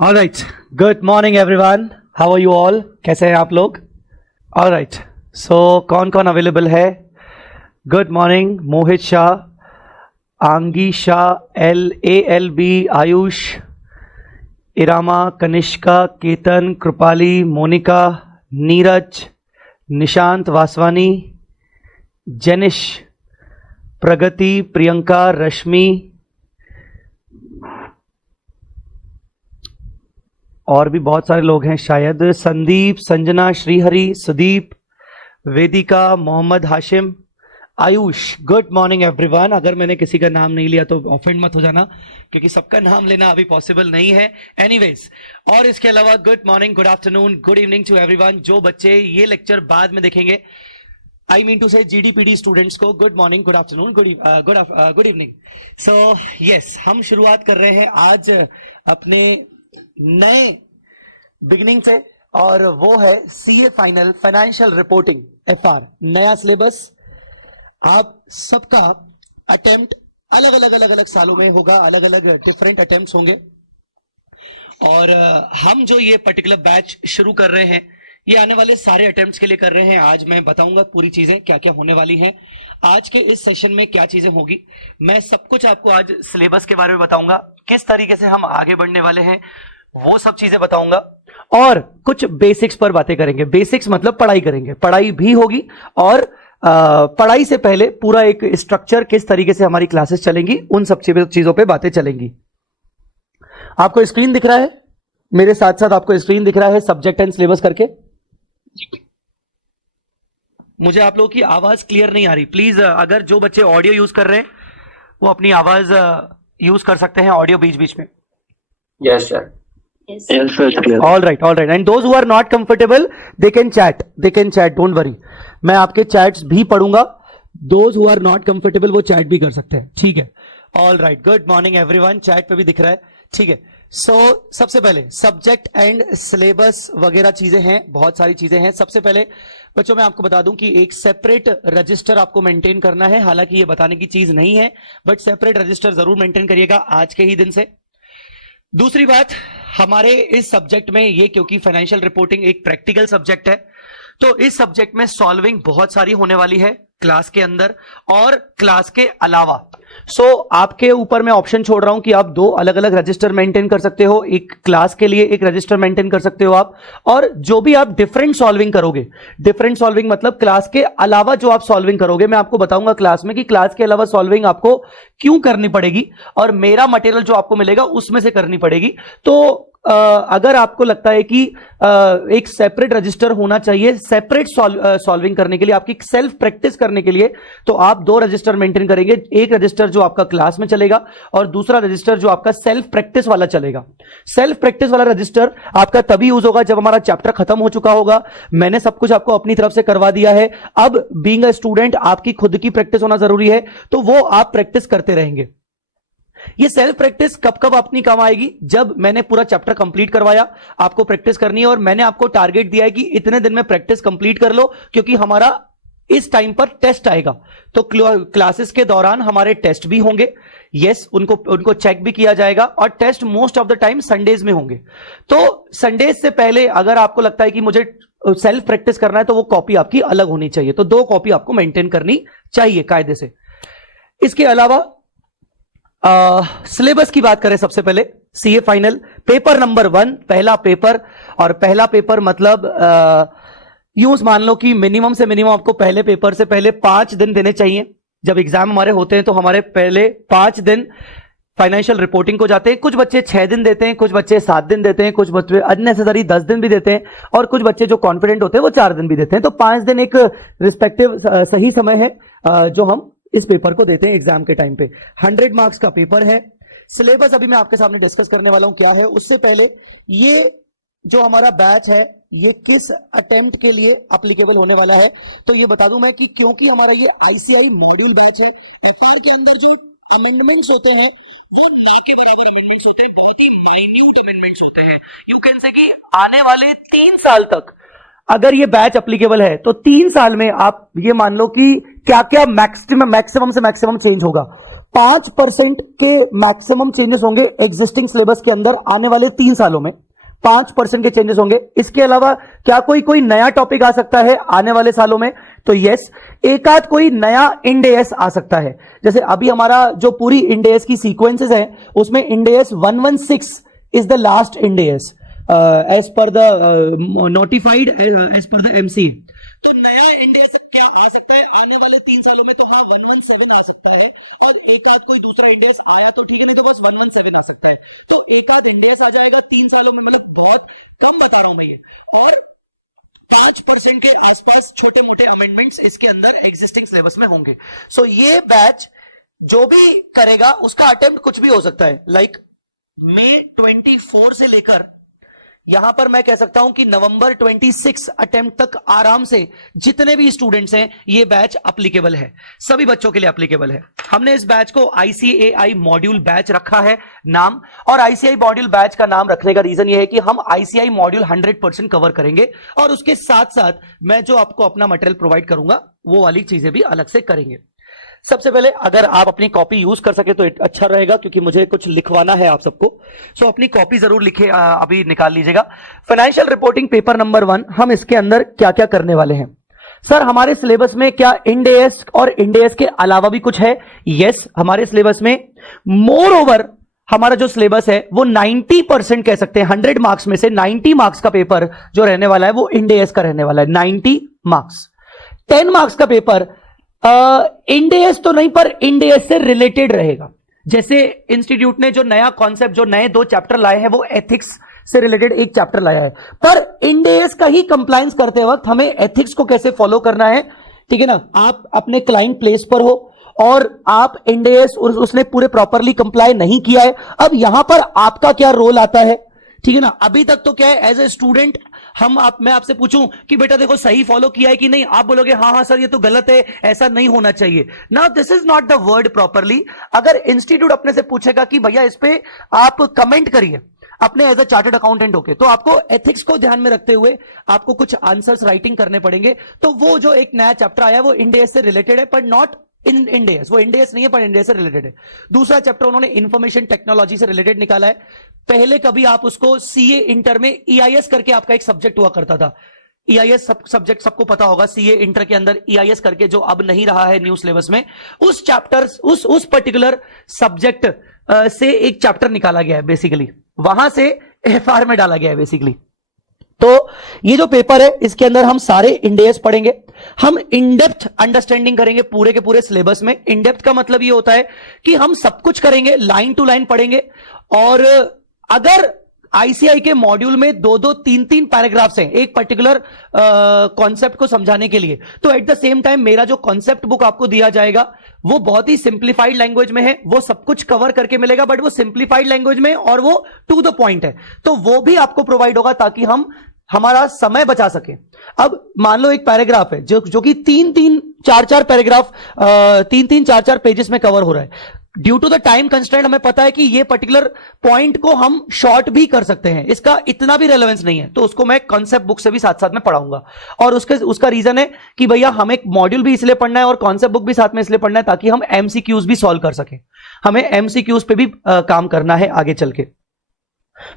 All right. Good morning everyone. How are you all? कैसे हैं आप लोग? All right. So कौन कौन अवेलेबल है? Good morning. मोहित शाह, आंगी शाह, LALB, आयुष, इरामा, कनिष्का, केतन, कृपाली, मोनिका, नीरज, निशांत वासवानी, जेनिश, प्रगति, प्रियंका, रश्मि और भी बहुत सारे लोग हैं शायद, Sandeep, Sanjana, Srihari, Sudeep, Vedika, Mohammed Hashim, Ayush. Good morning everyone. अगर मैंने किसी का नाम नहीं लिया तो ऑफेंड मत हो जाना, क्योंकि सबका नाम लेना अभी पॉसिबल नहीं है। एनीवेज, और इसके अलावा good morning, good afternoon, good evening to everyone. जो बच्चे ये लेक्चर बाद में देखेंगे, I mean to say GDPD students को, good morning, good afternoon, good evening. So yes, हम शुरुआत कर रहे हैं आज अपने नए बिगिनिंग से, और वो है CA final financial reporting FR, नया सिलेबस। आप सबका अटेम्प्ट अलग अलग सालों में होगा, अलग अलग डिफरेंट अटेम्प्ट्स होंगे। और हम जो ये पर्टिकुलर बैच शुरू कर रहे हैं, ये आने वाले सारे अटेम्प्ट्स के लिए कर रहे हैं। आज मैं बताऊंगा पूरी चीजें क्या क्या होने वाली हैं, आज के इस सेशन में क्या चीजें होगी। मैं सब कुछ आपको आज सिलेबस के बारे में बताऊंगा, किस तरीके से हम आगे बढ़ने वाले हैं वो सब चीजें बताऊंगा, और कुछ बेसिक्स पर बातें करेंगे। बेसिक्स मतलब पढ़ाई करेंगे, पढ़ाई भी होगी, और पढ़ाई से पहले पूरा एक स्ट्रक्चर, किस तरीके से हमारी क्लासेस चलेंगी, उन सब चीजों पे बातें चलेंगी। आपको स्क्रीन दिख रहा है, मेरे साथ साथ आपको स्क्रीन दिख रहा है सब्जेक्ट एंड सिलेबस करके। मुझे आप लोगों की आवाज क्लियर नहीं आ रही, प्लीज अगर जो बच्चे ऑडियो यूज कर रहे हैं वो अपनी आवाज यूज कर सकते हैं ऑडियो बीच बीच में। Yes, sir. Yes, sir. All right. And those who are not comfortable, they can chat. Don't worry. मैं आपके chats भी पढ़ूंगा। Those who are not comfortable वो chat भी कर सकते हैं, ठीक है? All right. Good morning everyone. Chat पे भी दिख रहा है, ठीक है? So सबसे पहले सब्जेक्ट एंड सिलेबस वगैरह चीजें हैं, बहुत सारी चीजें हैं। सबसे पहले बच्चों मैं आपको बता दूं कि एक सेपरेट रजिस्टर आपको मेंटेन करना है। हालांकि ये बताने की चीज नहीं है, बट सेपरेट रजिस्टर जरूर मेंटेन करिएगा आज के ही दिन से। दूसरी बात, हमारे इस सब्जेक्ट में ये, क्योंकि फाइनेंशियल रिपोर्टिंग एक प्रैक्टिकल सब्जेक्ट है, तो इस सब्जेक्ट में सॉल्विंग बहुत सारी होने वाली है क्लास के अंदर और क्लास के अलावा। सो आपके ऊपर मैं ऑप्शन छोड़ रहा हूं कि आप 2 अलग अलग रजिस्टर मेंटेन कर सकते हो। एक क्लास के लिए एक रजिस्टर मेंटेन कर सकते हो आप, और जो भी आप डिफरेंट सॉल्विंग करोगे, डिफरेंट सॉल्विंग मतलब क्लास के अलावा जो आप सॉल्विंग करोगे, मैं आपको बताऊंगा क्लास में कि क्लास के अलावा सॉल्विंग आपको क्यों करनी पड़ेगी, और मेरा मटेरियल जो आपको मिलेगा उसमें से करनी पड़ेगी। तो अगर आपको लगता है कि एक सेपरेट रजिस्टर होना चाहिए सेपरेट सॉल्विंग करने के लिए, आपकी सेल्फ प्रैक्टिस करने के लिए, तो आप 2 रजिस्टर मेंटेन करेंगे। एक रजिस्टर जो आपका क्लास में चलेगा, और दूसरा रजिस्टर जो आपका सेल्फ प्रैक्टिस वाला चलेगा। सेल्फ प्रैक्टिस वाला रजिस्टर आपका तभी यूज होगा जब हमारा चैप्टर खत्म हो चुका होगा, मैंने सब कुछ आपको अपनी तरफ से करवा दिया है। अब बीइंग अ स्टूडेंट आपकी खुद की प्रैक्टिस होना जरूरी है, तो वो आप प्रैक्टिस करते रहेंगे। ये सेल्फ प्रैक्टिस कब कब अपनी काम आएगी, जब मैंने पूरा चैप्टर कंप्लीट करवाया, आपको प्रैक्टिस करनी है, और मैंने आपको टारगेट दिया है कि इतने दिन में प्रैक्टिस कंप्लीट कर लो, क्योंकि हमारा इस टाइम पर टेस्ट आएगा। तो क्लासेस के दौरान हमारे टेस्ट भी होंगे, यस, उनको चेक भी किया जाएगा, और test most of the time Sundays में होंगे। तो संडेज से पहले अगर आपको लगता है कि मुझे सेल्फ प्रैक्टिस करना है, तो वो कॉपी आपकी अलग होनी चाहिए। तो 2 कॉपी आपको मेंटेन करनी चाहिए कायदे से। इसके अलावा सिलेबस की बात करें, सबसे पहले CA फाइनल पेपर नंबर 1 पहला पेपर, और पहला पेपर मतलब यूं मान लो कि मिनिमम से मिनिमम आपको पहले पेपर से पहले 5 दिन देने चाहिए। जब एग्जाम हमारे होते हैं तो हमारे पहले 5 दिन फाइनेंशियल रिपोर्टिंग को जाते हैं। कुछ बच्चे 6 दिन देते हैं, कुछ बच्चे 7 दिन देते हैं, कुछ बच्चे अननेसेसरी 10 दिन भी देते हैं, और कुछ बच्चे जो कॉन्फिडेंट होते हैं वो 4 दिन भी देते हैं। तो 5 दिन एक रिस्पेक्टिव सही समय है जो हम इस पेपर को देते हैं एग्जाम के टाइम पे। 100 मार्क्स का पेपर है। सिलेबस अभी मैं आपके सामने डिस्कस करने वाला हूं क्या है। उससे पहले ये जो हमारा बैच है ये किस अटेम्प्ट के लिए एप्लीकेबल होने वाला है, तो ये बता दूं मैं कि क्योंकि हमारा ये ICI मॉड्यूल बैच है, FR के अंदर जो अमेंडमेंट्स होते हैं वो ना के बराबर अमेंडमेंट्स होते हैं, बहुत ही माइन्यूट अमेंडमेंट्स होते हैं। यू कैन से कि आने वाले 3 साल तक अगर ये बैच एप्लीकेबल है, तो 3 साल में आप ये मान लो कि क्या क्या मैक्सिमम से मैक्सिमम चेंज होगा। 5% के मैक्सिमम चेंजेस होंगे एग्जिस्टिंग सिलेबस के अंदर आने वाले 3 सालों में। 5% के चेंजेस होंगे। इसके अलावा क्या कोई नया टॉपिक आ सकता है आने वाले सालों में? तो यस, एक आध कोई नया इंड एएस आ सकता है। जैसे अभी हमारा जो पूरी इंड एएस की सीक्वेंसेस है उसमें Ind AS 116 is the last Ind AS as per the notified as per the MC. तो नया इंड एएस क्या आ सकता है आने वाले 3 सालों में? तो हाँ, 117 आ सकता है, और एक आध कोई दूसरा इंड एएस आया तो ठीक है, नहीं तो बस 117 आ सकता है। तो एक आध इंड एएस आ जाएगा 3 सालों में, मतलब बहुत कम बता रहा हूं भैया। और 5% के आसपास छोटे मोटे अमेंडमेंट्स इसके अंदर एग्जिस्टिंग सिलेबस में होंगे। सो ये बैच जो भी करेगा उसका अटेम्प्ट कुछ भी हो सकता है। लाइक मई 24 से लेकर यहां पर मैं कह सकता हूं कि नवंबर 26 अटेम्प्ट तक आराम से जितने भी स्टूडेंट्स हैं ये बैच एप्लीकेबल है, सभी बच्चों के लिए एप्लीकेबल है। हमने इस बैच को आईसीएआई मॉड्यूल बैच रखा है नाम, और आईसीआई मॉड्यूल बैच का नाम रखने का रीजन ये है कि हम आईसीआई मॉड्यूल 100% कवर करेंगे, और उसके साथ साथ मैं जो आपको अपना मटेरियल प्रोवाइड करूंगा वो वाली चीजें भी अलग से करेंगे। सबसे पहले अगर आप अपनी कॉपी यूज कर सके तो अच्छा रहेगा, क्योंकि मुझे कुछ लिखवाना है आप सबको। सो अपनी कॉपी जरूर लिखे, अभी निकाल लीजिएगा। फाइनेंशियल रिपोर्टिंग पेपर नंबर 1, हम इसके अंदर क्या क्या करने वाले हैं? सर हमारे सिलेबस में क्या इंड एएस और इंड एएस के अलावा भी कुछ है? यस, हमारे सिलेबस में मोर ओवर हमारा जो सिलेबस है वो 90% कह सकते हैं, 100 मार्क्स में से 90 मार्क्स का पेपर जो रहने वाला है वो इंड एएस का रहने वाला है। 90 मार्क्स। 10 मार्क्स का पेपर इंड एएस तो नहीं, पर इंड एएस से रिलेटेड रहेगा। जैसे इंस्टीट्यूट ने जो नया कॉन्सेप्ट, जो नए 2 चैप्टर लाए हैं वो एथिक्स से रिलेटेड एक चैप्टर लाया है, पर इंड एएस का ही कंप्लायंस करते वक्त हमें एथिक्स को कैसे फॉलो करना है, ठीक है ना। आप अपने क्लाइंट प्लेस पर हो और आप इंड एएस उसने पूरे प्रॉपरली कंप्लाई नहीं किया है, अब यहां पर आपका क्या रोल आता है, ठीक है ना। अभी तक तो क्या है, एज ए स्टूडेंट मैं आपसे पूछूं कि बेटा देखो सही फॉलो किया है कि नहीं, आप बोलोगे हाँ हाँ सर ये तो गलत है, ऐसा नहीं होना चाहिए। Now this is not the word properly. अगर इंस्टीट्यूट अपने से पूछेगा कि भैया इस पे आप कमेंट करिए अपने एज अ चार्टर्ड अकाउंटेंट होके, तो आपको एथिक्स को ध्यान में रखते हुए आपको कुछ आंसर्स राइटिंग करने पड़ेंगे। तो वो जो एक नया चैप्टर आया वो इंड एएस से रिलेटेड है, पर नॉट इन इंड एएस, वो इंड एएस नहीं है पर इंड एएस से रिलेटेड है। दूसरा चैप्टर उन्होंने इंफॉर्मेशन टेक्नोलॉजी से रिलेटेड निकाला है। पहले कभी आप उसको सीए इंटर में ईआईएस करके आपका एक सब्जेक्ट हुआ करता था, ईआईएस सब्जेक्ट सबको पता होगा, सीए इंटर के अंदर ईआईएस करके जो अब नहीं रहा है न्यू सिलेबस में, उस चैप्टर उस पर्टिकुलर सब्जेक्ट से एक चैप्टर निकाला गया है, बेसिकली वहां से एफआर में डाला गया है बेसिकली। तो ये जो पेपर है इसके अंदर हम सारे इंड एएस पढ़ेंगे, हम इनडेप्थ अंडरस्टैंडिंग करेंगे पूरे के पूरे सिलेबस में। इनडेप्थ का मतलब ये होता है कि हम सब कुछ करेंगे, लाइन टू लाइन पढ़ेंगे, और अगर आईसीआई के मॉड्यूल में 2-2, 3-3 पैराग्राफ्स हैं एक पर्टिकुलर कॉन्सेप्ट को समझाने के लिए, तो एट द सेम टाइम मेरा जो कॉन्सेप्ट बुक आपको दिया जाएगा वो बहुत ही सिंप्लीफाइड लैंग्वेज में है, वो सब कुछ कवर करके मिलेगा, बट वो सिंप्लीफाइड लैंग्वेज में और वो टू द पॉइंट है, तो वो भी आपको प्रोवाइड होगा ताकि हम हमारा समय बचा सके। अब मान लो एक पैराग्राफ है जो कि 3-3, 4-4 पैराग्राफ 3-3, 4-4 पेजेस में कवर हो रहा है। Due to the time constraint हमें पता है कि ये पर्टिकुलर पॉइंट को हम शॉर्ट भी कर सकते हैं, इसका इतना भी रेलेवेंस नहीं है, तो उसको मैं कॉन्सेप्ट बुक से भी साथ साथ में पढ़ाऊंगा। और उसका रीजन है कि भैया हमें मॉड्यूल भी इसलिए पढ़ना है और कॉन्सेप्ट बुक भी साथ में इसलिए पढ़ना है ताकि हम एमसीक्यूज भी सॉल्व कर सकें, हमें एमसीक्यूज पे भी काम करना है आगे चल के।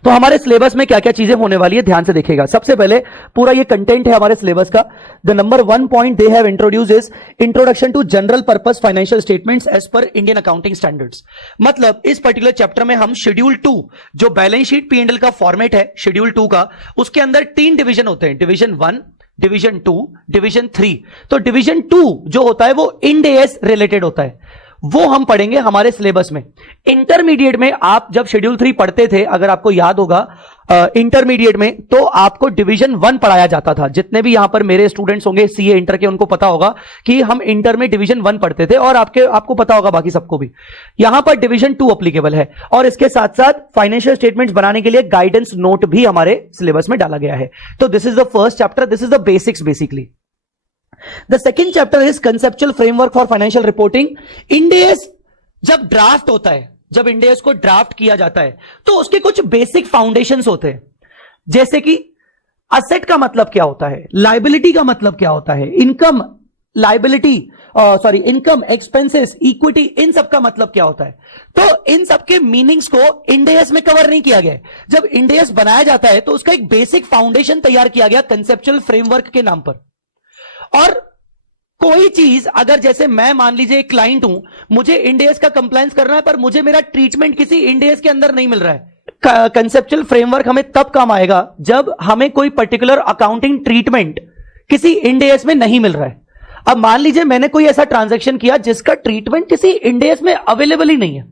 तो हमारे सिलेबस में क्या क्या चीजें होने वाली है ध्यान से देखिएगा। सबसे पहले पूरा ये कंटेंट है हमारे सिलेबस का। The number 1 point they have introduce is introduction to general purpose financial statements as per Indian accounting standards. मतलब इस पर्टिकुलर चैप्टर में हम शेड्यूल 2 जो बैलेंस शीट पीएनएल का फॉर्मेट है शेड्यूल 2 का, उसके अंदर 3 डिवीजन होते हैं, डिवीजन 1, डिवीजन 2, डिवीजन 3। तो डिवीजन 2 जो होता है वो इंड एएस रिलेटेड होता है, वो हम पढ़ेंगे हमारे सिलेबस में। इंटरमीडिएट में आप जब शेड्यूल 3 पढ़ते थे, अगर आपको याद होगा इंटरमीडिएट में, तो आपको डिवीजन 1 पढ़ाया जाता था। जितने भी यहां पर मेरे स्टूडेंट्स होंगे सीए इंटर के, उनको पता होगा कि हम इंटर में डिवीजन 1 पढ़ते थे, और आपको पता होगा बाकी सबको भी। यहां पर डिवीजन 2 एप्लीकेबल है, और इसके साथ साथ फाइनेंशियल स्टेटमेंट्स बनाने के लिए गाइडेंस नोट भी हमारे सिलेबस में डाला गया है। तो this is the first chapter, this is the basics basically. The second chapter is conceptual framework for financial reporting. Ind AS जब ड्राफ्ट होता है, जब इंड एएस को ड्राफ्ट किया जाता है, तो उसके कुछ बेसिक फाउंडेशंस होते हैं, जैसे कि असेट का मतलब क्या होता है, लायबिलिटी का मतलब क्या होता है, income liability, sorry, income, expenses, equity, इन सब का मतलब क्या होता है? तो इन सब के मीनिंग्स को इंड एएस में कवर नहीं किया गया है। जब इंड एएस बनाया जाता है तो उसका एक बेसिक फाउंडेशन तैयार किया गया कंसेप्चुअल फ्रेमवर्क के नाम पर। और कोई चीज अगर, जैसे मैं मान लीजिए एक क्लाइंट हूं, मुझे इंड एएस का कंप्लायंस करना है, पर मुझे मेरा ट्रीटमेंट किसी इंड एएस के अंदर नहीं मिल रहा है। कंसेप्चुअल फ्रेमवर्क हमें तब काम आएगा जब हमें कोई पर्टिकुलर अकाउंटिंग ट्रीटमेंट किसी इंड एएस में नहीं मिल रहा है। अब मान लीजिए मैंने कोई ऐसा ट्रांजैक्शन किया जिसका ट्रीटमेंट किसी इंड एएस में अवेलेबल ही नहीं है।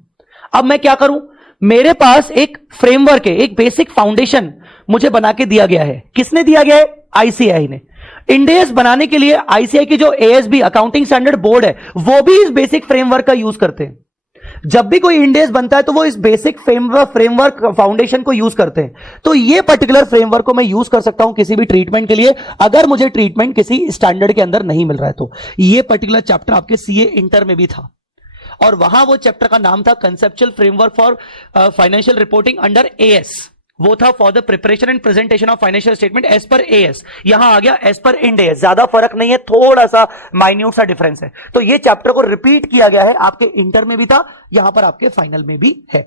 अब मैं क्या करूं? मेरे पास एक फ्रेमवर्क है, एक बेसिक फाउंडेशन मुझे बना के दिया गया है। किसने दिया गया है? आईसीएआई ने। इंड एएस बनाने के लिए आईसीएआई की जो एएसबी अकाउंटिंग स्टैंडर्ड बोर्ड है वो भी इस बेसिक फ्रेमवर्क का यूज करते हैं। जब भी कोई इंड एएस बनता है तो वो इस बेसिक फ्रेमवर्क फाउंडेशन को यूज करते हैं। तो ये पर्टिकुलर फ्रेमवर्क को मैं यूज कर सकता हूं किसी भी ट्रीटमेंट के लिए, अगर मुझे ट्रीटमेंट किसी स्टैंडर्ड के अंदर नहीं मिल रहा है तो। ये पर्टिकुलर चैप्टर आपके सीए इंटर में भी था, और वहां वो चैप्टर का नाम था conceptual framework for financial reporting under AS. वो था for the preparation and presentation of financial statement as per AS. यहां आ गया एज पर इंड एएस। ज्यादा फर्क नहीं है, थोड़ा सा माइन्यूट सा डिफरेंस है। तो ये चैप्टर को रिपीट किया गया है, आपके इंटर में भी था, यहां पर आपके फाइनल में भी है।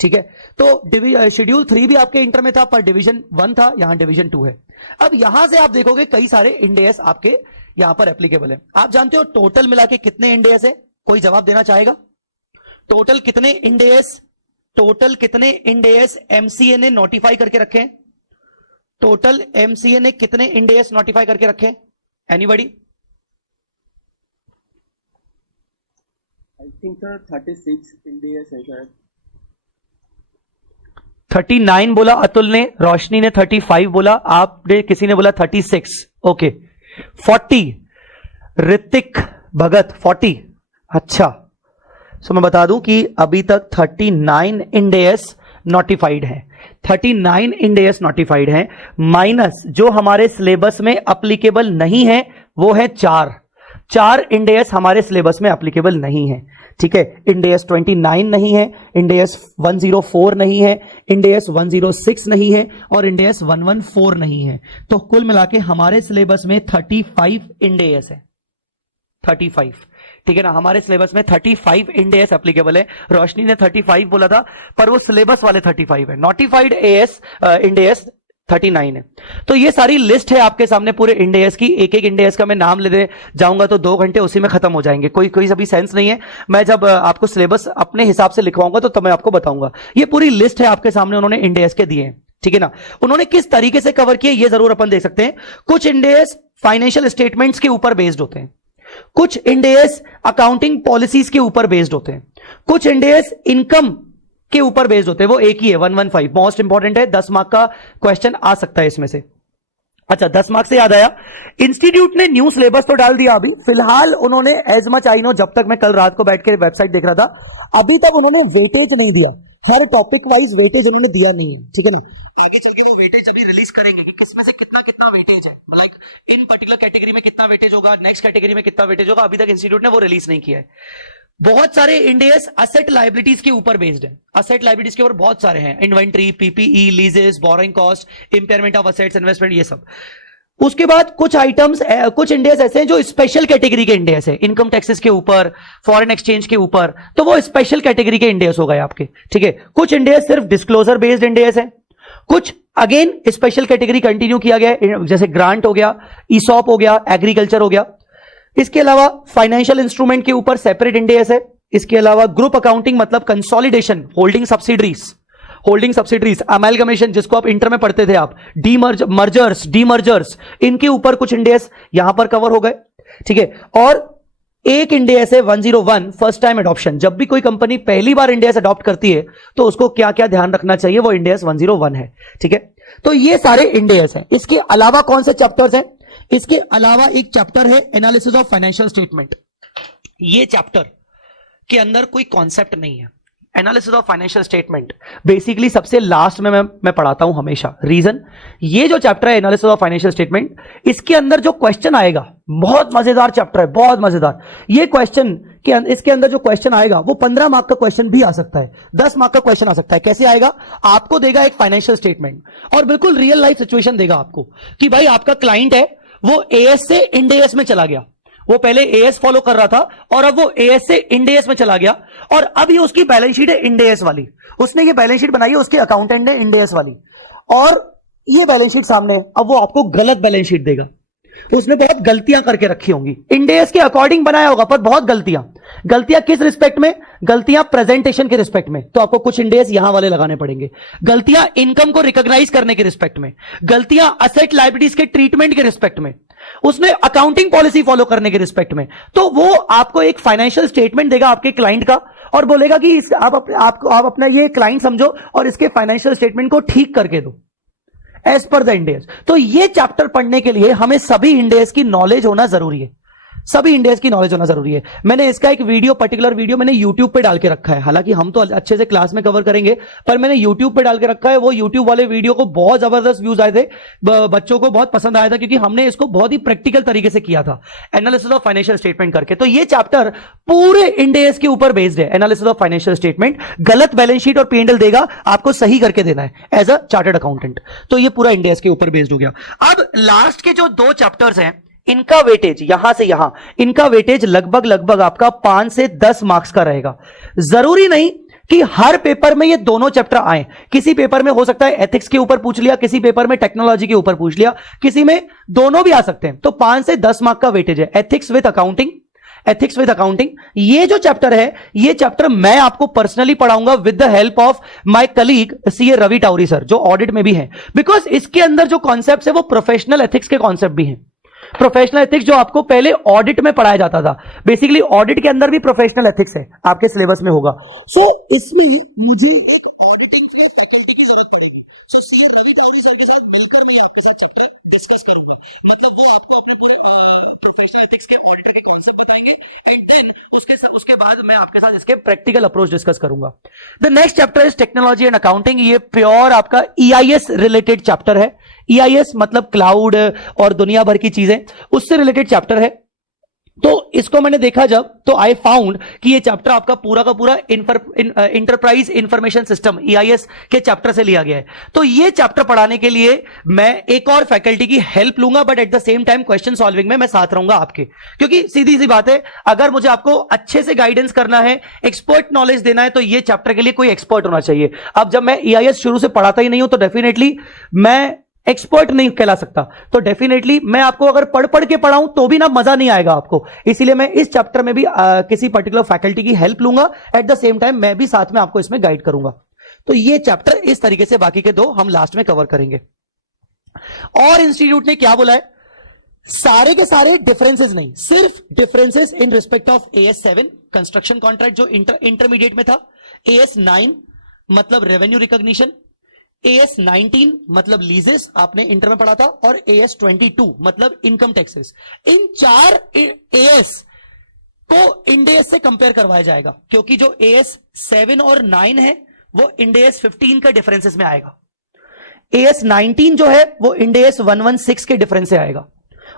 ठीक है, तो शेड्यूल 3 भी आपके इंटर में था, पर डिवीजन 1 था, यहां डिवीजन 2 है। अब यहां से आप देखोगे कई सारे इंड एएस आपके यहां पर एप्लीकेबल है। आप जानते हो टोटल मिला के कितने इंड एएस है? कोई जवाब देना चाहेगा? टोटल कितने इंड एएस, टोटल कितने इंड एएस एमसीए ने नोटिफाई करके रखे? टोटल एमसीए ने कितने इंड एएस नोटिफाई करके रखे? Anybody? I think sir 36 Ind AS है शायद। 39 बोला अतुल ने, रोशनी ने 35 बोला, आपने किसी ने बोला 36। ओके, 40 ऋतिक भगत 40। अच्छा, सो मैं बता दूं कि अभी तक 39 इंड एएस नोटिफाइड है। 39 इंड एएस नोटिफाइड है, माइनस जो हमारे सिलेबस में अप्लीकेबल नहीं है वो है 4 इंड एएस हमारे सिलेबस में अप्लीकेबल नहीं है। ठीक है, इंड एएस 29 नहीं है, इंड एएस 104 नहीं है, इंड एएस 106 नहीं है, और इंड एएस 114 नहीं है। तो कुल मिला के हमारे सिलेबस में 35 इंड एएस है। 35, ठीक है ना, हमारे सिलेबस में 35 इंड एएस एप्लीकेबल है। रोशनी ने 35 बोला था, पर वो सिलेबस वाले 35 है। नोटिफाइड एएस इंड एएस 39 है। तो ये सारी लिस्ट है आपके सामने पूरे इंड एएस की। एक एक इंड एएस का मैं नाम लेते जाऊंगा तो 2 घंटे उसी में खत्म हो जाएंगे। कोई अभी सेंस नहीं है। मैं जब आपको सिलेबस अपने हिसाब से लिखवाऊंगा तो तब मैं आपको बताऊंगा। ये पूरी लिस्ट है आपके सामने, उन्होंने इंड एएस के दिए हैं। ठीक है ना, उन्होंने किस तरीके से कवर किए ये जरूर अपन देख सकते हैं। कुछ इंड एएस फाइनेंशियल स्टेटमेंट्स के ऊपर बेस्ड होते हैं, कुछ इंड एएस अकाउंटिंग पॉलिसीज के ऊपर बेस्ड होते हैं, कुछ इंड एएस इनकम के ऊपर बेस्ड होते हैं। वो एक ही है 115, मोस्ट इंपॉर्टेंट है, 10 मार्क का क्वेश्चन आ सकता है इसमें से। अच्छा, 10 मार्क से याद आया, इंस्टीट्यूट ने न्यू सिलेबस तो डाल दिया अभी फिलहाल। उन्होंने एज मच आई नो, जब तक मैं कल रात को बैठ के वेबसाइट देख रहा था, अभी तक उन्होंने वेटेज नहीं दिया। हर टॉपिक वाइज वेटेज उन्होंने दिया नहीं है। ठीक है ना, आगे चल के वो वेटेज अभी रिलीज करेंगे कि किसमें से कितना कितना वेटेज है, मतलब इन पर्टिकुलर कैटेगरी में कितना वेटेज होगा, नेक्स्ट कैटेगरी में कितना वेटेज होगा। अभी तक इंस्टीट्यूट ने वो रिलीज नहीं किया है। बहुत सारे इंड एएस असेट लायबिलिटीज के ऊपर बेस्ड है। असेट लायबिलिटीज के ऊपर बहुत सारे हैं, inventory, PPE, लीजेस, borrowing cost, impairment of assets, investment, ये सब। उसके बाद कुछ आइटम्स, कुछ इंड एएस ऐसे हैं जो स्पेशल कैटेगरी के इंड एएस है, इनकम टैक्सेस के ऊपर, फॉरेन एक्सचेंज के ऊपर, तो वो स्पेशल कैटेगरी के इंड एएस हो गए आपके। ठीक है, कुछ इंड एएस सिर्फ डिस्क्लोजर बेस्ड इंड एएस है, कुछ अगेन स्पेशल कैटेगरी कंटिन्यू किया गया है, जैसे ग्रांट हो गया, ईसॉप हो गया, एग्रीकल्चर हो गया। इसके अलावा फाइनेंशियल इंस्ट्रूमेंट के ऊपर सेपरेट इंड एएस है। इसके अलावा ग्रुप अकाउंटिंग मतलब कंसोलिडेशन, होल्डिंग सब्सिडरीज, अमेलगमेशन जिसको आप इंटर में पढ़ते थे आप, डीमर्जर्स, इनके ऊपर कुछ इंड एएस यहां पर कवर हो गए। ठीक है, और एक इंड एएस है 101 फर्स्ट टाइम एडॉप्शन। जब भी कोई कंपनी पहली बार इंड एएस अडॉप्ट करती है तो उसको क्या क्या ध्यान रखना चाहिए, वो इंड एएस 101 है। ठीक है, तो ये सारे इंड एएस हैं। इसके अलावा कौन से चैप्टर्स हैं? इसके अलावा एक चैप्टर है एनालिसिस ऑफ फाइनेंशियल स्टेटमेंट। ये चैप्टर के अंदर कोई कॉन्सेप्ट नहीं है। Analysis of financial statement basically सबसे लास्ट में मैं पढ़ाता हूं हमेशा। रीजन, ये जो चैप्टर है एनालिसिस ऑफ फाइनेंशियल स्टेटमेंट, इसके अंदर जो क्वेश्चन आएगा, बहुत मजेदार चैप्टर है, बहुत मजेदार। ये क्वेश्चन इसके अंदर जो क्वेश्चन आएगा वो 15 मार्क का क्वेश्चन भी आ सकता है, 10 मार्क का क्वेश्चन आ सकता है। कैसे आएगा? आपको देगा एक फाइनेंशियल स्टेटमेंट और बिल्कुल रियल लाइफ सिचुएशन देगा आपको कि भाई आपका क्लाइंट है, वो एएस से इंड एएस में चला गया, वो पहले एएस फॉलो कर रहा था और अब वो एएस से इंडेस में चला गया, और अब ये उसकी बैलेंस शीट है इंडेस वाली। उसने ये बैलेंस शीट बनाई है, उसके अकाउंटेंट ने इंडेस वाली, और ये बैलेंस शीट सामने है। अब वो आपको गलत बैलेंस शीट देगा, उसने बहुत गलतियां करके रखी होंगी, इंडेस के अकॉर्डिंग बनाया होगा पर बहुत गलतियां किस रिस्पेक्ट में? गलतियां प्रेजेंटेशन के रिस्पेक्ट में, तो आपको कुछ इंडेस यहां वाले लगाने पड़ेंगे। गलतियां इनकम को रिकॉग्नाइज करने के रिस्पेक्ट में, गलतियां असेट लायबिलिटीज के ट्रीटमेंट के रिस्पेक्ट में, उसने अकाउंटिंग पॉलिसी फॉलो करने के रिस्पेक्ट में। तो वो आपको एक फाइनेंशियल स्टेटमेंट देगा आपके क्लाइंट का और बोलेगा कि आप अपना ये क्लाइंट समझो और इसके फाइनेंशियल स्टेटमेंट को ठीक करके दो एज पर द इंडेस। तो ये चैप्टर पढ़ने के लिए हमें सभी इंडेस की नॉलेज होना जरूरी है, सभी इंडेस की नॉलेज होना जरूरी है। मैंने इसका एक वीडियो, पर्टिकुलर वीडियो मैंने यूट्यूब पे डाल के रखा है, हालांकि हम तो अच्छे से क्लास में कवर करेंगे, पर मैंने यूट्यूब पे डाल के रखा है। वो यूट्यूब वाले वीडियो को बहुत जबरदस्त व्यूज आए थे, बच्चों को बहुत पसंद आया था, क्योंकि हमने इसको बहुत ही प्रैक्टिकल तरीके से किया था, एनालिसिस ऑफ फाइनेंशियल स्टेटमेंट करके। तो ये चैप्टर पूरे इंडेस के ऊपर बेस्ड है, एनालिसिस ऑफ फाइनेंशियल स्टेटमेंट। गलत बैलेंस शीट और P&L देगा, आपको सही करके देना है एज अ चार्टर्ड अकाउंटेंट। तो ये पूरा इंडेस के ऊपर बेस्ड हो गया। अब लास्ट के जो 2 चैप्टर्स हैं, इनका वेटेज यहां से यहां, इनका वेटेज लगभग आपका 5 से 10 मार्क्स का रहेगा। जरूरी नहीं कि हर पेपर में ये दोनों चैप्टर आए, किसी पेपर में हो सकता है एथिक्स के ऊपर पूछ लिया, किसी पेपर में टेक्नोलॉजी के ऊपर पूछ लिया, किसी में दोनों भी आ सकते हैं। तो 5 से 10 मार्क का वेटेज है। Ethics with accounting, ethics with accounting, ये जो चैप्टर है, ये चैप्टर मैं आपको पर्सनली पढ़ाऊंगा with the help of my colleague CA Ravi Tauri sir, जो ऑडिट में भी हैं, बिकॉज इसके अंदर जो कॉन्सेप्ट है वो प्रोफेशनल एथिक्स के कॉन्सेप्ट भी हैं। प्रोफेशनल एथिक्स जो आपको पहले ऑडिट में पढ़ाया जाता था, बेसिकली ऑडिट के अंदर भी प्रोफेशनल एथिक्स है, आपके सिलेबस में होगा। सो इसमें मुझे एक ऑडिटिंग के फैकल्टी की जरूरत पड़ेगी। सो सीए रवि टाउरी सर के साथ मिलकर मैं आपके साथ चैप्टर डिस्कस करूंगा, मतलब वो आपको अपने पूरे प्रोफेशनल एथिक्स के ऑडिटर के कॉन्सेप्ट बताएंगे, एंड देन उसके बाद मैं आपके साथ इसके प्रैक्टिकल अप्रोच डिस्कस करूंगा। The next chapter is technology and accounting. ये प्योर आपका EIS रिलेटेड चैप्टर है। EIS मतलब क्लाउड और दुनिया भर की चीजें, उससे रिलेटेड चैप्टर है। तो इसको मैंने देखा जब, तो आई फाउंड कि ये चैप्टर आपका पूरा का पूरा इंटरप्राइज इंफॉर्मेशन सिस्टम EIS के चैप्टर से लिया गया है। तो ये चैप्टर पढ़ाने के लिए मैं एक और फैकल्टी की हेल्प लूंगा, but at the same time question solving में मैं साथ रहूंगा आपके, क्योंकि सीधी सी बात है, अगर मुझे आपको अच्छे से गाइडेंस करना है, एक्सपर्ट नॉलेज देना है, तो ये चैप्टर के लिए कोई एक्सपर्ट होना चाहिए। अब जब मैं EIS शुरू से पढ़ाता ही नहीं हूं, तो डेफिनेटली मैं एक्सपर्ट नहीं कहला सकता। तो डेफिनेटली मैं आपको अगर पढ़ के पढ़ाऊं तो भी ना मजा नहीं आएगा आपको, इसीलिए मैं इस चैप्टर में भी किसी पर्टिकुलर फैकल्टी की हेल्प लूंगा, एट द सेम टाइम मैं भी साथ में आपको इसमें गाइड करूंगा। तो ये चैप्टर इस तरीके से, बाकी के 2 हम लास्ट में कवर करेंगे। और इंस्टीट्यूट ने क्या बोला है, सारे के सारे डिफरेंसेस नहीं, सिर्फ differences in respect of AS7 construction contract जो इंटरमीडिएट में था, AS9 मतलब रेवेन्यू रिकॉग्निशन, AS19 मतलब लीजेस आपने इंटर में पढ़ा था, और AS22 मतलब इनकम टैक्सेस। इन 4 AS को इंडेस से कंपेयर करवाया जाएगा, क्योंकि जो AS7 और 9 है वो इंडेस 15 के डिफरेंसेस में आएगा। AS19 जो है वो इंडेस 116 के डिफरेंस से आएगा,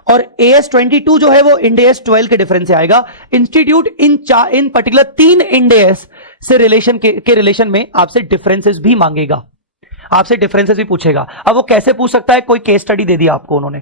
और AS22 जो है वो इंडेस 12 के डिफरेंस से आएगा। इंस्टीट्यूट इन पर्टिकुलर 3 इंडेस से रिलेशन में आपसे डिफरेंसेस भी मांगेगा, आपसे डिफरेंसेस भी पूछेगा। अब वो कैसे पूछ सकता है, कोई केस स्टडी दे दिया आपको उन्होंने,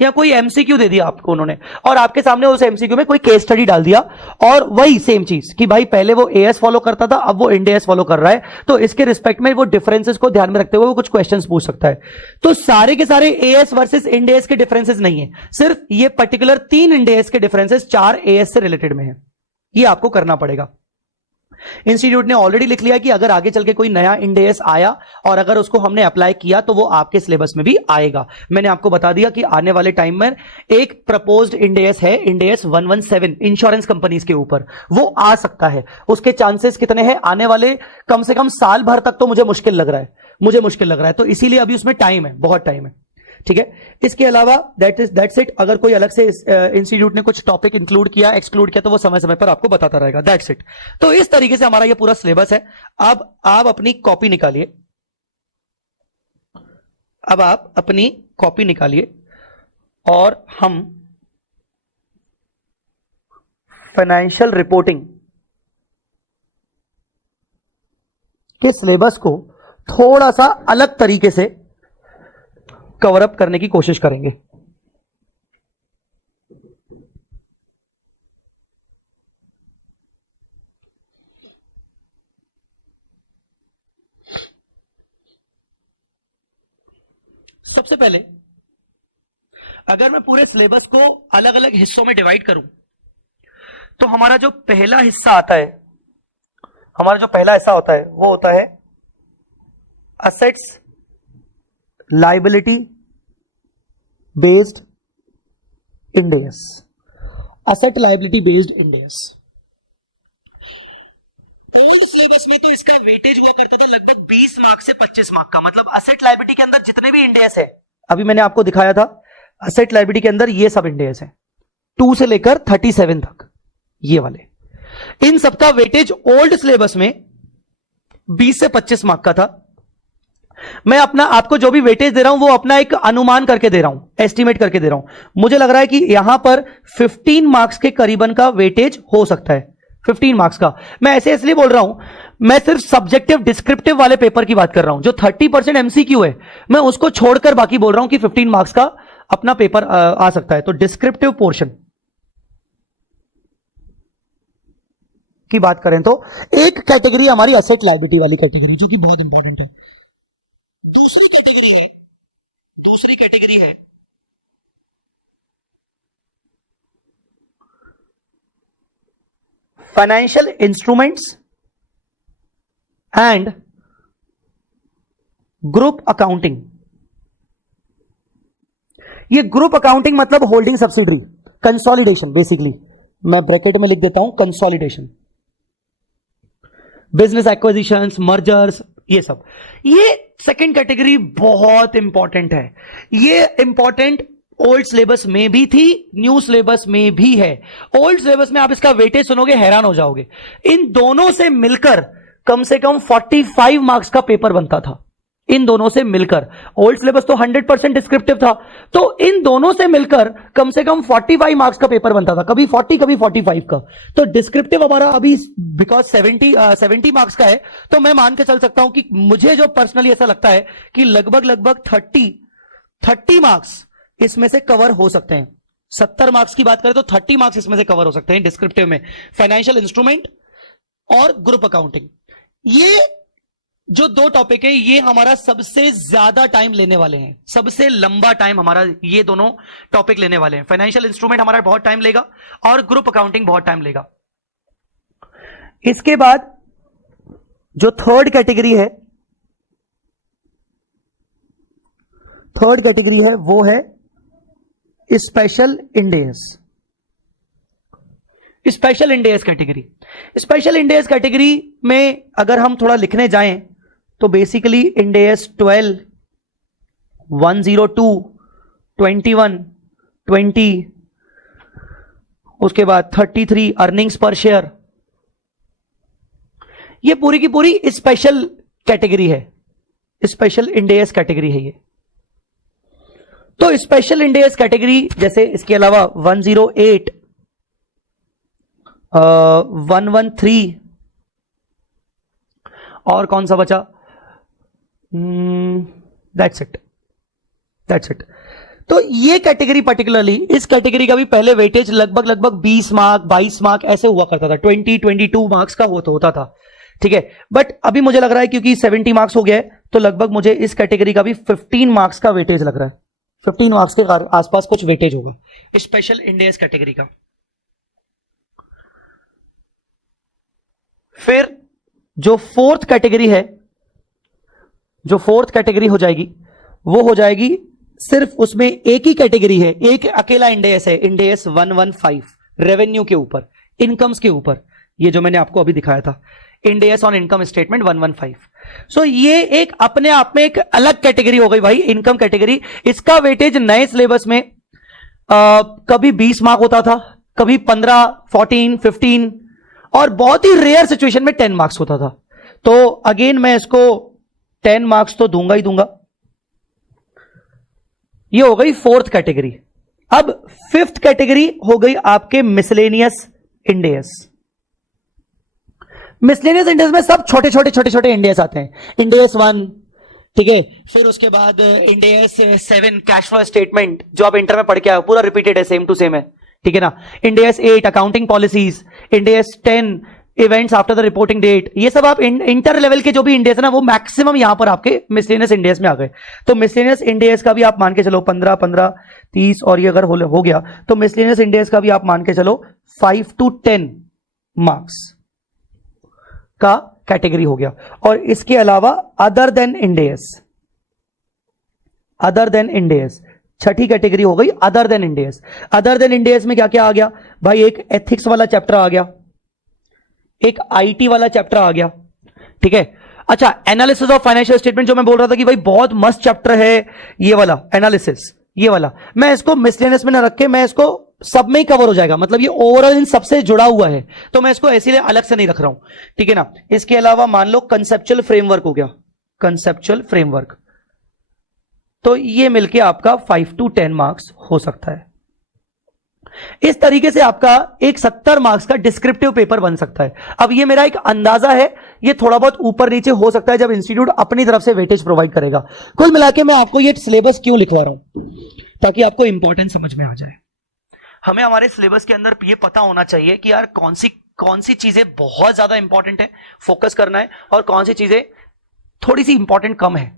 या कोई MCQ दे दिया आपको उन्होंने, और आपके सामने उस MCQ में कोई केस स्टडी डाल दिया, और वही सेम चीज कि भाई पहले वो AS फॉलो करता था, अब वो इंडेस फॉलो कर रहा है, तो इसके रिस्पेक्ट में वो डिफरेंसेस को ध्यान में रखते हुए वो कुछ क्वेश्चंस पूछ सकता है। तो सारे के सारे AS वर्सेस इंडेस के डिफरेंसेस नहीं है, सिर्फ ये पर्टिकुलर 3 इंडेस के डिफरेंसेस 4 AS से रिलेटेड में है, ये आपको करना पड़ेगा। इंस्टीट्यूट ने ऑलरेडी लिख लिया कि अगर आगे चल के कोई नया इंडेस आया और अगर उसको हमने अप्लाई किया तो वो आपके सिलेबस में भी आएगा। मैंने आपको बता दिया कि आने वाले टाइम में एक प्रपोज्ड इंडेस है, इंडेस 117 इंश्योरेंस कंपनीज के ऊपर, वो आ सकता है। उसके चांसेस कितने हैं आने वाले, कम से कम साल भर तक तो मुझे मुश्किल लग रहा है, तो इसीलिए अभी उसमें टाइम है, बहुत टाइम है। ठीक है, इसके अलावा दैट्स इट। अगर कोई अलग से इंस्टीट्यूट ने कुछ टॉपिक इंक्लूड किया, एक्सक्लूड किया, तो वो समय समय पर आपको बताता रहेगा। That's it. तो इस तरीके से हमारा ये पूरा सिलेबस है। अब आप अपनी कॉपी निकालिए, और हम फाइनेंशियल रिपोर्टिंग के सिलेबस को थोड़ा सा अलग तरीके से कवर अप करने की कोशिश करेंगे। सबसे पहले अगर मैं पूरे सिलेबस को अलग अलग हिस्सों में डिवाइड करूं तो हमारा जो पहला हिस्सा आता है, हमारा जो पहला हिस्सा होता है वो होता है assets liability based end S. Asset liability based end S. Old syllabus में तो इसका वेटेज हुआ करता था लगभग 20 मार्क से 25 मार्क का, मतलब असेट लायबिलिटी के अंदर जितने भी इंड एस है, अभी मैंने आपको दिखाया था असेट लायबिलिटी के अंदर ये सब इंड एस है 2 से लेकर 37 तक, ये वाले, इन सबका वेटेज ओल्ड सिलेबस में 20 से 25 मार्क का था। मैं अपना आपको जो भी वेटेज दे रहा हूं वो अपना एक अनुमान करके दे रहा हूं, एस्टिमेट करके दे रहा हूं। मुझे लग रहा है कि यहां पर 15 मार्क्स के करीबन का वेटेज हो सकता है, 15 मार्क्स का। मैं ऐसे इसलिए बोल रहा हूं, मैं सिर्फ सब्जेक्टिव डिस्क्रिप्टिव वाले पेपर की बात कर रहा हूं। जो 30% एमसीक्यू है मैं उसको छोड़कर बाकी बोल रहा हूं कि 15 मार्क्स का अपना पेपर आ सकता है। तो डिस्क्रिप्टिव पोर्शन की बात करें तो एक कैटेगरी हमारी असेट लायबिलिटी वाली कैटेगरी, जो कि बहुत इंपॉर्टेंट है। दूसरी कैटेगरी है financial instruments and group accounting. ये ग्रुप अकाउंटिंग मतलब होल्डिंग सब्सिडरी, कंसोलिडेशन, बेसिकली मैं ब्रैकेट में लिख देता हूं कंसोलिडेशन, बिजनेस एक्विजिशंस, मर्जर्स, ये सब। ये सेकंड कैटेगरी बहुत इंपॉर्टेंट है। ये इंपॉर्टेंट ओल्ड सिलेबस में भी थी, न्यू सिलेबस में भी है। ओल्ड सिलेबस में आप इसका वेटेज सुनोगे हैरान हो जाओगे। इन दोनों से मिलकर कम से कम 45 मार्क्स का पेपर बनता था, इन दोनों से मिलकर। ओल्ड सिलेबस तो 100% डिस्क्रिप्टिव था, तो इन दोनों से मिलकर कम से कम 45 मार्क्स का पेपर बनता था, कभी 40 कभी 45 का। तो डिस्क्रिप्टिव हमारा अभी बिकॉज 70 मार्क्स का है, तो मैं मान के चल सकता हूं कि मुझे जो पर्सनली ऐसा लगता है कि लगभग 30 मार्क्स इसमें से कवर हो सकते हैं। 70 मार्क्स की बात करें तो 30 मार्क्स इसमें से कवर हो सकते हैं डिस्क्रिप्टिव में, फाइनेंशियल इंस्ट्रूमेंट और ग्रुप अकाउंटिंग। ये जो दो टॉपिक है ये हमारा सबसे ज्यादा टाइम लेने वाले हैं, सबसे लंबा टाइम हमारा ये दोनों टॉपिक लेने वाले हैं। फाइनेंशियल इंस्ट्रूमेंट हमारा बहुत टाइम लेगा और ग्रुप अकाउंटिंग बहुत टाइम लेगा। इसके बाद जो थर्ड कैटेगरी है वो है special end S. Special end S category, special end S category में अगर हम थोड़ा लिखने जाएं तो बेसिकली इंड एस 12, 102, 21, 20, उसके बाद 33 अर्निंग्स पर शेयर, ये पूरी की पूरी स्पेशल कैटेगरी है, स्पेशल इंड एस कैटेगरी है ये। तो स्पेशल इंड एस कैटेगरी जैसे इसके अलावा 108, 113 और कौन सा बचा, दैट्स इट। तो ये कैटेगरी पर्टिकुलरली, इस कैटेगरी का भी पहले वेटेज लगभग 20 मार्क 22 मार्क ऐसे हुआ करता था, 22 मार्क्स का होता था, ठीक है। बट अभी मुझे लग रहा है क्योंकि 70 मार्क्स हो गया है तो लगभग मुझे इस कैटेगरी का भी 15 मार्क्स का वेटेज लग रहा है, 15 मार्क्स के आसपास कुछ वेटेज होगा स्पेशल इंड एस कैटेगरी का। फिर जो फोर्थ कैटेगरी हो जाएगी वो हो जाएगी सिर्फ उसमें एक ही कैटेगरी है, एक अकेला इंड एस है, इंड एस 115 रेवेन्यू के ऊपर, इनकम्स के ऊपर, ये जो मैंने आपको अभी दिखाया था end S on income statement 115। सो ये एक अपने आप में एक अलग कैटेगरी हो गई भाई, इनकम कैटेगरी। इसका वेटेज नए सिलेबस में कभी 20 मार्क होता था, कभी 15, 14, 15 और बहुत ही रेयर सिचुएशन में 10 मार्क्स होता था। तो अगेन मैं इसको 10 मार्क्स तो दूंगा ही दूंगा। ये हो गई फोर्थ कैटेगरी। अब फिफ्थ कैटेगरी हो गई आपके miscellaneous end S. Miscellaneous end S में सब छोटे इंड एस आते हैं। इंड एस 1, ठीक है, फिर उसके बाद end S 7 cash flow statement, जो आप इंटर में पढ़ के आए हो, पूरा रिपीटेड है, सेम टू सेम है, ठीक है ना। Ind AS 8 accounting policies, Ind AS 10 events after the reporting date, ये सब आप इंटर लेवल के जो भी इंडेस है ना, वो मैक्सिमम यहां पर आपके मिसलेनियस इंडेस में आ गए। तो मिसलेनियस इंडेस का भी आप मान के चलो 15 15 30, और ये अगर हो गया तो मिसलेनियस इंडेस का भी आप मान के चलो 5 to 10 मार्क्स का कैटेगरी हो गया। और इसके अलावा अदर देन इंडेस, अदर देन इंडेस छठी कैटेगरी हो गई अदर देन इंडेस। अदर देन इंडेस में क्या क्या आ गया भाई, एक एथिक्स वाला चैप्टर आ गया, एक आईटी वाला चैप्टर आ गया, ठीक है। अच्छा, एनालिसिस ऑफ फाइनेंशियल स्टेटमेंट जो मैं बोल रहा था कि भाई बहुत मस्त चैप्टर है ये वाला एनालिसिस, ये वाला मैं इसको मिसलेनियस में ना रख के मैं इसको सब में ही कवर हो जाएगा, मतलब ये ओवरऑल इन सबसे जुड़ा हुआ है, तो मैं इसको ऐसे अलग से नहीं रख रहा हूं, ठीक है ना। इसके अलावा मान लो कंसेप्चुअल फ्रेमवर्क हो गया, कंसेप्चुअल फ्रेमवर्क, तो ये मिलके आपका 5 to 10 मार्क्स हो सकता है। इस तरीके से आपका एक 70 मार्क्स का डिस्क्रिप्टिव पेपर बन सकता है। अब ये मेरा एक अंदाजा है, ये थोड़ा बहुत ऊपर नीचे हो सकता है जब इंस्टीट्यूट अपनी तरफ से वेटेज प्रोवाइड करेगा। कुल मिला के मैं आपको ये सिलेबस क्यों लिखवा रहा हूं, ताकि आपको इंपॉर्टेंस समझ में आ जाए। हमें हमारे सिलेबस के अंदर ये पता होना चाहिए कि यार कौन सी चीजें बहुत ज्यादा इंपॉर्टेंट है, फोकस करना है, और कौन सी चीजें थोड़ी सी इंपॉर्टेंट कम है।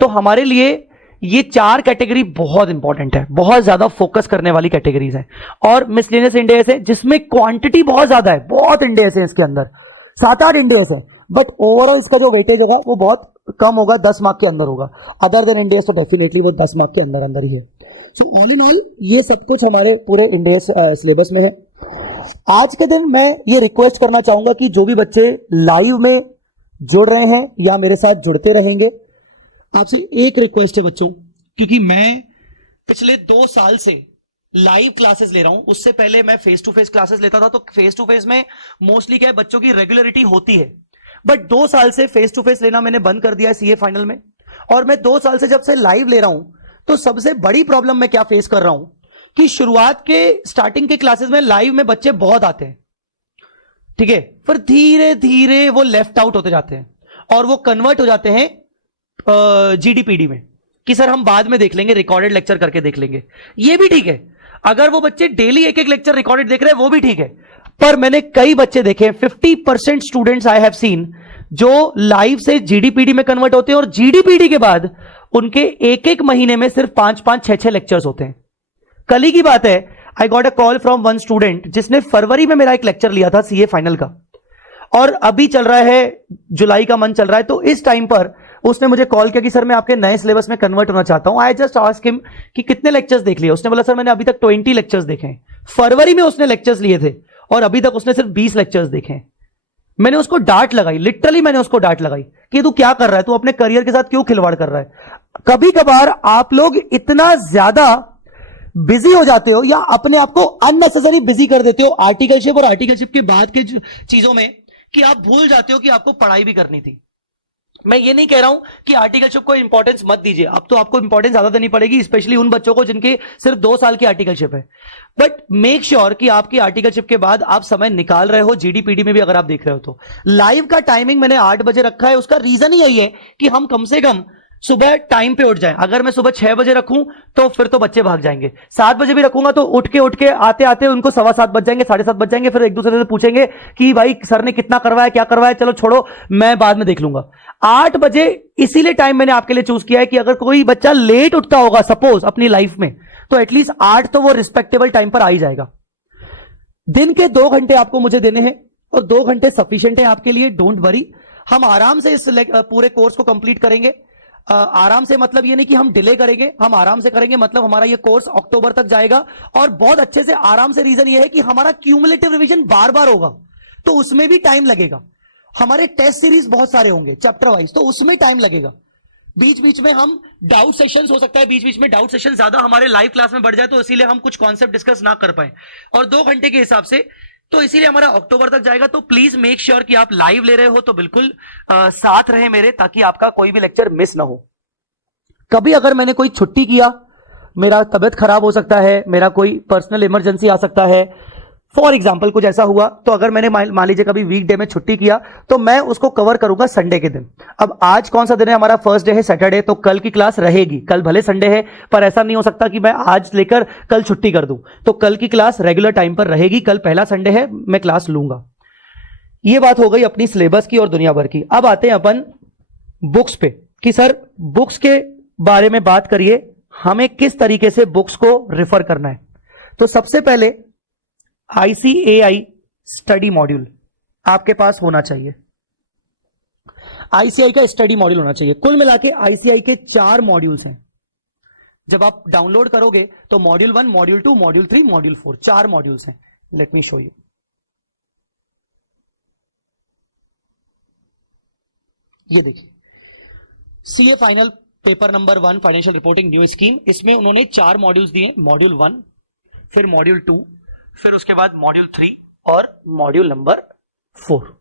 तो हमारे लिए ये 4 कैटेगरी बहुत इंपॉर्टेंट है, बहुत ज्यादा फोकस करने वाली कैटेगरीज हैं। और मिसलेनियस इंडेस है जिसमें क्वांटिटी बहुत ज्यादा है, बहुत इंडेस है इसके अंदर, 7-8 इंडेस है, बट ओवरऑल इसका जो वेटेज होगा वो बहुत कम होगा, 10 मार्क के अंदर होगा। अदर देन इंडेस तो डेफिनेटली वो 10 मार्क के अंदर अंदर ही है। सो ऑल इन ऑल ये सब कुछ हमारे पूरे इंडेस सिलेबस में है। आज के दिन मैं ये रिक्वेस्ट करना चाहूंगा कि जो भी बच्चे लाइव में जुड़ रहे हैं या मेरे साथ जुड़ते रहेंगे, आपसे एक रिक्वेस्ट है बच्चों, क्योंकि मैं पिछले 2 साल से लाइव क्लासेस ले रहा हूं, उससे पहले मैं फेस टू फेस क्लासेस लेता था, तो फेस टू फेस में मोस्टली क्या है बच्चों की रेगुलरिटी होती है, बट 2 साल से फेस टू फेस लेना मैंने बंद कर दिया है सीए फाइनल में। और मैं 2 साल से जब से लाइव ले रहा हूं, तो सबसे बड़ी प्रॉब्लम मैं क्या फेस कर रहा हूं कि शुरुआत के स्टार्टिंग के क्लासेस में लाइव में बच्चे बहुत आते हैं, ठीक है, फिर धीरे धीरे वो लेफ्ट आउट होते जाते हैं और वो कन्वर्ट हो जाते हैं जीडीपीडी में कि सर हम बाद में देख लेंगे, रिकॉर्डेड लेक्चर करके देख लेंगे। ये भी ठीक है, अगर वो बच्चे डेली एक एक लेक्चर रिकॉर्डेड देख रहे हैं वो भी ठीक है, पर मैंने कई बच्चे देखे, 50% स्टूडेंट्स आई हैव सीन जो लाइव से जीडीपीडी में कन्वर्ट होते हैं, और जीडीपीडी के बाद उनके एक एक महीने में सिर्फ 5-5, 6-6 लेक्चर्स होते हैं। कल ही की बात है, I got a call from one student जिसने फरवरी में मेरा एक लेक्चर लिया था सीए फाइनल का, और अभी चल रहा है जुलाई का मंथ चल रहा है, तो इस टाइम पर उसने मुझे कॉल किया कि सर मैं आपके नए सिलेबस में कन्वर्ट होना चाहता हूं। आई जस्ट आस्क हिम कि कितने लेक्चर्स देख लिए। उसने बोला सर मैंने अभी तक 20 लेक्चर्स देखे हैं। फरवरी में उसने लेक्चर्स लिए थे और अभी तक उसने सिर्फ 20 लेक्चर्स देखे हैं। मैंने उसको डांट लगाई, लिटरली मैंने उसको डांट लगाई कि तू क्या कर रहा है, तू अपने करियर के साथ क्यों खिलवाड़ कर रहा है। कभी कभार आप लोग इतना ज्यादा बिजी हो जाते हो या अपने आप को अननेसेसरी बिजी कर देते हो आर्टिकलशिप और आर्टिकलशिप के बाद के चीजों में, कि आप भूल जाते हो कि आपको पढ़ाई भी करनी थी। मैं ये नहीं कह रहा हूं कि आर्टिकलशिप को इंपॉर्टेंस मत दीजिए, अब तो आपको इंपॉर्टेंस ज्यादा देनी पड़ेगी, स्पेशली उन बच्चों को जिनके सिर्फ 2 साल की आर्टिकलशिप है। बट मेक श्योर कि आपकी आर्टिकलशिप के बाद आप समय निकाल रहे हो, जीडीपीडी में भी अगर आप देख रहे हो तो। लाइव का टाइमिंग मैंने 8 बजे रखा है, उसका रीजन ही यही है कि हम कम से कम सुबह टाइम पे उठ जाएं। अगर मैं सुबह 6 बजे रखूं तो फिर तो बच्चे भाग जाएंगे, 7 बजे भी रखूंगा तो उठ के आते आते उनको 7:15 बज जाएंगे, 7:30 बज जाएंगे, फिर एक दूसरे से पूछेंगे कि भाई सर ने कितना करवाया, क्या करवाया, चलो छोड़ो मैं बाद में देख लूंगा। 8 बजे इसीलिए टाइम मैंने आपके लिए चूज किया है कि अगर कोई बच्चा लेट उठता होगा सपोज अपनी लाइफ में, तो एटलीस्ट 8 तो वो रिस्पेक्टेबल टाइम पर आ ही जाएगा। दिन के 2 घंटे आपको मुझे देने हैं और 2 घंटे सफिशिएंट है आपके लिए, डोंट वरी। हम आराम से इस पूरे कोर्स को कंप्लीट करेंगे। आराम से मतलब ये नहीं कि हम डिले करेंगे, हम आराम से करेंगे, मतलब हमारा ये कोर्स अक्टूबर तक जाएगा और बहुत अच्छे से आराम से। रीजन ये है कि हमारा क्यूमुलेटिव रिवीजन बार बार होगा, तो उसमें भी टाइम लगेगा। हमारे टेस्ट सीरीज बहुत सारे होंगे चैप्टर वाइज, तो उसमें टाइम लगेगा। बीच बीच में हम डाउट सेशंस हो सकता है, बीच बीच में डाउट सेशन ज्यादा हमारे लाइव क्लास में बढ़ जाए, तो इसीलिए हम कुछ कॉन्सेप्ट डिस्कस ना कर पाए, और 2 घंटे के हिसाब से, तो इसीलिए हमारा अक्टूबर तक जाएगा। तो प्लीज मेक श्योर कि आप लाइव ले रहे हो तो बिल्कुल साथ रहे मेरे, ताकि आपका कोई भी लेक्चर मिस ना हो। कभी अगर मैंने कोई छुट्टी किया, मेरा तबियत खराब हो सकता है, मेरा कोई पर्सनल इमरजेंसी आ सकता है, फॉर एग्जाम्पल कुछ ऐसा हुआ, तो अगर मैंने मान लीजिए कभी वीकडे में छुट्टी किया, तो मैं उसको कवर करूंगा संडे के दिन। अब आज कौन सा दिन है, हमारा फर्स्ट डे है सैटरडे, तो कल की क्लास रहेगी। कल भले संडे है, पर ऐसा नहीं हो सकता कि मैं आज लेकर कल छुट्टी कर दूं, तो कल की क्लास रेगुलर टाइम पर रहेगी। कल पहला संडे है, मैं क्लास लूंगा। ये बात हो गई अपनी सिलेबस की और दुनिया भर की। अब आते हैं अपन बुक्स पे कि सर बुक्स के बारे में बात करिए, हमें किस तरीके से बुक्स को रेफर करना है। तो सबसे पहले ICAI स्टडी मॉड्यूल आपके पास होना चाहिए। ICAI का स्टडी मॉड्यूल होना चाहिए। कुल मिला के ICAI के 4 मॉड्यूल्स हैं। जब आप डाउनलोड करोगे तो module 1, module 2, module 3, module 4, 4 modules हैं। Let me show you. ये देखिए, CA final paper number 1 financial reporting new scheme, इसमें उन्होंने 4 मॉड्यूल्स दिए। मॉड्यूल 1, फिर मॉड्यूल 2, फिर उसके बाद मॉड्यूल 3 और मॉड्यूल नंबर 4।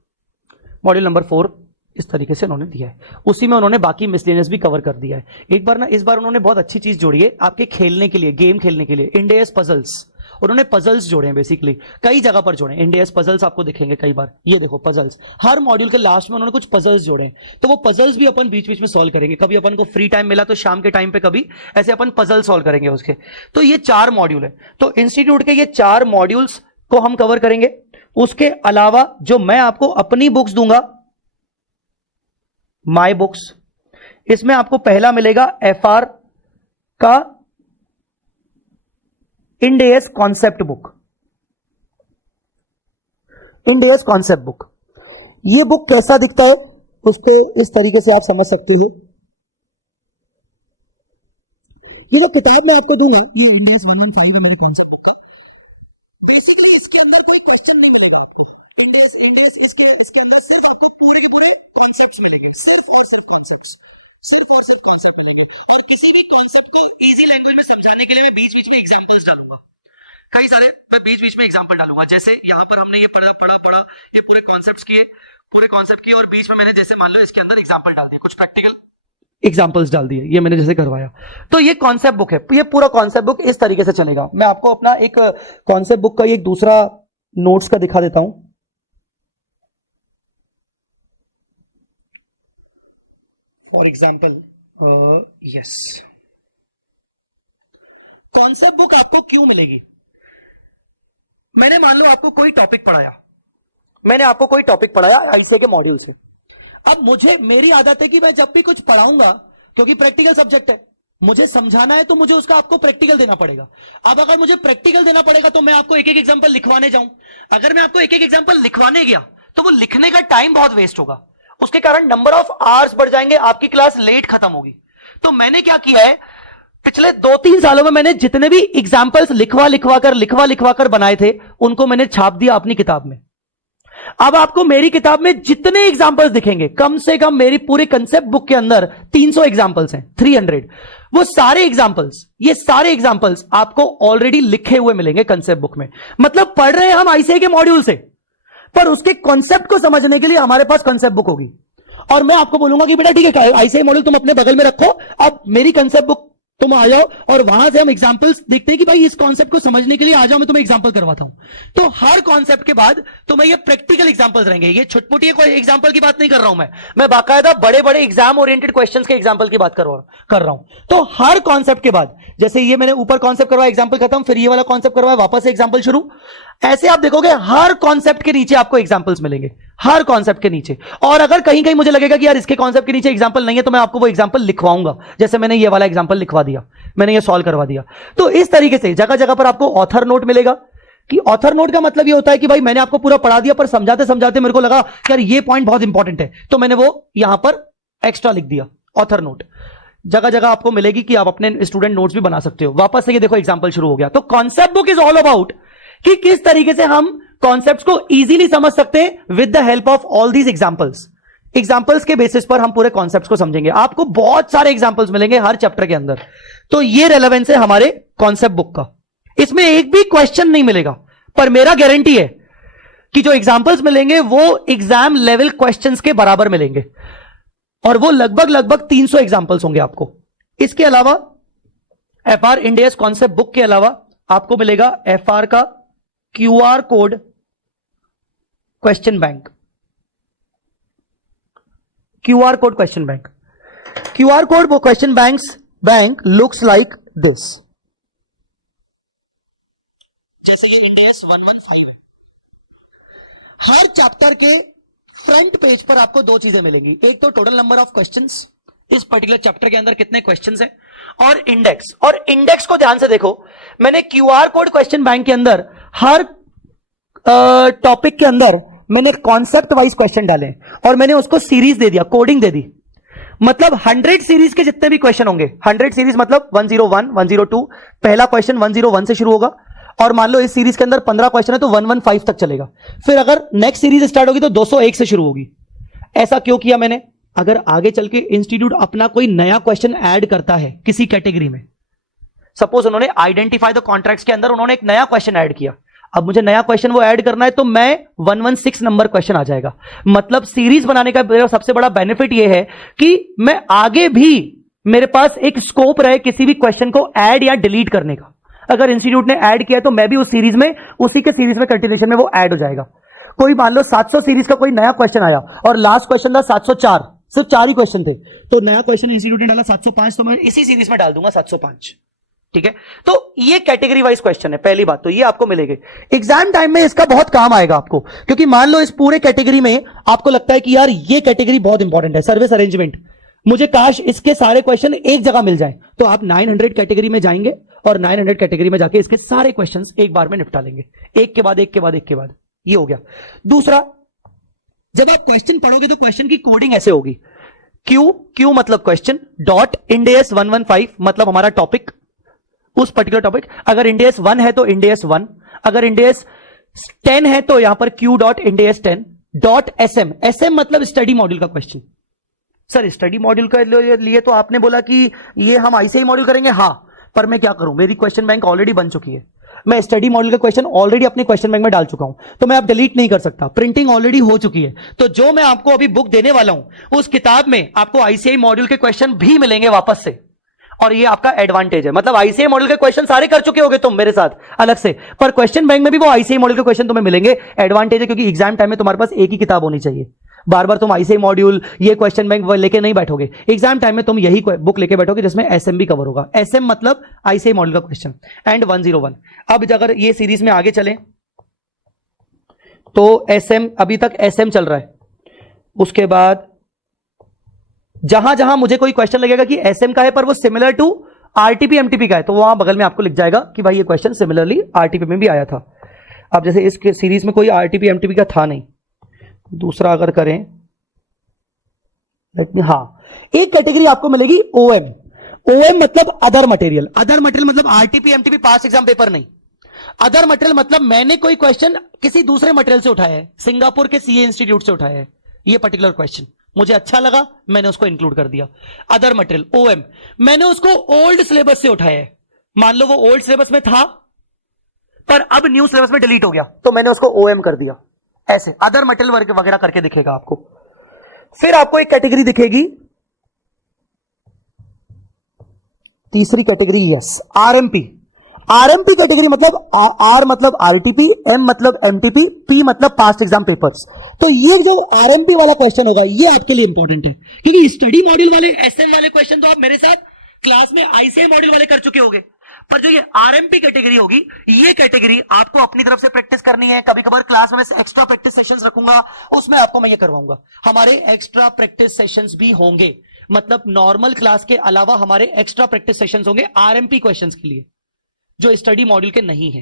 मॉड्यूल नंबर 4 इस तरीके से उन्होंने दिया है। उसी में उन्होंने बाकी मिसलेनियस भी कवर कर दिया है। एक बार ना, इस बार उन्होंने बहुत अच्छी चीज जोड़ी है आपके खेलने के लिए, गेम खेलने के लिए। इंडियस पजल्स, उन्होंने पजल्स जोड़े हैं बेसिकली, कई जगह पर जोड़े। इंडियस पजल्स आपको दिखेंगे कई बार। ये देखो पजल्स, हर मॉड्यूल के लास्ट में उन्होंने कुछ पजल्स जोड़े हैं। तो वो पजल्स भी अपन बीच बीच में सॉल्व करेंगे। कभी अपन को फ्री टाइम मिला तो शाम के टाइम पे कभी ऐसे अपन पजल सॉल्व करेंगे उसके। तो ये 4 मॉड्यूल है। तो इंस्टीट्यूट के ये 4 मॉड्यूल्स को हम कवर करेंगे। उसके अलावा जो मैं आपको अपनी बुक्स दूंगा, माई बुक्स, इसमें आपको पहला मिलेगा FR का इंडेस कॉन्सेप्ट बुक। इंडेस कॉन्सेप्ट बुक, ये बुक कैसा दिखता है उस पे इस तरीके से आप समझ सकते हो। ये जो किताब मैं आपको दूंगा, ये इंडेस 115 है मेरे कॉन्सेप्ट बुक का। बेसिकली इसके अंदर कोई क्वेश्चन नहीं मिलेगा आपको। इंडेस इसके अंदर सिर्फ आपको पूरे के पूरे कॉन्सेप्ट्स मिलेंगे, सिर्फ और सिर्फ कॉन्सेप्ट्स, सिर्फ और सिर्फ कॉन्सेप्ट मिलेंगे। और किसी भी कॉन्सेप्ट को इजी लैंग्वेज में समझाने के लिए मैं बीच बीच में एग्जांपल्स डालूंगा। कई सारे मैं बीच बीच में एग्जांपल डालूंगा। जैसे यहाँ पर हमने ये पढ़ा ये पूरे कॉन्सेप्ट्स किए, और बीच में मैंने जैसे मान लो इसके अंदर एग्जांपल डाल दिए, कुछ प्रैक्टिकल एग्जांपल्स डाल दिए, ये मैंने जैसे करवाया। तो ये कॉन्सेप्ट बुक है। ये पूरा कॉन्सेप्ट बुक इस तरीके से चलेगा। मैं आपको अपना एक कॉन्सेप्ट बुक का एक दूसरा नोट्स का दिखा देता हूं। For example, yes, concept book आपको क्यों मिलेगी? मैंने मान लो आपको कोई टॉपिक पढ़ाया, ICAI के मॉड्यूल से। अब मेरी आदत है कि मैं जब भी कुछ पढ़ाऊंगा, क्योंकि प्रैक्टिकल सब्जेक्ट है, मुझे समझाना है तो मुझे उसका आपको प्रैक्टिकल देना पड़ेगा। अब अगर मुझे प्रैक्टिकल देना पड़ेगा तो मैं आपको एक एक एग्जांपल लिखवाने जाऊं। अगर मैं आपको एक एक एग्जांपल लिखवाने गया तो वो लिखने का टाइम बहुत वेस्ट होगा, उसके कारण नंबर ऑफ आवर्स बढ़ जाएंगे, आपकी क्लास लेट खत्म होगी। तो मैंने क्या किया है, पिछले 2-3 सालों में मैंने जितने भी एग्जाम्पल्स लिखवा कर बनाए थे, उनको मैंने छाप दिया अपनी किताब में। अब आपको मेरी किताब में जितने एग्जाम्पल्स दिखेंगे, कम से कम मेरी पूरे कंसेप्ट बुक के अंदर 300 एग्जाम्पल्स हैं, 300। वो सारे एग्जाम्पल्स आपको ऑलरेडी लिखे हुए मिलेंगे कंसेप्ट बुक में। मतलब पढ़ रहे हैं हम ICAI के मॉड्यूल से, पर उसके कॉन्सेप्ट को समझने के लिए हमारे पास कंसेप्ट बुक होगी। और मैं आपको बोलूंगा कि बेटा ठीक है, ICAI मॉड्यूल तुम अपने बगल में रखो, अब मेरी कंसेप्ट बुक तुम आ जाओ और वहां से हम एग्जांपल्स देखते हैं कि भाई इस कॉन्सेप्ट को समझने के लिए आ जाओ, मैं तुम्हें एग्जांपल करवाता हूं। तो हर कॉन्सेप्ट के बाद तुम्हें ये प्रैक्टिकल एग्जांपल्स रहेंगे। ये छुटपुटी कोई एग्जांपल की बात नहीं कर रहा हूं मैं बाकायदा बड़े बड़े एग्जाम ओरिएंटेड क्वेश्चंस के एग्जांपल की बात कर रहा हूं। तो हर कॉन्सेप्ट के बाद, जैसे ये मैंने ऊपर कॉन्सेप्ट करवाया, एग्जांपल खत्म, फिर ये वाला कॉन्सेप्ट करवाया, वापस से एग्जांपल शुरू, ऐसे आप देखोगे हर कॉन्सेप्ट के नीचे आपको एग्जांपल्स मिलेंगे, हर कॉन्सेप्ट के नीचे। और अगर कहीं कहीं मुझे लगेगा कि यार इसके कॉन्सेप्ट के नीचे एग्जांपल नहीं है, तो मैं आपको वो एग्जांपल लिखवाऊंगा। जैसे मैंने ये वाला एग्जांपल लिखवा दिया, मैंने ये सॉल्व करवा दिया। तो इस तरीके से जगह जगह पर आपको ऑथर नोट मिलेगा। कि ऑथर नोट का मतलब ये होता है कि भाई मैंने आपको पूरा पढ़ा दिया, पर समझाते समझाते मेरे को लगा कि यार ये पॉइंट बहुत इंपॉर्टेंट है, तो मैंने वो यहां पर एक्स्ट्रा लिख दिया, ऑथर नोट। जगह जगह आपको मिलेगी कि आप अपने स्टूडेंट नोट्स भी बना सकते हो। वापस से ये देखो एग्जांपल शुरू हो गया। तो concept book is all about कि किस तरीके से हम कॉन्सेप्ट्स को इजीली समझ सकते हैं with the help of all these examples के बेसिस पर हम पूरे कॉन्सेप्ट्स को समझेंगे। आपको बहुत सारे एग्जांपल्स मिलेंगे हर चैप्टर के अंदर। तो ये रेलेवेंस है हमारे कॉन्सेप्ट बुक का। इसमें एक भी क्वेश्चन नहीं मिलेगा, पर मेरा गारंटी है कि जो एग्जांपल्स मिलेंगे वो एग्जाम लेवल क्वेश्चंस के बराबर मिलेंगे, और वो लगभग 300 एग्जांपल्स होंगे आपको। इसके अलावा FR इंडियस कॉन्सेप्ट बुक के अलावा आपको मिलेगा FR का QR code question bank. QR code question bank, QR code वो question bank looks like this. जैसे ये इंडियस 115 है, हर चैप्टर के फ्रंट पेज पर आपको दो चीजें मिलेंगी, एक तो टोटल नंबर ऑफ क्वेश्चंस, इस पर्टिकुलर चैप्टर के अंदर कितने क्वेश्चंस हैं, और इंडेक्स। और इंडेक्स को ध्यान से देखो, मैंने क्यूआर कोड क्वेश्चन बैंक के अंदर हर टॉपिक के अंदर मैंने कॉन्सेप्ट वाइज क्वेश्चन डाले और मैंने उसको सीरीज दे दिया, कोडिंग दे दी। मतलब 100 सीरीज के जितने भी क्वेश्चन होंगे, 100 सीरीज मतलब 101, 102, पहला क्वेश्चन 101 से शुरू होगा, और मान लो इस सीरीज के अंदर 15 क्वेश्चन है तो 115 तक चलेगा। फिर अगर नेक्स्ट सीरीज स्टार्ट होगी तो 201 से शुरू होगी। ऐसा क्यों किया मैंने? अगर आगे चल के इंस्टीट्यूट अपना कोई नया क्वेश्चन ऐड करता है किसी कैटेगरी में, सपोज उन्होंने आइडेंटिफाई द कॉन्ट्रैक्ट्स के अंदर उन्होंने एक नया क्वेश्चन ऐड किया, अब मुझे नया क्वेश्चन वो ऐड करना है तो मैं 116 नंबर क्वेश्चन आ जाएगा। मतलब सीरीज बनाने का सबसे बड़ा बेनिफिट ये है कि मैं आगे भी मेरे पास एक स्कोप रहे किसी भी क्वेश्चन को ऐड या डिलीट करने का। अगर इंस्टीट्यूट ने ऐड किया तो मैं भी उस सीरीज में, उसी के सीरीज में कंटिन्यूएशन में वो ऐड हो जाएगा। कोई मान लो 700 सीरीज का कोई नया क्वेश्चन आया और लास्ट क्वेश्चन था 704, सिर्फ 4 ही क्वेश्चन थे, तो नया क्वेश्चन इंस्टीट्यूट ने डाला 705, तो मैं इसी सीरीज में डाल दूंगा 705। ठीक है, तो ये कैटेगरी वाइज क्वेश्चन है। पहली बात तो ये आपको मिलेगी एग्जाम टाइम में, इसका बहुत काम आएगा आपको, क्योंकि मान लो इस पूरे कैटेगरी में आपको लगता है कि यार ये कैटेगरी बहुत इंपॉर्टेंट है, सर्विस अरेंजमेंट, मुझे काश इसके सारे क्वेश्चन एक जगह मिल जाए, तो आप 900 कैटेगरी में जाएंगे और 900 कैटेगरी में जाके इसके सारे क्वेश्चंस एक बार में निपटा लेंगे, एक के बाद एक के बाद एक के बाद। ये हो गया। दूसरा, जब आप क्वेश्चन पढ़ोगे तो क्वेश्चन की कोडिंग ऐसे होगी, क्यू मतलब क्वेश्चन, डॉट इंडेस 115 मतलब हमारा टॉपिक, उस पर्टिकुलर टॉपिक। अगर इंडेस 1 है तो इंडेस 1, अगर इंडेस 10 है तो यहां पर Q dot Ind AS 10, dot SM, SM मतलब स्टडी मॉड्यूल का क्वेश्चन। सर स्टडी मॉड्यूल के लिए तो आपने बोला कि ये हम आईसीआई मॉड्यूल करेंगे, हां, पर मैं क्या करूं, मेरी क्वेश्चन बैंक ऑलरेडी बन चुकी है, मैं स्टडी मॉड्यूल का क्वेश्चन ऑलरेडी अपने क्वेश्चन बैंक में डाल चुका हूं, तो मैं अब डिलीट नहीं कर सकता, प्रिंटिंग ऑलरेडी हो चुकी है। तो जो मैं आपको अभी बुक देने वाला हूं उस किताब में आपको आईसीआई मॉड्यूल के क्वेश्चन भी मिलेंगे वापस से, और ये आपका एडवांटेज है। मतलब आईसीआई मॉड्यूल के क्वेश्चन सारे कर चुके होगे तुम मेरे साथ अलग से, पर क्वेश्चन बैंक में भी वो आईसीआई मॉड्यूल के क्वेश्चन तुम्हें मिलेंगे। एडवांटेज है क्योंकि एग्जाम टाइम में तुम्हारे पास एक ही किताब होनी चाहिए, बार बार तुम आईसीआई मॉड्यूल ये क्वेश्चन बैंक लेके नहीं बैठोगे। एग्जाम टाइम में तुम यही बुक लेके बैठोगे जिसमें एसएम भी कवर होगा, एसएम मतलब आईसीआई मॉड्यूल का क्वेश्चन, एंड 101। अब अगर ये सीरीज में आगे चले तो एसएम, अभी तक एसएम चल रहा है, उसके बाद जहां जहां मुझे कोई क्वेश्चन लगेगा कि एसएम का है पर वो सिमिलर टू आरटीपी एमटीपी का है, तो वहां बगल में आपको लिख जाएगा कि भाई ये क्वेश्चन सिमिलरली आरटीपी में भी आया था। अब जैसे इस सीरीज में कोई आरटीपी एमटीपी का था नहीं, दूसरा अगर करें, हां, एक कैटेगरी आपको मिलेगी ओएम। ओएम मतलब अदर मटेरियल, अदर मटेरियल मतलब आरटीपी एमटीपी पास एग्जाम पेपर नहीं, अदर मटेरियल मतलब मैंने कोई क्वेश्चन किसी दूसरे मटेरियल से उठाया है, सिंगापुर के सीए इंस्टीट्यूट से उठाया है, ये पर्टिकुलर क्वेश्चन मुझे अच्छा लगा, मैंने उसको इंक्लूड कर दिया। अदर मटेरियल ओएम, मैंने उसको ओल्ड सिलेबस से उठाया है, मान लो वो ओल्ड सिलेबस में था पर अब न्यू सिलेबस में डिलीट हो गया, तो मैंने उसको ओएम कर दिया। ऐसे अदर मटेरियल वगैरह करके दिखेगा आपको। फिर आपको एक कैटेगरी दिखेगी, तीसरी category, yes, RMP. RMP category मतलब आर मतलब आरटीपी, एम मतलब एमटीपी, पी मतलब पास्ट एग्जाम पेपर्स। तो ये जो आरएमपी वाला क्वेश्चन होगा ये आपके लिए इंपॉर्टेंट है, क्योंकि स्टडी मॉड्यूल वाले एसएम वाले क्वेश्चन तो आप मेरे साथ क्लास में आईसीआई मॉड्यूल वाले कर चुके होंगे, पर जो ये आरएमपी कैटेगरी होगी, ये कैटेगरी आपको अपनी तरफ से प्रैक्टिस करनी है। कभी कभार क्लास में एक्स्ट्रा प्रैक्टिस सेशंस रखूंगा, उसमें आपको मैं ये करवाऊंगा। हमारे एक्स्ट्रा प्रैक्टिस सेशंस भी होंगे, मतलब नॉर्मल क्लास के अलावा हमारे एक्स्ट्रा प्रैक्टिस सेशंस होंगे आरएमपी क्वेश्चंस के लिए, जो स्टडी मॉड्यूल के नहीं है।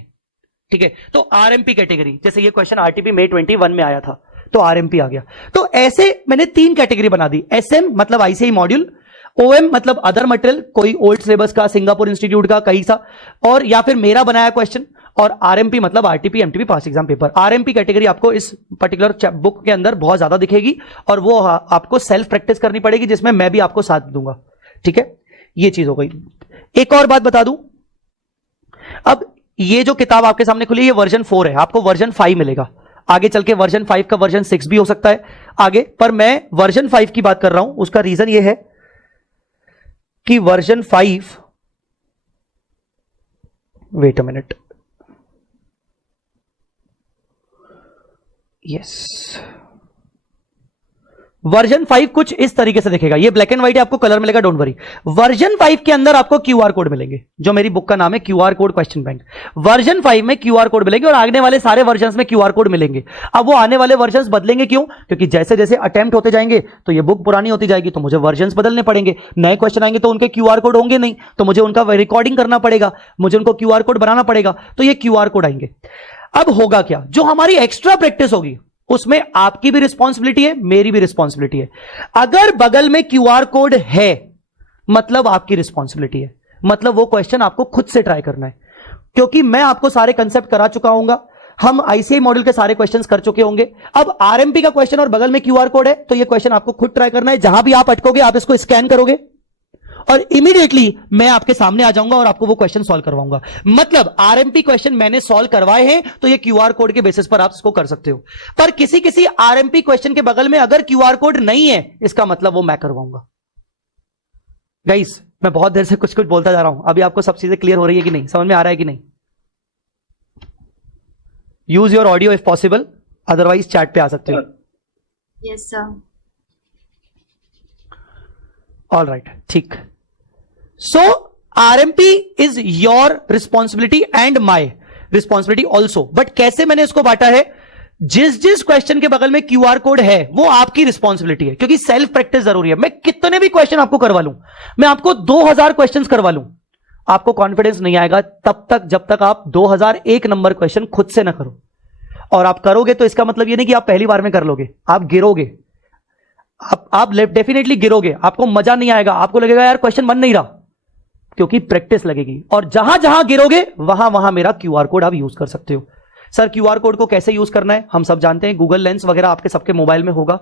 ठीक है, तो आरएमपी कैटेगरी, जैसे ये क्वेश्चन आरटीपी May 21 में आया था, तो आरएमपी आ गया। तो ऐसे मैंने 3 कैटेगरी बना दी, एसएम मतलब आईसीआई मॉड्यूल, ओएम मतलब अदर मटेरियल, कोई ओल्ड सिलेबस का, सिंगापुर इंस्टीट्यूट का, कहीं सा, और या फिर मेरा बनाया क्वेश्चन, और आरएमपी मतलब आरटीपी एमटीपी पास एग्जाम पेपर। आरएमपी कैटेगरी आपको इस पर्टिकुलर बुक के अंदर बहुत ज्यादा दिखेगी, और वो आपको सेल्फ प्रैक्टिस करनी पड़ेगी, जिसमें मैं भी आपको साथ दूंगा। ठीक है, ये चीज हो गई। एक और बात बता दूं, अब ये जो किताब आपके सामने खुली, ये वर्जन 4 है, आपको वर्जन 5 मिलेगा, आगे चल के वर्जन 5 का वर्जन 6 भी हो सकता है आगे, पर मैं वर्जन 5 की बात कर रहा हूं। उसका रीजन ये है कि version 5, wait a minute, yes, version 5 कुछ इस तरीके से दिखेगा, ये ब्लैक एंड व्हाइट है, आपको कलर मिलेगा, डोंट वरी। वर्जन 5 के अंदर आपको क्यूआर कोड मिलेंगे, जो मेरी बुक का नाम है QR code question bank. Version 5 में क्यूआर कोड मिलेंगे और आने वाले सारे वर्जन में क्यूआर कोड मिलेंगे। अब वो आने वाले वर्जन बदलेंगे क्यों? क्योंकि जैसे जैसे अटेम्प्ट होते जाएंगे तो ये बुक पुरानी होती जाएगी, तो मुझे वर्जन बदलने पड़ेंगे। नए क्वेश्चन आएंगे तो उनके क्यूआर कोड होंगे नहीं, तो मुझे उनका रिकॉर्डिंग करना पड़ेगा, मुझे उनको क्यूआर कोड बनाना पड़ेगा, तो ये क्यूआर कोड आएंगे। अब होगा क्या, जो हमारी एक्स्ट्रा प्रैक्टिस होगी उसमें आपकी भी रिस्पॉन्सिबिलिटी है, मेरी भी रिस्पॉन्सिबिलिटी है। अगर बगल में क्यूआर कोड है मतलब आपकी रिस्पॉन्सिबिलिटी है, मतलब वो क्वेश्चन आपको खुद से ट्राई करना है, क्योंकि मैं आपको सारे कंसेप्ट करा चुका हूंगा, हम आईसीआई मॉडल के सारे क्वेश्चंस कर चुके होंगे। अब आरएमपी का क्वेश्चन और बगल में क्यूआर कोड है, तो ये क्वेश्चन आपको खुद ट्राई करना है। जहां भी आप अटकोगे आप इसको स्कैन करोगे और इमीडिएटली मैं आपके सामने आ जाऊंगा और आपको वो क्वेश्चन सॉल्व करवाऊंगा। मतलब आरएमपी क्वेश्चन मैंने सॉल्व करवाए हैं तो ये क्यूआर कोड के बेसिस पर आप इसको कर सकते हो। पर किसी किसी आरएमपी क्वेश्चन के बगल में अगर क्यूआर कोड नहीं है, इसका मतलब वो मैं करवाऊंगा। गाइस, मैं बहुत देर से कुछ कुछ बोलता जा रहा हूं, अभी आपको सब चीजें क्लियर हो रही है कि नहीं, समझ में आ रहा है कि नहीं? Use your audio if possible, otherwise chat पे आ सकते हो। Yes sir. ऑल राइट, ठीक। So RMP is your responsibility and my responsibility also. But कैसे मैंने इसको बांटा है, जिस जिस क्वेश्चन के बगल में क्यूआर कोड है वो आपकी रिस्पॉन्सिबिलिटी है, क्योंकि सेल्फ प्रैक्टिस जरूरी है। मैं कितने भी क्वेश्चन आपको करवा लूं, मैं आपको 2000 क्वेश्चन करवा लूं, आपको कॉन्फिडेंस नहीं आएगा तब तक जब तक आप 2001 नंबर क्वेश्चन खुद से ना करो। और आप करोगे तो इसका मतलब ये नहीं कि आप पहली बार में कर लोगे, आप गिरोगे, आप डेफिनेटली गिरोगे, आपको मजा नहीं आएगा, आपको लगेगा यार क्वेश्चन बन नहीं रहा, क्योंकि प्रैक्टिस लगेगी। और जहां जहां गिरोगे वहां वहां मेरा क्यूआर कोड आप यूज कर सकते हो। सर क्यूआर कोड को कैसे यूज करना है हम सब जानते हैं, गूगल लेंस वगैरह आपके सबके मोबाइल में होगा।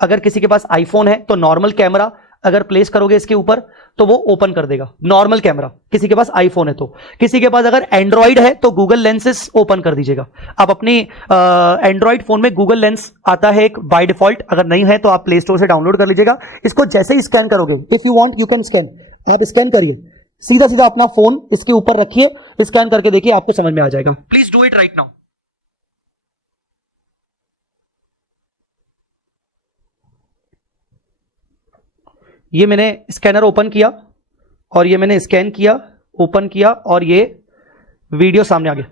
अगर किसी के पास आईफोन है तो नॉर्मल कैमरा अगर प्लेस करोगे इसके ऊपर तो वो ओपन कर देगा, नॉर्मल कैमरा। किसी के पास आईफोन है तो, किसी के पास अगर एंड्रॉइड है तो गूगल लेंसेस ओपन कर दीजिएगा। आप अपनी एंड्रॉइड फोन में गूगल लेंस आता है एक बाय डिफॉल्ट, अगर नहीं है तो आप प्ले स्टोर से डाउनलोड कर लीजिएगा। इसको जैसे ही स्कैन करोगे, if you want you can scan, आप स्कैन करिए, सीधा सीधा अपना फोन इसके ऊपर रखिए, स्कैन करके देखिए, आपको समझ में आ जाएगा। Please do it right now. ये मैंने स्कैनर ओपन किया और ये मैंने स्कैन किया, ओपन किया और ये वीडियो सामने आ गया,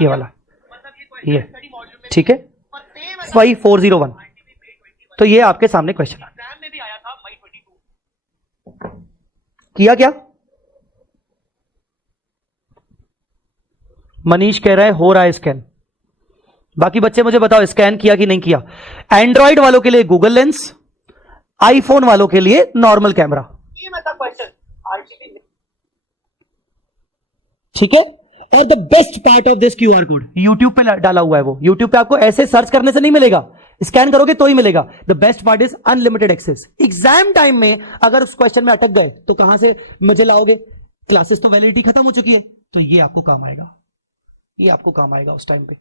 ये वाला, ये ठीक है 5401। तो ये आपके सामने क्वेश्चन किया क्या? मनीष कह रहा है हो रहा है स्कैन। बाकी बच्चे मुझे बताओ स्कैन किया कि नहीं किया? एंड्रॉइड वालों के लिए गूगल लेंस, आईफोन वालों के लिए नॉर्मल कैमरा, ठीक है। और the best part of this QR code YouTube पे डाला हुआ है, वो यूट्यूब पे आपको ऐसे सर्च करने से नहीं मिलेगा, स्कैन करोगे तो ही मिलेगा। The best part is unlimited access. Exam time में अगर उस क्वेश्चन में अटक गए तो कहां से मजे लाओगे? क्लासेस तो वैलिडिटी खत्म हो चुकी है, तो ये आपको काम आएगा, ये आपको काम आएगा उस टाइम पे।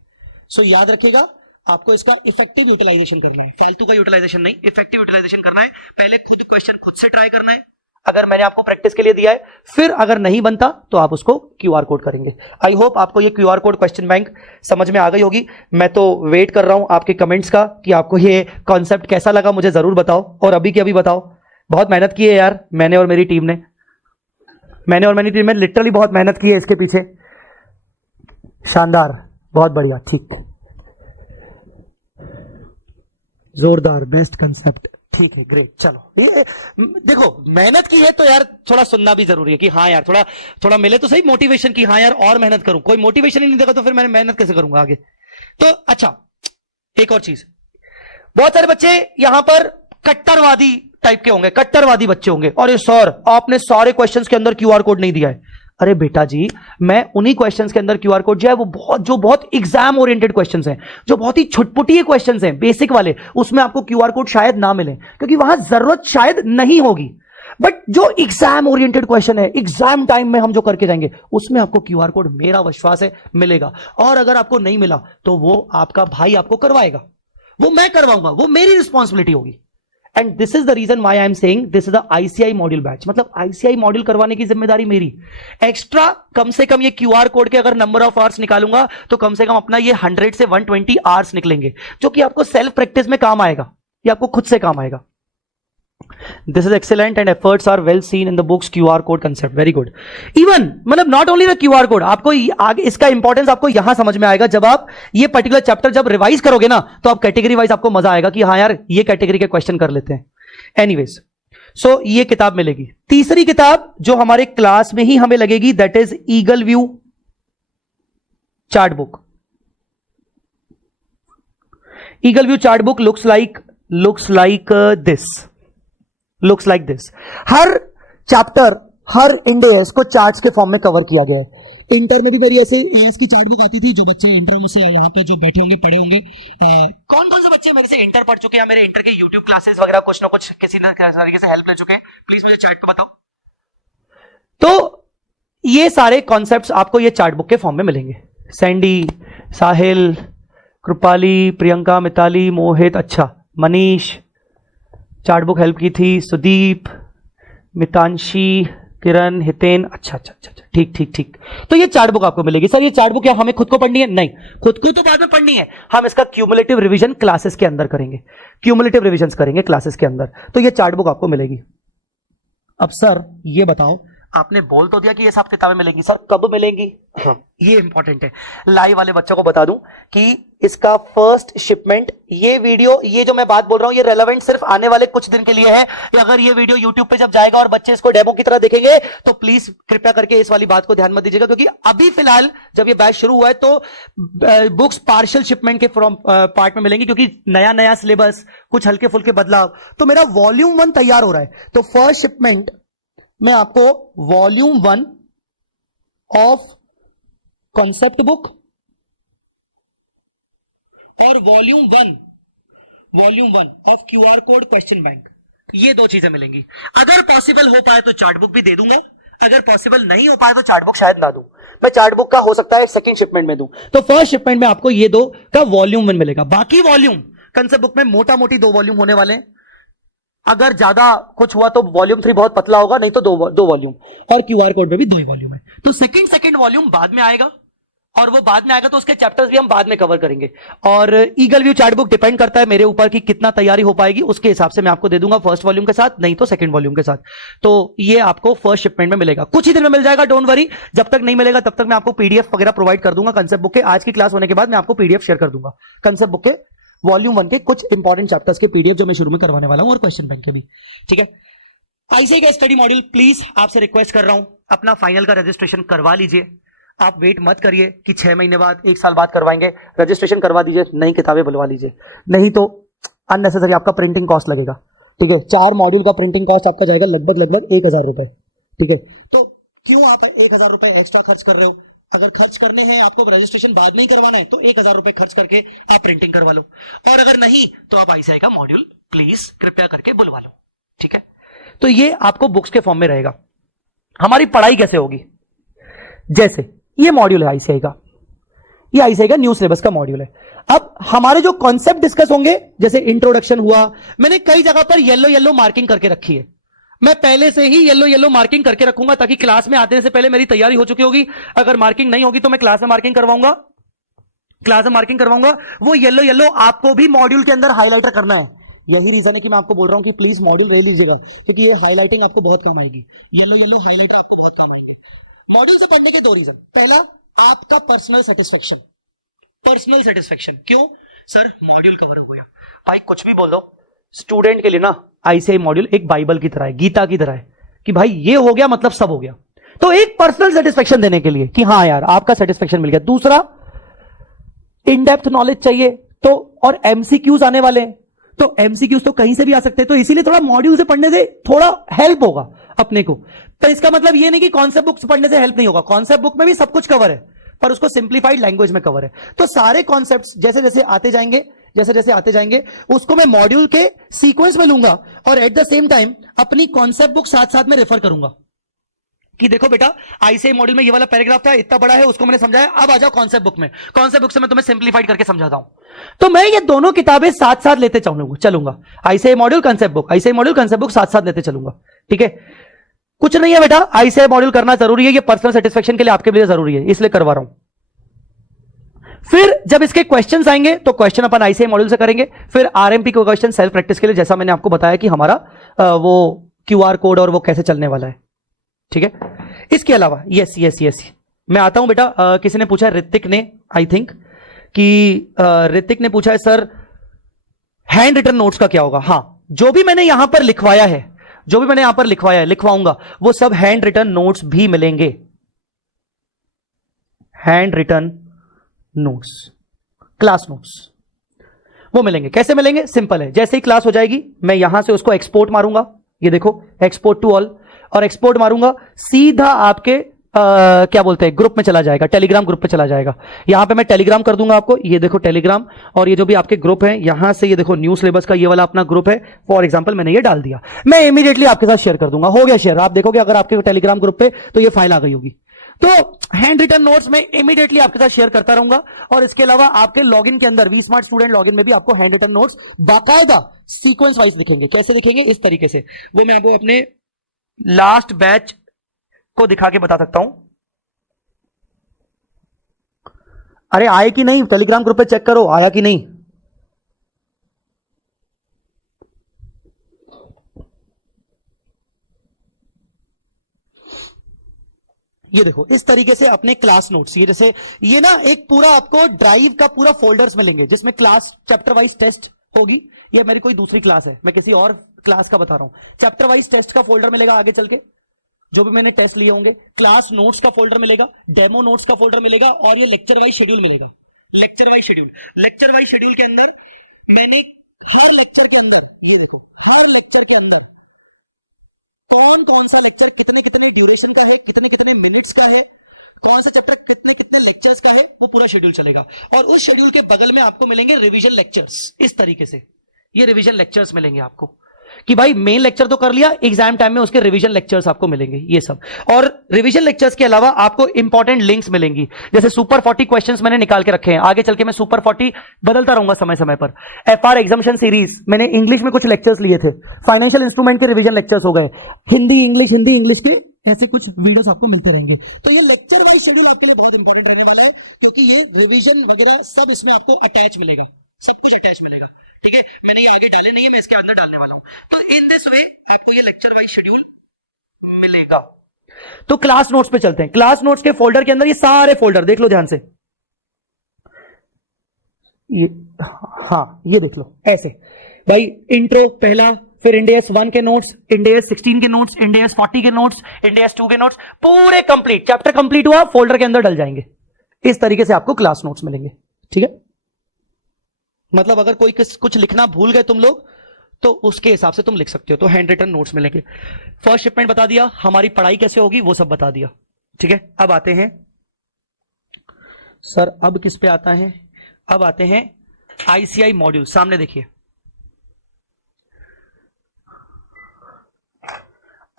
सो याद रखिएगा, आपको इसका इफेक्टिव यूटिलाइजेशन करना है, फालतू का यूटिलाइजेशन नहीं, इफेक्टिव यूटिलाइजेशन करना है। पहले खुद क्वेश्चन खुद से ट्राई करना है, अगर मैंने आपको प्रैक्टिस के लिए दिया है, फिर अगर नहीं बनता तो आप उसको क्यूआर कोड करेंगे। आई होप आपको ये क्यूआर कोड क्वेश्चन बैंक समझ में आ गई होगी। मैं तो वेट कर रहा हूं आपके कमेंट्स का कि आपको ये कॉन्सेप्ट कैसा लगा, मुझे जरूर बताओ। और अभी की अभी बताओ, बहुत मेहनत की है यार मैंने और मेरी टीम ने लिटरली बहुत मेहनत की है इसके पीछे। शानदार, बहुत बढ़िया, ठीक, जोरदार, बेस्ट कंसेप्ट, ठीक है, ग्रेट। चलो ये देखो, मेहनत की है तो यार थोड़ा सुनना भी जरूरी है कि हाँ यार थोड़ा मिले तो सही मोटिवेशन की, हाँ यार और मेहनत करूं। कोई मोटिवेशन ही नहीं देगा तो फिर मैं मेहनत कैसे करूंगा आगे? तो अच्छा, एक और चीज, बहुत सारे बच्चे यहां पर कट्टरवादी टाइप के होंगे, कट्टरवादी बच्चे होंगे, और ये सर आपने सारे क्वेश्चंस के अंदर क्यूआर कोड नहीं दिया है। अरे बेटा जी, मैं उन्हीं क्वेश्चंस के अंदर क्यूआर कोड जो है वो बहुत एग्जाम ओरिएंटेड क्वेश्चंस हैं, जो बहुत ही छुटपुटी क्वेश्चंस हैं, बेसिक वाले, उसमें आपको क्यूआर कोड शायद ना मिले क्योंकि वहां जरूरत शायद नहीं होगी। बट जो एग्जाम ओरिएंटेड क्वेश्चन है, एग्जाम टाइम में हम जो करके जाएंगे, उसमें आपको क्यूआर कोड मेरा विश्वास है मिलेगा। और अगर आपको नहीं मिला तो वो आपका भाई आपको करवाएगा, वो मैं करवाऊंगा, वो मेरी रिस्पॉन्सिबिलिटी होगी। And this is the reason why I am saying this is the ICI module batch. मतलब आईसीआई मॉड्यूल करवाने की जिम्मेदारी मेरी। एक्स्ट्रा कम से कम ये क्यूआर कोड के अगर नंबर ऑफ आवर्स निकालूंगा तो कम से कम अपना ये 100 से 120 आवर्स निकलेंगे, जो कि आपको सेल्फ प्रैक्टिस में काम आएगा। ये आपको खुद से काम आएगा. This is excellent and efforts are well seen in the book's QR code concept. Very good. Even मतलब not only the QR code, आपको आगे इसका इंपॉर्टेंस आपको यहां समझ में आएगा जब आप ये पर्टिकुलर चैप्टर जब रिवाइज करोगे ना, तो आप कैटेगरी वाइज आपको मजा आएगा कि हाँ यार ये कैटेगरी के क्वेश्चन कर लेते हैं. एनीवेज, सो ये किताब मिलेगी. तीसरी किताब जो हमारे क्लास में ही हमें लगेगी, that is eagle view chart book. Eagle view chart book looks like this. हर चैप्टर, हर इंडेस को चार्ट्स के फॉर्म में कवर किया गया है. इंटर में भी मेरी ऐसे एएस की चार्ट बुक आती थी. जो बच्चे इंटर मुझसे यहाँ पे जो बैठे होंगे, पढ़े होंगे, कौन कौन से बच्चे मेरे से इंटर पढ़ चुके हैं, मेरे इंटर के यूट्यूब क्लासेस वगैरह कुछ ना कुछ किसी न तरीके से हेल्प ले चुके हैं, प्लीज मुझे चार्ट पे बताओ. तो ये सारे कॉन्सेप्ट्स आपको ये चार्ट बुक के फॉर्म में मिलेंगे. सैंडी, साहिल, कृपाली, प्रियंका, मिताली, मोहित, अच्छा मनीष, चार्ट बुक हेल्प की थी, सुदीप, मितांशी, किरण, हितेन, अच्छा, ठीक. तो ये चार्ट बुक आपको मिलेगी. सर ये चार्ट बुक क्या हमें खुद को पढ़नी है? नहीं, खुद को तो बाद में पढ़नी है. हम इसका क्यूमुलेटिव रिवीजन क्लासेस के अंदर करेंगे, क्यूमुलेटिव रिवीजन करेंगे क्लासेस के अंदर. तो ये चार्ट बुक आपको मिलेगी. अब सर ये बताओ, आपने बोल तो दिया कि ये सब किताबें मिलेंगी, सर कब मिलेंगी? ये इंपॉर्टेंट है. लाइव वाले बच्चों को बता दूं कि इसका फर्स्ट शिपमेंट, ये वीडियो, ये जो मैं बात बोल रहा हूं, ये रेलेवेंट सिर्फ आने वाले कुछ दिन के लिए है. अगर ये वीडियो यूट्यूब पे जब जाएगा और बच्चे इसको डेमो की तरह देखेंगे, तो प्लीज कृपया करके इस वाली बात को ध्यान मत दीजिएगा, क्योंकि अभी फिलहाल जब ये बैच शुरू हुआ है तो बुक्स पार्शियल शिपमेंट के पार्ट में मिलेंगी, क्योंकि नया सिलेबस, कुछ हल्के फुल्के बदलाव. तो मेरा वॉल्यूम 1 तैयार हो रहा है. तो फर्स्ट शिपमेंट मैं आपको वॉल्यूम 1 ऑफ कॉन्सेप्ट बुक और volume 1 of QR code question bank, ये दो चीजें मिलेंगी. अगर पॉसिबल हो पाए तो चार्ट बुक भी दे दूंगा, अगर पॉसिबल नहीं हो पाए तो चार्ट बुक शायद ना दूं. मैं चार्ट बुक का हो सकता है सेकंड शिपमेंट में दूं. तो फर्स्ट शिपमेंट में आपको ये दो का वॉल्यूम 1 मिलेगा. बाकी वॉल्यूम कंसेप्ट बुक में मोटा मोटी 2 वॉल्यूम होने वाले हैं. अगर ज्यादा कुछ हुआ तो वॉल्यूम 3 बहुत पतला होगा, नहीं तो दो वॉल्यूम, और क्यूआर कोड में भी 2 ही वॉल्यूम है. तो सेकंड वॉल्यूम बाद में आएगा, और वो बाद में आएगा तो उसके चैप्टर्स भी हम बाद में कवर करेंगे. और eagle view chart book depend करता है मेरे ऊपर कि कितना तैयारी हो पाएगी, उसके हिसाब से मैं आपको दे दूंगा फर्स्ट वॉल्यूम के साथ, नहीं तो सेकंड वॉल्यूम के साथ. तो ये आपको फर्स्ट शिपमेंट में मिलेगा, कुछ ही दिन में मिल जाएगा, डोंट वरी. जब तक नहीं मिलेगा तब तक मैं आपको पीडीएफ वगैरह प्रोवाइड कर दूंगा कंसेप्ट बुक के. आज की क्लास होने के बाद मैं आपको पीडीएफ शेयर कर दूंगा कंसेप्ट बुक के वॉल्यूम 1 के कुछ इंपॉर्टेंट चैप्टर्स के पीडीएफ जो मैं शुरू में करवाने वाला हूं, और क्वेश्चन बैंक के भी. ठीक है, आईसीआई का स्टडी मॉड्यूल, प्लीज आपसे रिक्वेस्ट कर रहा हूं, अपना फाइनल का रजिस्ट्रेशन करवा लीजिए. आप वेट मत करिए कि 6 महीने बाद, 1 साल बाद करवाएंगे. रजिस्ट्रेशन करवा दीजिए, नई किताबें बुलवा लीजिए, नहीं तो अननेसेसरी आपका प्रिंटिंग कॉस्ट लगेगा. ठीक है, 4 मॉड्यूल का प्रिंटिंग कॉस्ट आपका जाएगा लगभग 1000 रुपए. ठीक है, तो क्यों आप 1000 रुपए एक्स्ट्रा खर्च कर रहे हो? अगर खर्च करने हैं, आपको रजिस्ट्रेशन बाद में ही करवाना है, तो 1000 रुपए खर्च करके आप प्रिंटिंग करवा लो. और अगर नहीं तो आप आईसीआई का मॉड्यूल प्लीज कृपया करके बुलवा लो. ठीक है, तो ये आपको बुक्स के फॉर्म में रहेगा. हमारी पढ़ाई कैसे होगी? जैसे ये मॉड्यूल है आईसीआई का, ये आईसीआई का न्यू सिलेबस का मॉड्यूल है. अब हमारे जो कॉन्सेप्ट डिस्कस होंगे, जैसे इंट्रोडक्शन हुआ, मैंने कई जगह पर येलो मार्किंग करके रखी है. मैं पहले से ही येलो मार्किंग करके रखूंगा, ताकि क्लास में आने से पहले मेरी तैयारी हो चुकी होगी. अगर मार्किंग नहीं होगी तो मैं क्लास में मार्किंग करवाऊंगा, वो येलो आपको भी मॉड्यूल के अंदर हाईलाइटर करना है. यही रीजन है कि मैं आपको बोल रहा हूं कि प्लीज मॉड्यूल ले लीजिएगा, क्योंकि ये हाईलाइटिंग आपको बहुत काम आएगी. येलो हाईलाइटर आपको बहुत काम आएगी. मॉड्यूल से पढ़ने के 2 रीजन. पहला, आपका पर्सनल सेटिस्फेक्शन. क्यों सर? मॉड्यूल कवर हो गया. भाई कुछ भी बोल दो, स्टूडेंट के लिए ना आईसीआई मॉड्यूल एक बाइबल की तरह है, गीता की तरह है, कि भाई ये हो गया मतलब सब हो गया. तो एक पर्सनल सेटिस्फेक्शन देने के लिए कि हाँ यार आपका सेटिस्फेक्शन मिल गया. दूसरा, इन डेप्थ नॉलेज चाहिए, तो और एमसीक्यूज आने वाले हैं, तो एमसीक्यूज तो कहीं से भी आ सकते हैं, तो इसीलिए थोड़ा मॉड्यूल से पढ़ने से थोड़ा हेल्प होगा अपने को. तो इसका मतलब ये नहीं कि कॉन्सेप्ट बुक पढ़ने से हेल्प नहीं होगा, कॉन्सेप्ट बुक में भी सब कुछ कवर है, पर उसको सिंप्लीफाइड लैंग्वेज में कवर है. तो सारे कॉन्सेप्ट्स जैसे जैसे आते जाएंगे उसको मैं मॉड्यूल के सीक्वेंस में लूंगा, और एट द सेम टाइम अपनी कॉन्सेप्ट बुक साथ साथ में रेफर करूंगा कि देखो बेटा आईसीआई मॉड्यूल में ये वाला पैराग्राफ था, इतना बड़ा है, उसको मैंने समझाया, अब आ जाओ कॉन्सेप्ट बुक में. कॉन्सेप्ट बुक से मैं तुम्हें सिंप्लीफाइड करके समझाता हूं. तो मैं ये दोनों किताबें साथ साथ लेते चलूंगा. आईसीआई मॉड्यूल कॉन्सेप्ट बुक साथ साथ लेते चलूंगा. ठीक है, कुछ नहीं है बेटा, आईसीआई मॉड्यूल करना जरूरी है, ये पर्सनल सेटिस्फेक्शन के लिए आपके लिए जरूरी है, इसलिए करवा रहा हूं. फिर जब इसके क्वेश्चंस आएंगे तो क्वेश्चन अपन आईसीआई मॉड्यूल से करेंगे, फिर आरएमपी को क्वेश्चन सेल्फ प्रैक्टिस के लिए, जैसा मैंने आपको बताया कि हमारा वो क्यूआर कोड और वो कैसे चलने वाला है, ठीक है। इसके अलावा यस यस यस मैं आता हूं बेटा, किसी ने पूछा, ऋतिक ने, आई थिंक कि ऋतिक ने पूछा है सर हैंड रिटन नोट्स का क्या होगा। हाँ, जो भी मैंने यहां पर लिखवाया है, जो भी मैंने यहां पर लिखवाया है, लिखवाऊंगा, वो सब हैंड रिटन नोट्स भी मिलेंगे। Handwritten notes, class notes वो मिलेंगे। कैसे मिलेंगे? सिंपल है, जैसे ही क्लास हो जाएगी मैं यहां से उसको एक्सपोर्ट मारूंगा, ये देखो एक्सपोर्ट टू ऑल, और एक्सपोर्ट मारूंगा सीधा आपके क्या बोलते हैं ग्रुप में चला जाएगा, टेलीग्राम ग्रुप पे चला जाएगा। यहां पे मैं टेलीग्राम कर दूंगा आपको, ये देखो टेलीग्राम, और ये जो भी आपके ग्रुप है यहां से, ये देखो न्यू सिलेबस का ये वाला अपना ग्रुप है, फॉर एग्जांपल मैंने ये डाल दिया, मैं इमीडिएटली आपके साथ शेयर कर दूंगा। हो गया शेयर, आप देखोगे अगर आपके टेलीग्राम ग्रुप पे तो ये फाइल आ गई होगी। तो हैंड रिटन नोट्स में इमीडिएटली आपके साथ शेयर करता रहूंगा, और इसके अलावा आपके लॉगिन के अंदर, वी स्मार्ट स्टूडेंट लॉगिन में भी आपको हैंड रिटन नोट्स बाकायदा सीक्वेंस वाइज दिखेंगे। कैसे दिखेंगे? इस तरीके से, वो मैं आपको अपने लास्ट बैच को दिखा के बता सकता हूं। अरे आए कि नहीं? टेलीग्राम ग्रुप पे चेक करो आया कि नहीं। ये देखो इस तरीके से अपने क्लास नोट्स, ये जैसे ये ना एक पूरा आपको ड्राइव का पूरा फोल्डर्स मिलेंगे, जिसमें क्लास चैप्टर वाइज टेस्ट होगी। ये मेरी कोई दूसरी क्लास है, मैं किसी और क्लास का बता रहा हूं। चैप्टर वाइज टेस्ट का फोल्डर मिलेगा आगे चल के, जो भी मैंने टेस्ट लिए होंगे। क्लास नोट्स का फोल्डर मिलेगा, डेमो नोट्स का फोल्डर मिलेगा, और ये लेक्चर वाइज शेड्यूल मिलेगा। Lecture wise schedule, lecture wise schedule के अंदर मैंने हर लेक्चर के अंदर, ये देखो हर लेक्चर के अंदर कौन कौन सा लेक्चर कितने कितने ड्यूरेशन का है, कितने कितने मिनट्स का है, कौन सा चैप्टर कितने कितने लेक्चर्स का है, वो पूरा शेड्यूल चलेगा। और उस शेड्यूल के बगल में आपको मिलेंगे रिवीजन लेक्चर्स। इस तरीके से ये रिवीजन लेक्चर्स मिलेंगे आपको, कि भाई मेन लेक्चर तो कर लिया, एग्जाम टाइम में उसके रिवीजन लेक्चर्स आपको मिलेंगे ये सब। और रिवीजन लेक्चर्स के अलावा आपको इंपॉर्टेंट लिंक्स मिलेंगी, जैसे सुपर 40 क्वेश्चंस मैंने निकाल के रखे हैं, आगे चल के मैं सुपर 40 बदलता रहूंगा समय समय पर। एफआर एग्जामिनेशन सीरीज मैंने इंग्लिश में कुछ लेक्चर्स लिए थे, फाइनेंशियल इंस्ट्रूमेंट के रिवीजन लेक्चर्स हो गए, हिंदी इंग्लिश पे ऐसे कुछ वीडियोस आपको मिलते रहेंगे। तो ये लेक्चर वाइज शेड्यूल आपके लिए बहुत इंपॉर्टेंट रहने वाला है, क्योंकि ये रिवीजन वगैरह सब इसमें आपको अटैच मिलेगा, सब कुछ अटैच मिलेगा, ठीक है। मैंने ये आगे डाले नहीं है, मैं इसके अंदर डालने वाला हूं। तो इन दिस वे आपको ये लेक्चर वाइज शेड्यूल मिलेगा। तो क्लास नोट्स पे चलते हैं। क्लास नोट्स के फोल्डर के अंदर ये सारे फोल्डर देख लो ध्यान से, ये हाँ ये देख लो ऐसे, भाई इंट्रो पहला, फिर इंडेस 1 के नोट्स, इंडेस 16 के नोट्स, इंडेस 40 के नोट्स, इंडेस 2 के नोट्स, पूरे कंप्लीट, चैप्टर कंप्लीट हुआ फोल्डर के अंदर डल जाएंगे। इस तरीके से आपको क्लास नोट्स मिलेंगे, ठीक है। मतलब अगर कोई कुछ लिखना भूल गए तुम लोग तो उसके हिसाब से तुम लिख सकते हो। तो हैंड रिटन नोट्स मिलेंगे। फर्स्ट शिपमेंट बता दिया, हमारी पढ़ाई कैसे होगी वो सब बता दिया, ठीक है। अब आते हैं सर, अब किस पे आता है? अब आते हैं आईसीआई मॉड्यूल। सामने देखिए,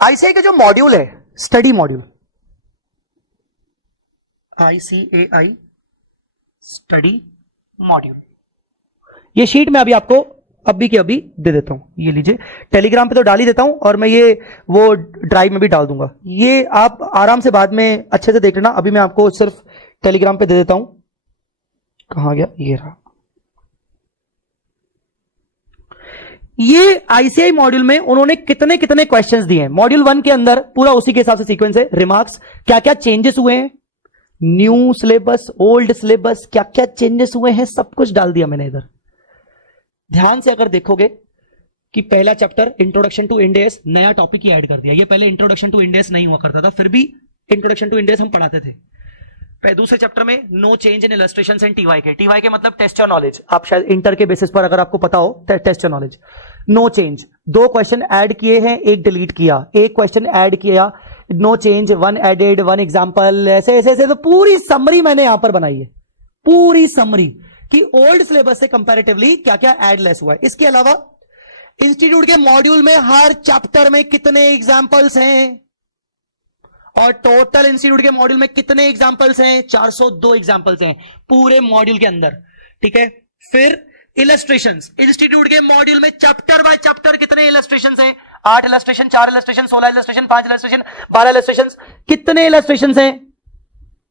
आईसीआई का जो मॉड्यूल है, study module, ICAI study module, ये शीट में अभी आपको अभी के अभी दे देता हूं। ये लीजिए, टेलीग्राम पे तो डाल ही देता हूं, और मैं ये वो ड्राइव में भी डाल दूंगा। ये आप आराम से बाद में अच्छे से देख लेना, अभी मैं आपको सिर्फ टेलीग्राम पे दे देता हूं। कहां गया? ये रहा। ये आईसीआई मॉड्यूल में उन्होंने कितने कितने क्वेश्चंस दिए हैं। मॉड्यूल 1 के अंदर पूरा उसी के हिसाब से सीक्वेंस है, रिमार्क्स, क्या क्या चेंजेस हुए हैं, न्यू सिलेबस, ओल्ड सिलेबस, क्या क्या चेंजेस हुए हैं, सब कुछ डाल दिया मैंने इधर। ध्यान से अगर देखोगे कि पहला चैप्टर इंट्रोडक्शन टू इंडेस, नया टॉपिक ही ऐड कर दिया। ये पहले इंट्रोडक्शन टू इंडेस नहीं हुआ करता था, फिर भी इंट्रोडक्शन टू इंडेस हम पढ़ाते थे। दूसरे चैप्टर में no change in illustrations and TYK. TYK मतलब टेस्ट योर नॉलेज, आप शायद इंटर के बेसिस पर अगर आपको पता हो, test your knowledge. No change, 2 question add किए हैं, 1 डिलीट किया, 1 क्वेश्चन ऐड किया, नो चेंज, 1 एडेड, 1 एग्जाम्पल, ऐसे ऐसे ऐसे। तो पूरी समरी मैंने यहां पर बनाई है, पूरी समरी कि ओल्ड सिलेबस से कंपैरेटिवली क्या क्या ऐड लेस हुआ है। इसके अलावा इंस्टीट्यूट के मॉड्यूल में हर चैप्टर में कितने एग्जाम्पल्स हैं, और टोटल इंस्टीट्यूट के मॉड्यूल में कितने एग्जाम्पल्स हैं, 402 एग्जाम्पल्स हैं पूरे मॉड्यूल के अंदर, ठीक है। फिर इलस्ट्रेशंस, इंस्टीट्यूट के मॉड्यूल में चैप्टर बाय चैप्टर कितने इलस्ट्रेशंस हैं, 8 illustration, 4 illustration, 16 illustration, 5 illustration, 12 illustration, कितने इलस्ट्रेशंस हैं,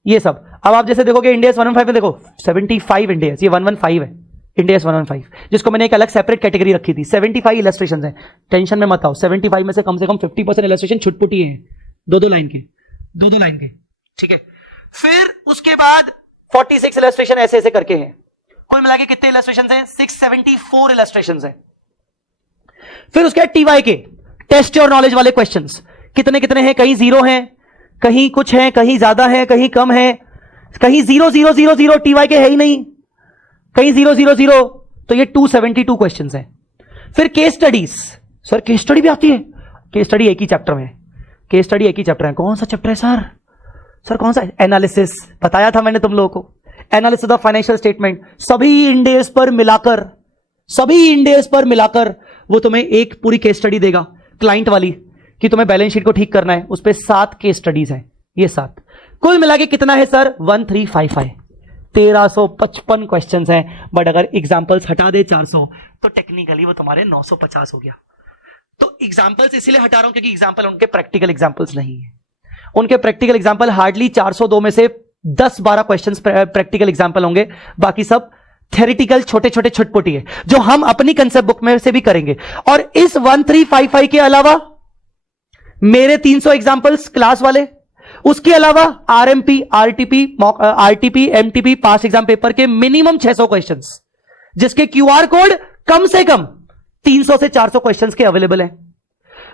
ये सब। अब आप जैसे देखोगे इंडिया 115 में देखो 75 इंडिया, ये 115 है इंडिया 115, जिसको मैंने एक अलग सेपरेट कैटेगरी रखी थी। 75 इलस्ट्रेशन है, टेंशन में मत आओ। 75 में से कम 50% इलस्ट्रेशन छुटपुटी हैं, दो लाइन के, ठीक है। फिर उसके बाद 46 इलस्ट्रेशन ऐसे ऐसे करके हैं। कुल मिला के कितने इलस्ट्रेशन हैं? 674 इलस्ट्रेशन हैं। फिर उसके बाद टीवाई के टेस्ट और नॉलेज वाले क्वेश्चंस कितने कितने हैं? कहीं 0 हैं, कहीं कुछ है, कहीं ज्यादा है, कहीं कम है, कहीं 0 0 0 0 टीवाई के है ही नहीं, कहीं 0 0 0, तो ये 272 क्वेश्चंस हैं। फिर case studies, sir case study भी आती है? केस स्टडी एक ही चैप्टर में, केस स्टडी एक ही चैप्टर है। कौन सा चैप्टर है सर? सर कौन सा? एनालिसिस, बताया था मैंने तुम लोगों को, एनालिसिस ऑफ फाइनेंशियल स्टेटमेंट। सभी इंडेस पर मिलाकर वो तुम्हें एक पूरी केस स्टडी देगा, क्लाइंट वाली, कि तुम्हें बैलेंस शीट को ठीक करना है। उस पर 7 केस स्टडीज हैं, ये 7 कुल मिला के कितना है सर? 1355, 1355 क्वेश्चंस हैं। बट अगर एग्जांपल्स हटा दे 400, तो टेक्निकली वो तुम्हारे 950 हो गया। तो एग्जांपल्स इसलिए हटा रहा हूं क्योंकि एग्जांपल उनके प्रैक्टिकल एग्जांपल्स नहीं है। उनके प्रैक्टिकल एग्जांपल हार्डली 402 में से 10-12 क्वेश्चंस प्रैक्टिकल एग्जांपल होंगे, बाकी सब थ्योरेटिकल छोटे छोटे छुटपुटी है, जो हम अपनी कंसेप्ट बुक में से भी करेंगे। और इस 1355 के अलावा मेरे 300 एग्जांपल्स क्लास वाले, उसके अलावा आरएमपी, आरटीपी, एमटीपी पास एग्जाम पेपर के मिनिमम 600 क्वेश्चंस, जिसके क्यूआर कोड कम से कम 300 से 400 क्वेश्चंस के अवेलेबल हैं।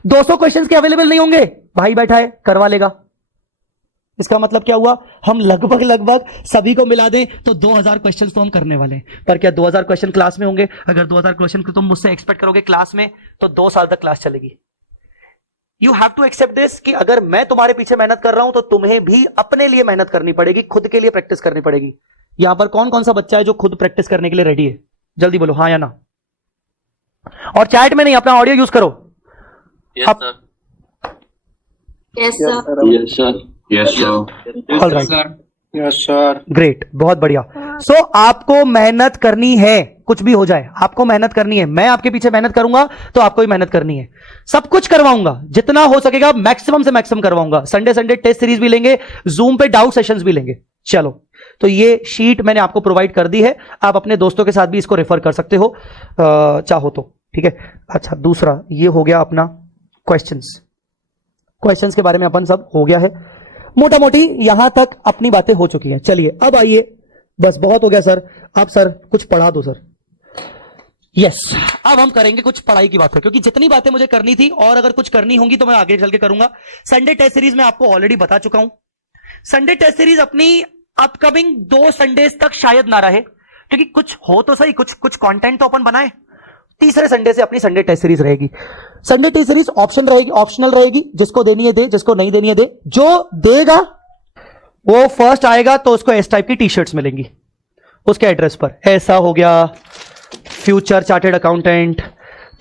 200 क्वेश्चंस के अवेलेबल नहीं होंगे, भाई बैठा है करवा लेगा। इसका मतलब क्या हुआ? हम लगभग सभी को मिला दें तो 2000 क्वेश्चंस तो हम करने वाले हैं। पर क्या 2000 क्वेश्चन क्लास में होंगे? अगर 2000 क्वेश्चन तुम मुझसे एक्सपेक्ट करोगे क्लास में, तो 2 साल तक क्लास चलेगी। You have to accept this कि अगर मैं तुम्हारे पीछे मेहनत कर रहा हूं, तो तुम्हें भी अपने लिए मेहनत करनी पड़ेगी, खुद के लिए प्रैक्टिस करनी पड़ेगी। यहां पर कौन कौन सा बच्चा है जो खुद प्रैक्टिस करने के लिए रेडी है? जल्दी बोलो हाँ या ना। और चैट में नहीं, अपना ऑडियो यूज करो। Yes, sir. Yes, sir. Yes, sir. Yes, sir. All right. Yes, sir. Great, बहुत बढ़िया। सो आपको मेहनत करनी है, कुछ भी हो जाए आपको मेहनत करनी है। मैं आपके पीछे मेहनत करूंगा तो आपको भी मेहनत करनी है। सब कुछ करवाऊंगा, जितना हो सकेगा मैक्सिमम से मैक्सिमम करवाऊंगा। संडे टेस्ट सीरीज भी लेंगे, जूम पे डाउट सेशंस भी लेंगे। चलो, तो ये शीट मैंने आपको प्रोवाइड कर दी है, आप अपने दोस्तों के साथ भी इसको रेफर कर सकते हो चाहो तो, ठीक है। अच्छा, दूसरा ये हो गया अपना क्वेश्चंस के बारे में अपन सब हो गया है। मोटा मोटी यहां तक अपनी बातें हो चुकी हैं। चलिए अब आइए, बस बहुत हो गया सर, अब सर कुछ पढ़ा दो सर। यस, अब हम करेंगे कुछ पढ़ाई की बातें, क्योंकि जितनी बातें मुझे करनी थी और अगर कुछ करनी होंगी तो मैं आगे चल के करूंगा। संडे टेस्ट सीरीज में आपको ऑलरेडी बता चुका हूं। संडे टेस्ट सीरीज अपनी अपकमिंग 2 संडेज तक शायद ना रहे, क्योंकि कुछ हो तो सही, कुछ कंटेंट तो अपन बनाए। तीसरे संडे से अपनी संडे टेस्ट सीरीज रहेगी। संडे टेस्ट सीरीज ऑप्शनल रहेगी, जिसको देनी है दे, जिसको नहीं देनी है दे। जो देगा वो फर्स्ट आएगा तो उसको इस टाइप की टी शर्ट्स मिलेंगी उसके एड्रेस पर। ऐसा हो गया फ्यूचर चार्टेड अकाउंटेंट,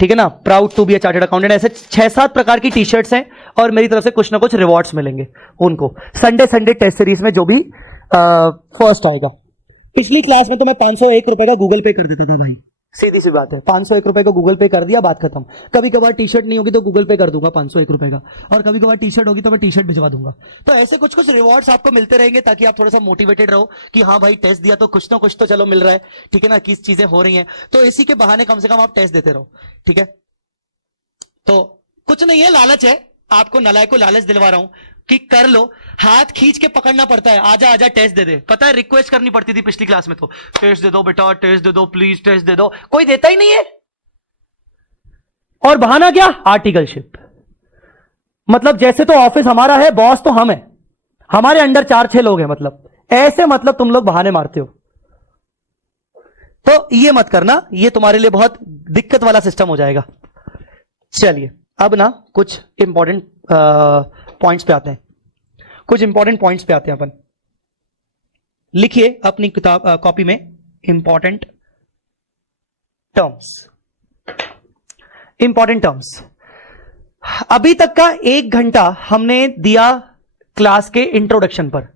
ठीक है ना, proud to be a chartered accountant, ऐसे 6-7 प्रकार की टी शर्ट्स हैं और मेरी तरफ से कुछ ना कुछ रिवॉर्ड्स मिलेंगे उनको संडे टेस्ट सीरीज में, जो भी फर्स्ट आएगा। पिछली क्लास में तो मैं 501 रुपए का गूगल पे कर देता था भाई, सीधी सी बात है। 501 रुपए का गूगल पे कर दिया, बात खत्म। कभी कभार टी शर्ट नहीं होगी तो गूगल पे कर दूंगा 501 रुपए का, और कभी कभार टी शर्ट होगी तो मैं टी शर्ट भिजवा दूंगा। तो ऐसे कुछ रिवॉर्ड्स आपको मिलते रहेंगे, ताकि आप थोड़ा सा मोटिवेटेड रहो कि हाँ भाई टेस्ट दिया तो कुछ ना कुछ तो चलो मिल रहा है, ठीक है ना, किस चीजें हो रही हैं। तो इसी के बहाने कम से कम आप टेस्ट देते रहो, ठीक है। तो कुछ नहीं है, लालच है, आपको नलायक को लालच दिलवा रहा हूं कि कर लो। हाथ खींच के पकड़ना पड़ता है, आजा आजा टेस्ट दे दे। पता है रिक्वेस्ट करनी पड़ती थी पिछली क्लास में, तो टेस्ट दे दो बेटा, टेस्ट दे दो प्लीज, टेस्ट दे दो, कोई देता ही नहीं है। और बहाना क्या? आर्टिकलशिप। मतलब जैसे तो ऑफिस हमारा है, बॉस तो हम है, हमारे अंडर 4-6 लोग हैं, मतलब ऐसे, मतलब तुम लोग बहाने मारते हो। तो ये मत करना, ये तुम्हारे लिए बहुत दिक्कत वाला सिस्टम हो जाएगा। चलिए अब ना कुछ इंपॉर्टेंट पॉइंट्स पे आते हैं, अपन लिखिए अपनी किताब कॉपी में इंपॉर्टेंट टर्म्स। अभी तक का 1 घंटा हमने दिया क्लास के इंट्रोडक्शन पर,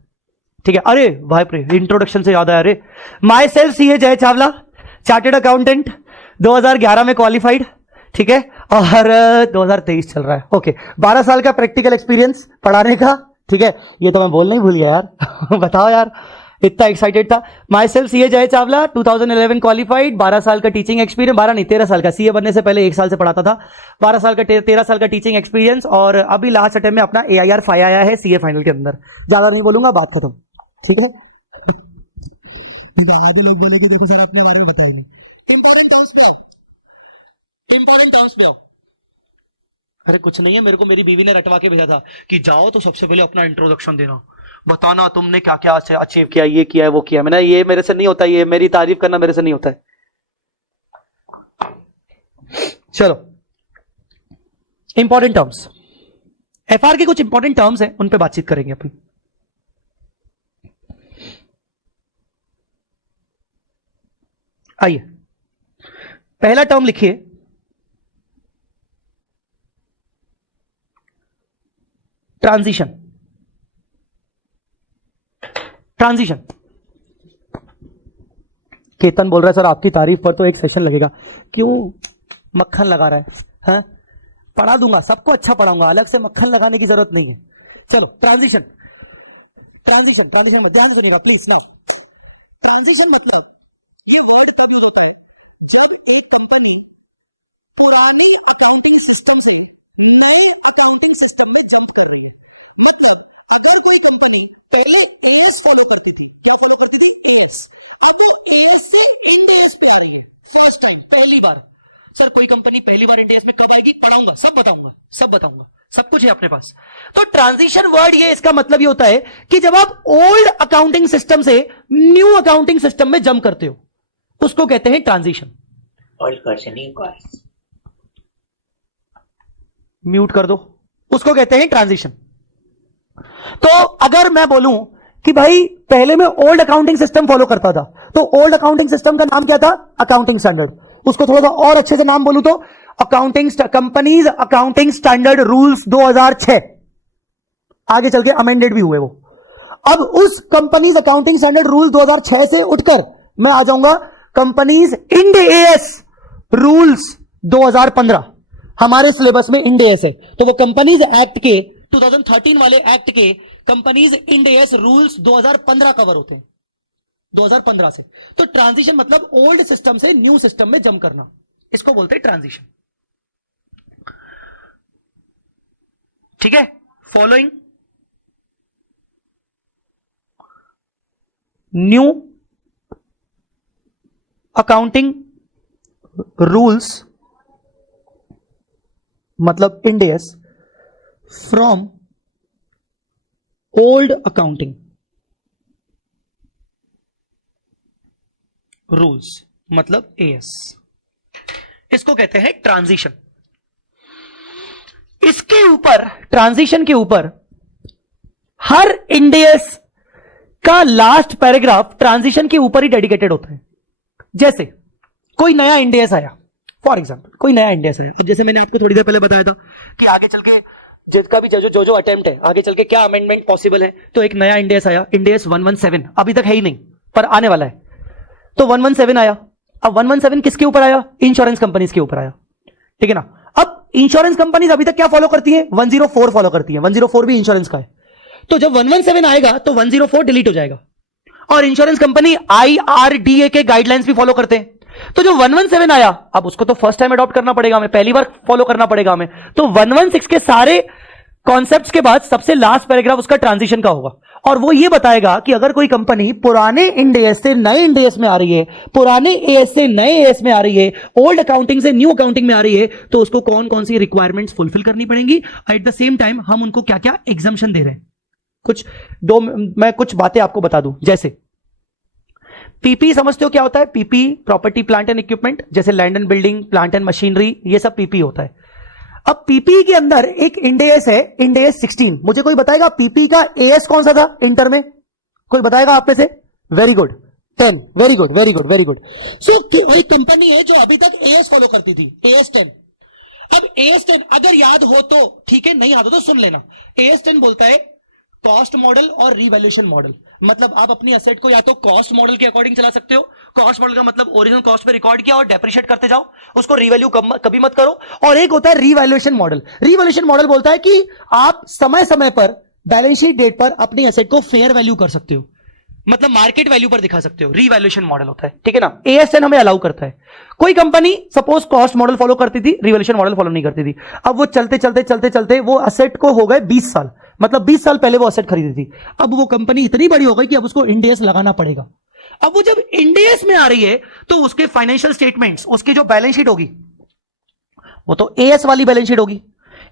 ठीक है। अरे भाई प्रे, इंट्रोडक्शन से याद आया, अरे माई सेल्फ सीए जय चावला, चार्टेड अकाउंटेंट, 2011 में क्वालिफाइड, ठीक है, और 2023 चल रहा है, ओके। 12 साल का प्रैक्टिकल एक्सपीरियंस पढ़ाने का, ठीक है। ये तो मैं बोलना ही भूल गया यार बताओ यार, इतना एक्साइटेड था। माई सेल्फ सीए जय चावला, 2011 क्वालिफाइड, 12 साल का टीचिंग एक्सपीरियंस, 12 नहीं 13 साल का, सीए बनने से पहले 1 साल से पढ़ाता था, 12 साल का 13 साल का टीचिंग एक्सपीरियंस, और अभी लास्ट अटेम्प्ट में अपना AIR 5 आया है सीए फाइनल के अंदर। ज्यादा नहीं बोलूंगा, बात खत्म। ठीक है, आधे लोग बोलेंगे देखो सर अपने बारे में बताएंगे। इंपॉर्टेंट टर्म्स पे आओ, इंपॉर्टेंट टर्म्स पे आओ। अरे कुछ नहीं है, मेरे को मेरी बीवी ने रटवा के भेजा था कि जाओ तो सबसे पहले अपना इंट्रोडक्शन देना, बताना तुमने क्या क्या अचीव किया, ये किया है वो किया है। मैंने ये मेरे से नहीं होता, ये मेरी तारीफ करना मेरे से नहीं होता है। चलो इंपॉर्टेंट टर्म्स, FR के कुछ इंपॉर्टेंट टर्म्स हैं, उन पे बातचीत करेंगे अपन। आइए, पहला टर्म लिखिए ट्रांजिशन। ट्रांजिशन, केतन बोल रहा है सर आपकी तारीफ पर तो एक सेशन लगेगा। क्यों मक्खन लगा रहा है? हाँ? पढ़ा दूंगा, सबको अच्छा पढ़ाऊंगा, अलग से मक्खन लगाने की जरूरत नहीं है। चलो ट्रांजिशन, ट्रांजिशन ट्रांजिशन में ध्यान सुनिएगा प्लीज। ट्रांजिशन मतलब ये वर्ड कब यूज होता है? जब एक कंपनी पुरानी अकाउंटिंग सिस्टम से नए अकाउंटिंग सिस्टम में जंप कर रही है। मतलब अगर कोई कंपनी पहले AS फॉलो करती थी, क्या फॉलो करती थी? AS। अब वो AS से Ind AS पे आ रही है फर्स्ट टाइम, पहली बार। सर कोई कंपनी पहली बार Ind AS पे कब आएगी? पढ़ाऊंगा, सब बताऊंगा, सब बताऊंगा, सब कुछ है अपने पास। तो ट्रांजिशन वर्ड ये, इसका मतलब ये होता है कि जब आप ओल्ड अकाउंटिंग सिस्टम से न्यू अकाउंटिंग सिस्टम में जंप करते हो, उसको कहते हैं ट्रांजिशन। म्यूट कर दो, उसको कहते हैं ट्रांजिशन। तो अगर मैं बोलूं कि भाई पहले मैं ओल्ड अकाउंटिंग सिस्टम फॉलो करता था, तो ओल्ड अकाउंटिंग सिस्टम का नाम क्या था? Accounting standard. उसको थोड़ा सा और अच्छे से नाम बोलूं तो कंपनीज अकाउंटिंग स्टैंडर्ड रूल्स 2006, आगे चल के अमेंडेड भी हुए वो। अब उस कंपनीज अकाउंटिंग स्टैंडर्ड रूल 2006 से उठकर मैं आ जाऊंगा कंपनीज इंड AS रूल्स 2015। हमारे सिलेबस में इंड AS है, तो वो कंपनीज एक्ट के 2013 वाले एक्ट के companies Ind AS rules 2015 cover होते हैं, 2015 से। तो ट्रांजिशन मतलब ओल्ड सिस्टम से न्यू सिस्टम में जंप करना, इसको बोलते हैं ट्रांजिशन। ठीक है, फॉलोइंग न्यू अकाउंटिंग रूल्स मतलब Ind AS from old accounting rules मतलब AS, इसको कहते हैं ट्रांजिशन। इसके ऊपर, ट्रांजिशन के ऊपर हर इंड AS का लास्ट पैराग्राफ ट्रांजिशन के ऊपर ही डेडिकेटेड होता है। जैसे कोई नया इंड AS आया, फॉर एग्जाम्पल कोई नया इंड AS आया, अब जैसे मैंने आपको थोड़ी देर पहले बताया था कि आगे चल के जिसका भी जो अटेम्प्ट है, आगे चल के क्या अमेंडमेंट पॉसिबल है, तो एक नया इंड AS आया, इंड AS 117, अभी तक है ही नहीं पर आने वाला है। तो 117 आया। अब 117 किसके ऊपर आया? इंश्योरेंस कंपनीज के ऊपर आया, ठीक है ना। अब इंश्योरेंस कंपनीज अभी तक क्या फॉलो करती है? 104 फॉलो करती है, 104 भी इंश्योरेंस का है। तो जब 117 आएगा तो 104 डिलीट हो जाएगा, और इंश्योरेंस कंपनी IRDA के गाइडलाइंस भी फॉलो करते हैं। तो जो 117 आया, अब उसको तो फर्स्ट टाइम अडॉप्ट करना पड़ेगा हमें, पहली बार फॉलो करना पड़ेगा हमें। तो 116 के सारे कॉन्सेप्ट्स के बाद सबसे लास्ट पैराग्राफ उसका ट्रांजिशन का होगा, और वो ये बताएगा कि अगर कोई कंपनी पुराने इंड AS से नए इंड AS में आ रही है, पुराने AS से नए AS में आ रही है, ओल्ड अकाउंटिंग से न्यू अकाउंटिंग में आ रही है, तो उसको कौन कौन सी रिक्वायरमेंट्स फुलफिल करनी पड़ेंगी। एट द सेम टाइम हम उनको क्या क्या एग्जम्पशन दे रहे हैं, मैं कुछ बातें आपको बता दूं। जैसे पीपी समझते हो क्या होता है? PP property plant and equipment, जैसे land and building, plant and machinery, ये सब पीपी होता है। अब पीपी के अंदर एक इंड AS है, इंड AS 16। मुझे कोई बताएगा पीपी का AS कौन सा था इंटर में? कोई बताएगा आप में से? Very good, 10। Very good very good very good. So वही कंपनी है जो अभी तक AS फॉलो करती थी, AS 10। अब AS 10 अगर याद हो तो ठीक है, नहीं याद हो तो सुन लेना। AS 10 बोलता है कॉस्ट मॉडल और रिवैल्यूएशन मॉडल। मतलब आप अपनी एसेट को या तो कॉस्ट मॉडल के अकॉर्डिंग चला सकते हो, कॉस्ट मॉडल का मतलब ओरिजिनल कॉस्ट पे रिकॉर्ड किया और डेप्रिशिएट करते जाओ, उसको रिवैल्यू कभी मत करो। और एक होता है रिवैल्यूएशन मॉडल। रिवैल्यूएशन मॉडल बोलता है कि आप समय समय पर बैलेंस शीट डेट पर अपनी एसेट को फेयर वैल्यू कर सकते हो। मतलब मार्केट वैल्यू पर दिखा सकते हो, रीवैल्यूएशन मॉडल होता है, ठीक है ना। AS10 हमें अलाउ करता है। कोई company suppose cost model follow करती थी, रीवैल्यूएशन मॉडल फॉलो नहीं करती थी। अब वो चलते चलते चलते चलते वो असेट को हो गए 20 साल, मतलब 20 साल पहले वो असेट खरीदी थी। अब वो कंपनी इतनी बड़ी हो गई कि अब उसको इंड एस लगाना पड़ेगा। अब वो जब इंड एस में आ रही है तो उसके फाइनेंशियल स्टेटमेंट्स, उसकी जो बैलेंस शीट होगी वो तो एएस वाली बैलेंस शीट होगी।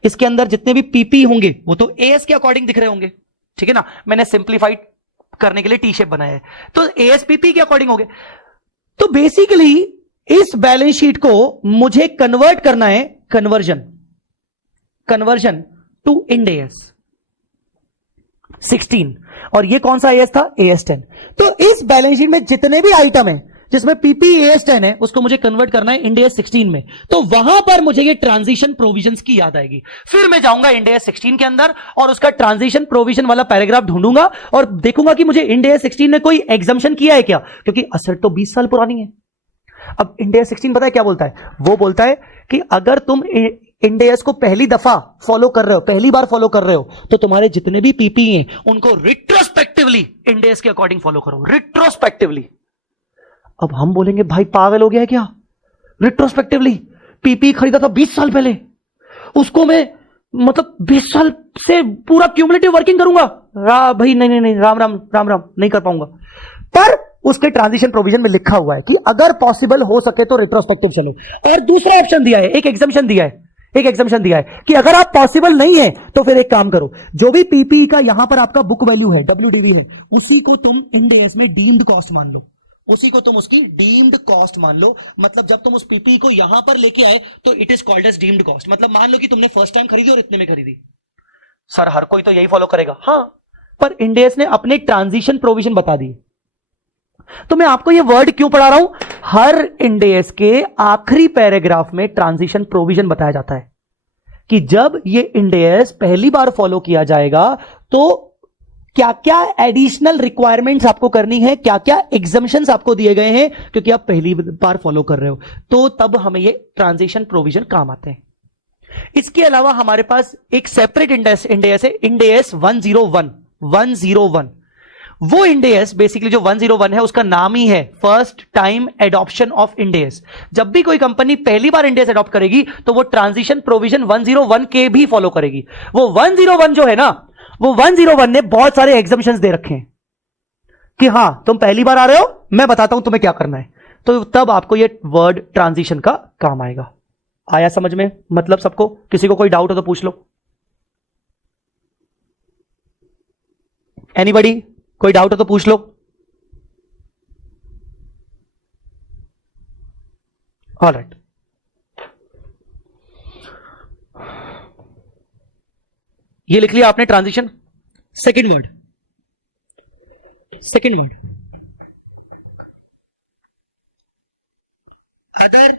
इसके अंदर जितने भी पीपी होंगे वो तो एएस के अकॉर्डिंग दिख रहे होंगे, ठीक है ना। मैंने सिंप्लीफाइड करने के लिए टी शेप बनाया है, तो एएसपीपी के अकॉर्डिंग हो गए। तो बेसिकली इस बैलेंस शीट को मुझे कन्वर्ट करना है, कन्वर्जन टू इंड एएस 16, और ये कौन सा एएस था, AS10। तो इस बैलेंस शीट में जितने भी आइटम है जिसमें पीपी AS10 है उसको मुझे कन्वर्ट करना है इंड एएस 16 में। तो वहां पर मुझे ये ट्रांजिशन प्रोविजंस की याद आएगी। फिर मैं जाऊंगा इंड एएस 16 के अंदर और उसका ट्रांजिशन प्रोविजन वाला पैराग्राफ ढूंढूंगा और देखूंगा कि मुझे इंड एएस 16 ने कोई एग्जम्पशन किया है क्या, क्योंकि असेट तो 20 साल पुरानी है। अब इंड एएस 16 पता है क्या बोलता है, वो बोलता है कि अगर तुम इंड एएस को पहली दफा फॉलो कर रहे हो, पहली बार फॉलो कर रहे हो, तो तुम्हारे जितने भी पीपी हैं उनको रिट्रोस्पेक्टिवली इंड एएस के अकॉर्डिंग फॉलो करो, रिट्रोस्पेक्टिवली। अब हम बोलेंगे भाई पागल हो गया है क्या, रिट्रोस्पेक्टिवली पीपी खरीदा था 20 साल पहले, उसको मैं मतलब 20 साल से पूरा क्यूमुलेटिव वर्किंग करूंगा। भाई नहीं, राम राम राम राम, नहीं कर पाऊंगा। पर उसके ट्रांजिशन प्रोविजन में लिखा हुआ है कि अगर पॉसिबल हो सके तो रिट्रोस्पेक्टिव चलो। और दूसरा ऑप्शन दिया है, एक एग्जम्पशन दिया है कि अगर आप पॉसिबल नहीं है तो फिर एक काम करो, जो भी पीपी का यहां पर आपका बुक वैल्यू है, WDV है, उसी को तुम इंड एएस में डीम्ड कॉस्ट मान लो, उसी को तुम उसकी डीम्ड कॉस्ट मान लो। मतलब जब तुम उस पीपी को यहां पर लेके आए तो it is called as deemed cost. मतलब मान लो कि तुमने फर्स्ट टाइम खरीदी और इतने में खरीदी। सर हर कोई तो यही फॉलो करेगा, हाँ, पर इंड एएस ने अपने ट्रांजिशन प्रोविजन बता दी। तो मैं आपको ये वर्ड क्यों पढ़ा रहा हूं, हर इंड एएस के आखिरी पैराग्राफ में ट्रांजिशन प्रोविजन बताया जाता है कि जब ये इंड एएस पहली बार फॉलो किया जाएगा तो क्या क्या एडिशनल रिक्वायरमेंट्स आपको करनी है, क्या क्या एग्जम्पशंस आपको दिए गए हैं, क्योंकि आप पहली बार फॉलो कर रहे हो, तो तब हमें ये ट्रांजिशन प्रोविजन काम आते हैं। इसके अलावा हमारे पास एक सेपरेट इंड एएस है, इंड एएस 101। वो इंड एएस बेसिकली जो 101 है उसका नाम ही है first time adoption of Ind as. जब भी कोई कंपनी पहली बार इंड एएस एडॉप्ट करेगी तो वो ट्रांजिशन प्रोविजन 101 के भी फॉलो करेगी। वो 101 जो है ना, वो 101 ने बहुत सारे एग्जम्पशंस दे रखे हैं कि हां तुम पहली बार आ रहे हो, मैं बताता हूं तुम्हें क्या करना है, तो तब आपको ये वर्ड ट्रांजिशन का काम आएगा। आया समझ में मतलब सबको? किसी को कोई डाउट हो तो पूछ लो। एनीबॉडी, कोई डाउट हो तो पूछ लो। ऑलराइट, ये लिख लिया आपने transition. Second word other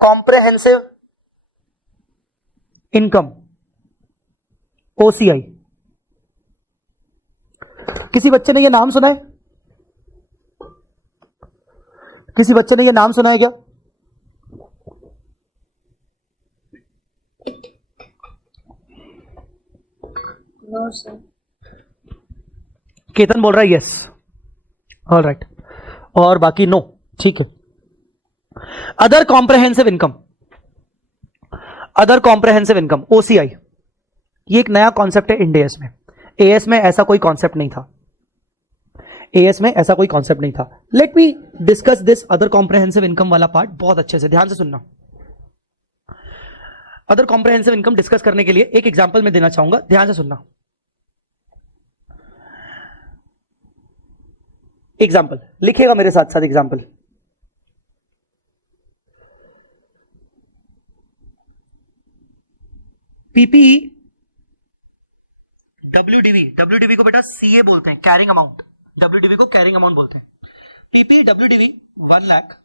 comprehensive income, OCI। किसी बच्चे ने ये नाम सुना है? किसी बच्चे ने ये नाम सुना है क्या? No, sir. केतन बोल रहा है यस। ऑलराइट, और बाकी नो, ठीक है। अदर कॉम्प्रहेंसिव इनकम, OCI, ये एक नया कॉन्सेप्ट है इंड एएस में। एएस में ऐसा कोई कॉन्सेप्ट नहीं था। Let me discuss this other comprehensive income वाला पार्ट बहुत अच्छे से, ध्यान से सुनना। अदर कॉम्प्रहेंसिव इनकम डिस्कस करने के लिए एक एग्जांपल मैं देना चाहूंगा, ध्यान से सुनना। एग्जांपल लिखेगा मेरे साथ साथ एग्जांपल। पीपी WDV को बेटा CA बोलते हैं, कैरिंग अमाउंट। WDV को कैरिंग अमाउंट बोलते हैं। PP WDV 1 lakh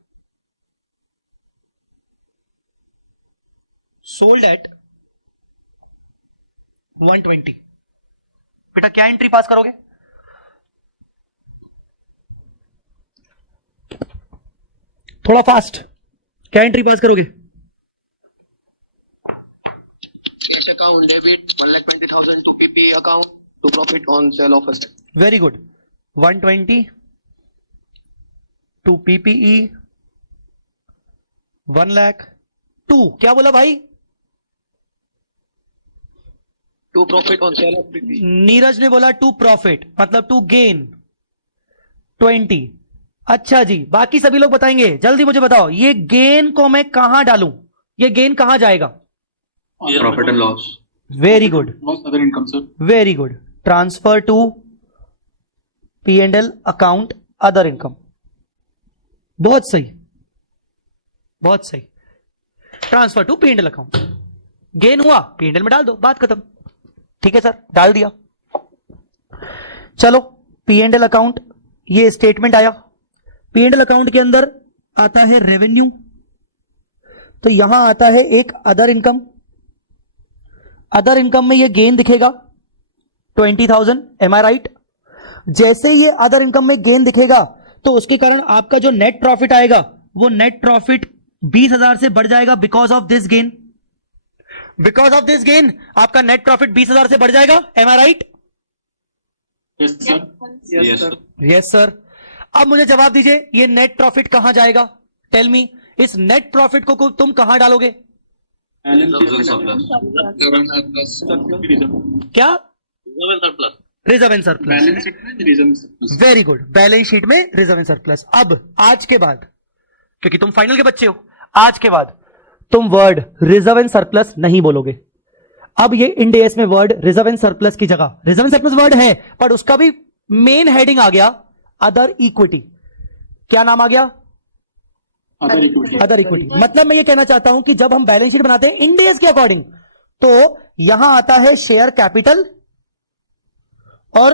sold at 120। बेटा क्या एंट्री पास करोगे? थोड़ा फास्ट, क्या एंट्री पास करोगे? Cash account debit 1,20,000 to PP account To profit on sale of asset. Very good. 120 to PPE 1 lakh 2. क्या बोला भाई? To profit on sale of PP. Neeraj ने बोला टू प्रॉफिट मतलब टू गेन 20. अच्छा जी, बाकी सभी लोग बताएंगे. जल्दी मुझे बताओ, ये गेन को मैं कहां डालूं? ये गेन कहां जाएगा? Profit and loss. Very good, Loss other income, sir. Very good. Transfer to P&L account other income. बहुत सही, बहुत सही. Transfer to P&L account. Gain हुआ P&L में डाल दो, बात खत्म. ठीक है सर, डाल दिया. चलो P&L अकाउंट, ये स्टेटमेंट आया. P&L अकाउंट के अंदर आता है रेवेन्यू, तो यहां आता है एक अदर इनकम. अदर इनकम में ये गेन दिखेगा 20,000. M I right? जैसे ये अदर इनकम में गेन दिखेगा तो उसके कारण आपका जो नेट प्रॉफिट आएगा वो नेट प्रॉफिट 20,000 से बढ़ जाएगा because of this gain. Because of this gain आपका नेट प्रॉफिट 20,000 से बढ़ जाएगा. Am I right? Yes, sir. Yes, sir. Yes sir. अब मुझे जवाब दीजिए, ये नेट प्रॉफिट कहां जाएगा? Tell me. इस नेट प्रॉफिट को तुम कहां डालोगे? Reserve and surplus. क्या? Reserve and surplus. Reserve and surplus. Balance sheet में reserve and surplus. Very good. Balance sheet में रिजर्व एंड सरप्लस. अब आज के बाद, क्योंकि तुम फाइनल के बच्चे हो, आज के बाद तुम वर्ड रिजर्व एंड सरप्लस नहीं बोलोगे. अब ये इंड एस में वर्ड रिजर्व एंड सरप्लस की जगह रिजर्व एंड सरप्लस वर्ड है, पर उसका भी मेन हेडिंग आ गया अदर इक्विटी. क्या नाम आ गया? Other equity. Other equity. मतलब मैं ये कहना चाहता हूं कि जब हम बैलेंस शीट बनाते हैं इंड एस के अकॉर्डिंग, तो यहां आता है शेयर कैपिटल, और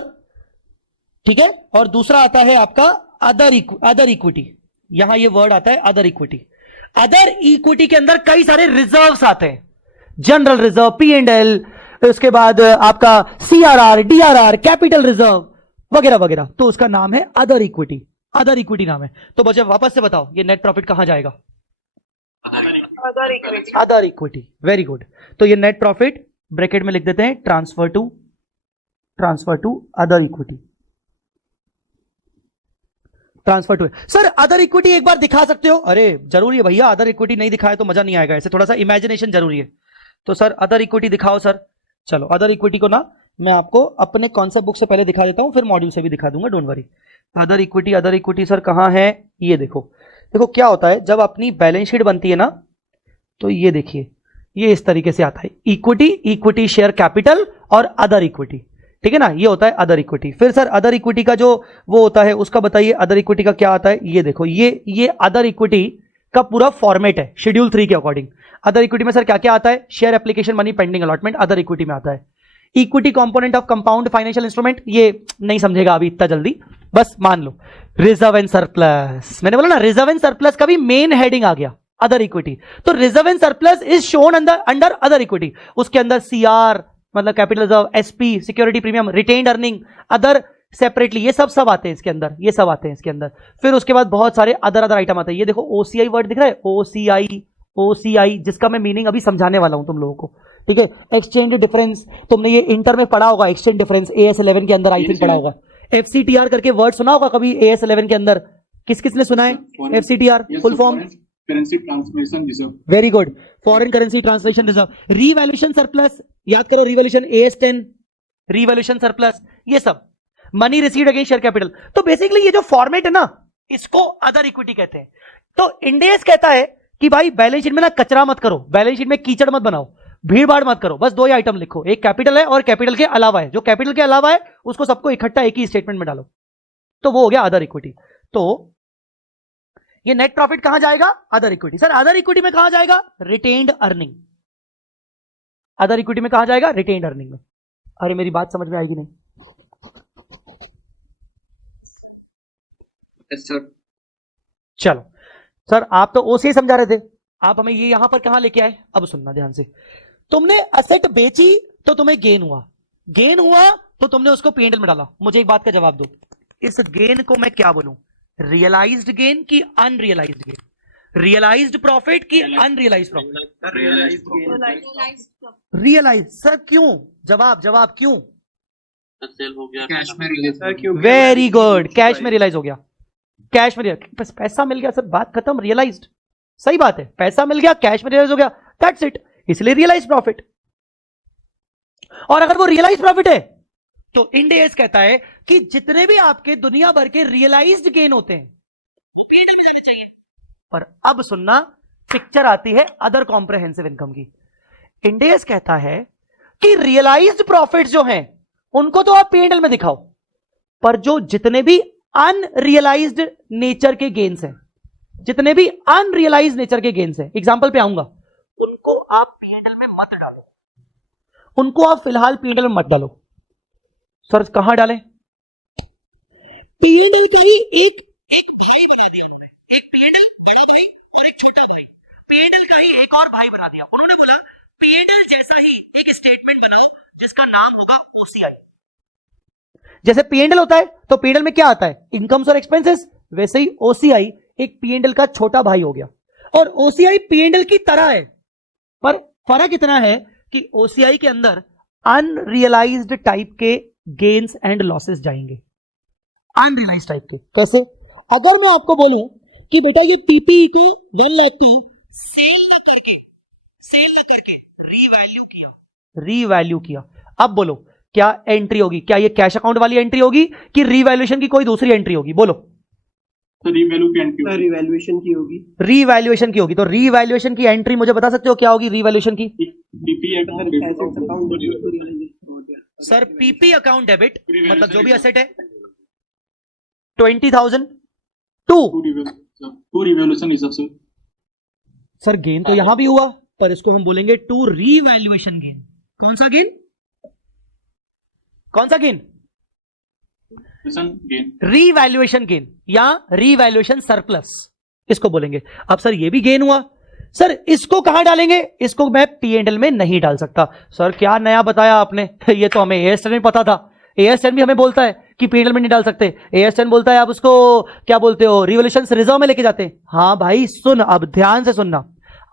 ठीक है, और दूसरा आता है आपका अदर इक्विटी. यहां ये वर्ड आता है अदर इक्विटी. अदर इक्विटी के अंदर कई सारे रिजर्व्स आते हैं. जनरल रिजर्व, P&L, उसके बाद आपका CRR, DRR, कैपिटल रिजर्व वगैरह वगैरह. तो उसका नाम है अदर इक्विटी. अदर इक्विटी नाम है. तो बच्चे वापस से बताओ, ये नेट प्रॉफिट कहां जाएगा? Other equity. Very good. तो ये नेट प्रॉफिट ब्रैकेट में लिख देते हैं transfer to other equity. Transfer to. Sir other equity एक बार दिखा सकते हो? अरे जरूरी है भैया, अदर इक्विटी नहीं दिखाए तो मजा नहीं आएगा. ऐसे थोड़ा सा इमेजिनेशन जरूरी है. तो सर अदर इक्विटी दिखाओ सर. चलो अदर इक्विटी को ना मैं आपको अपने कॉन्सेप्ट बुक से पहले दिखा देता हूं, फिर मॉड्यूल से भी दिखा दूंगा, don't worry. Other equity sir कहां है? ये देखो. देखो क्या होता है जब अपनी बैलेंस शीट बनती है ना, तो ये देखिए, ये इस तरीके से आता है इक्विटी शेयर कैपिटल और अदर इक्विटी. ठीक है ना, ये होता है अदर इक्विटी. फिर सर अदर इक्विटी का जो वो होता है उसका बताइए, अदर इक्विटी का क्या आता है? ये देखो, ये अदर इक्विटी का पूरा फॉर्मेट है शेड्यूल 3 के अकॉर्डिंग. अदर इक्विटी में सर क्या क्या आता है? Share application, money pending allotment other equity में आता है. Equity component of compound financial instrument, ये नहीं समझेगा अभी इतना जल्दी, बस मान लो. रिजर्व एंड सरप्लस, मैंने बोला ना रिजर्व एंड सरप्लस का भी मेन हेडिंग आ गया अदर इक्विटी. तो reserve and surplus is shown under other equity. उसके अंदर CR मतलब capital reserve, SP security premium, retained earning, other separately, ये सब आते हैं इसके अंदर, ये सब आते हैं इसके अंदर. फिर उसके बाद बहुत सारे अदर आइटम आते हैं. ये देखो OCI वर्ड दिख रहा है, OCI जिसका मैं मीनिंग अभी समझाने वाला हूं तुम लोगों को. ठीक है, एक्सचेंज डिफरेंस, तुमने ये इंटर में पढ़ा होगा, एक्सचेंज डिफरेंस AS11 के अंदर आई थिंक पढ़ा होगा. FCTR करके वर्ड सुना होगा कभी AS11 के अंदर? किस किसने सुना है FCTR full form? Currency translation reserve. Very good. Foreign currency translation reserve. Revaluation surplus, याद करो रीवैल्यूएशन AS10, रीवैल्यूएशन सरप्लस, ये सब. Money received against share capital. तो बेसिकली ये जो फॉर्मेट है ना, इसको अदर इक्विटी कहते हैं. तो इंड एस कहता है कि भाई बैलेंस शीट में ना कचरा मत करो, बैलेंस शीट में कीचड़ मत बनाओ, भीड़ भाड़ मत करो, बस 2 ही आइटम लिखो, एक कैपिटल है और कैपिटल के अलावा है. जो कैपिटल के अलावा है उसको सबको इकट्ठा एक ही स्टेटमेंट में डालो, तो वो हो गया अदर इक्विटी. तो ये नेट प्रॉफिट कहां जाएगा? Other equity. Sir other equity में कहां जाएगा? Retained earning. अदर इक्विटी में कहां जाएगा? रिटेन्ड अर्निंग में. अरे मेरी बात समझ में आएगी नहीं? Yes, sir. चलो सर, आप तो OCI समझा रहे थे, आप हमें ये यहां पर कहां लेके आए? अब सुनना ध्यान से. तुमने असेट बेची तो तुम्हें गेन हुआ तो तुमने उसको P&L में डाला. मुझे एक बात का जवाब दो, इस गेन को मैं क्या बोलूं? रियलाइज्ड गेन की अनरियलाइज्ड गेन? रियलाइज्ड प्रॉफिट की अनरियलाइज्ड प्रॉफिट? रियलाइज. सर क्यों? जवाब क्यों? सेल हो गया, कैश में रिलीज सर क्योंकि वेरी गुड, कैश में रियलाइज हो गया, कैश में बस पैसा मिल गया सर, बात खत्म, रियलाइज्ड। सही बात है, पैसा मिल गया, कैश में रियलाइज हो गया, दैट्स इट, इसलिए रियलाइज प्रॉफिट। और अगर वो रियलाइज प्रॉफिट है तो इंड एस कहता है कि जितने भी आपके दुनिया भर के रियलाइज्ड गेन होते हैं चाहिए। पर अब सुनना, पिक्चर आती है अदर कॉम्प्रहेंसिव इनकम की। इंड एस कहता है कि रियलाइज्ड प्रॉफिट जो हैं उनको तो आप पीएनएल में दिखाओ, पर जो जितने भी अनरियलाइज्ड नेचर के गेन्स हैं, जितने भी अनरियलाइज्ड नेचर के गेन्स हैं, एग्जांपल पे आऊंगा, उनको आप पीएनएल में मत डालो, उनको आप फिलहाल पीएनएल में मत डालो। सर कहां डालें? पीएनएल का ही एक भाई बना दिया उन्होंने, एक पीएनएल बड़ा भाई और एक छोटा भाई, पीएनएल का ही एक और भाई बना दिया। उन्होंने बोला पीएनएल जैसा ही एक स्टेटमेंट बनाओ जिसका नाम होगा ओसीआई। जैसे पीएनएल होता है तो पीएनएल में क्या आता है? इनकम्स और एक्सपेंसेस। वैसे ही ओसीआई एक पीएनएल का छोटा भाई हो गया, और ओसीआई पीएनएल की तरह है, पर फर्क इतना है कि ओसीआई के अंदर अनरियलाइज्ड टाइप के गेन्स एंड लॉसेस जाएंगे, अनरियलाइज्ड टाइप के। कैसे? अगर मैं आपको बोलूं कि बेटा ये पीपीई को 1 लाख का सेल न करके रीवैल्यू किया, अब बोलो क्या एंट्री होगी? क्या ये कैश अकाउंट वाली एंट्री होगी कि रीवैल्यूएशन की कोई दूसरी एंट्री होगी? बोलो। तो रीवैल्यू की एंट्री सर रिवैल्यूएशन की होगी। रीवैल्यूएशन की होगी, तो रीवैल्यूएशन की एंट्री मुझे बता सकते हो क्या होगी रीवैल्यूएशन की? PP sir PP account debit, मतलब जो भी एसेट है 20,000 टू रिवैल्यूएशन हिसाब से। सर गेन तो यहां भी हुआ, पर इसको हम बोलेंगे टू रीवैल्यूएशन गेन। कौन सा गेन? कौन सा गेन? रीवैल्यूएशन गेन या रीवैल्यूएशन सरप्लस, इसको बोलेंगे। अब सर ये भी गेन हुआ, सर इसको कहां डालेंगे? इसको मैं पीएनएल में नहीं डाल सकता। सर क्या नया बताया आपने? ये तो हमें एएस10 में पता था, एएस10 भी हमें बोलता है कि पीएनएल में नहीं डाल सकते। एएस10 बोलता है आप उसको क्या बोलते हो, रिवॉल्यूशन रिजर्व में लेके जाते हैं। हाँ भाई सुन, अब ध्यान से सुनना।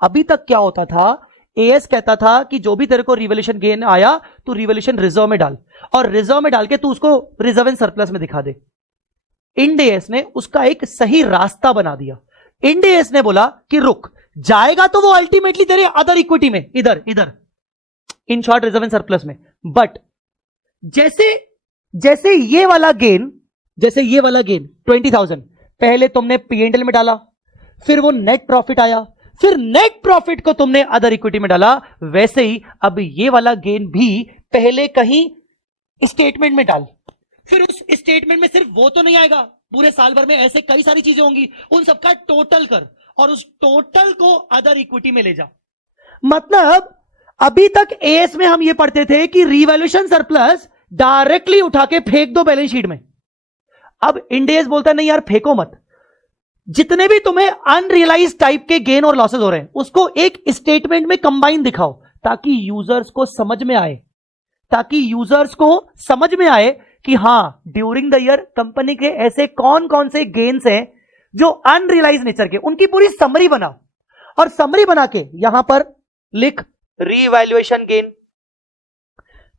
अभी तक क्या होता था, एएस कहता था कि जो भी तेरे को रिवॉल्यूशन गेन आया तू रिवॉल्यूशन रिजर्व में डाल, और रिजर्व में डाल के तू उसको रिजर्व एंड सरप्लस में दिखा दे। इंड एएस ने उसका एक सही रास्ता बना दिया। इंड एएस ने बोला कि रुक, जाएगा तो वो अल्टीमेटली तेरे अदर इक्विटी में, इधर in short reserve and surplus में। बट जैसे ये वाला गेन 20,000 पहले तुमने पीएनएल में डाला, फिर वो नेट प्रॉफिट आया, फिर नेट प्रॉफिट को तुमने अदर इक्विटी में डाला, वैसे ही अब ये वाला गेन भी पहले कहीं स्टेटमेंट में डाल, फिर उस स्टेटमेंट में सिर्फ वो तो नहीं आएगा, पूरे साल भर में ऐसे कई सारी चीजें होंगी, उन सबका टोटल कर और उस टोटल को अदर इक्विटी में ले जा। मतलब अभी तक एएस में हम ये पढ़ते थे कि रिवैल्यूएशन सरप्लस डायरेक्टली उठा के फेंक दो बैलेंस शीट में। अब इंड एएस बोलता है नहीं यार फेंको मत, जितने भी तुम्हें अनरियलाइज टाइप के गेन और लॉसेस हो रहे हैं उसको एक स्टेटमेंट में कंबाइन दिखाओ, ताकि यूजर्स को समझ में आए कि हां ड्यूरिंग द ईयर कंपनी के ऐसे कौन कौन से गेन्स हैं जो अनरियलाइज नेचर के, उनकी पूरी समरी बना, और समरी बना के यहां पर लिख रीवैल्यूएशन गेन,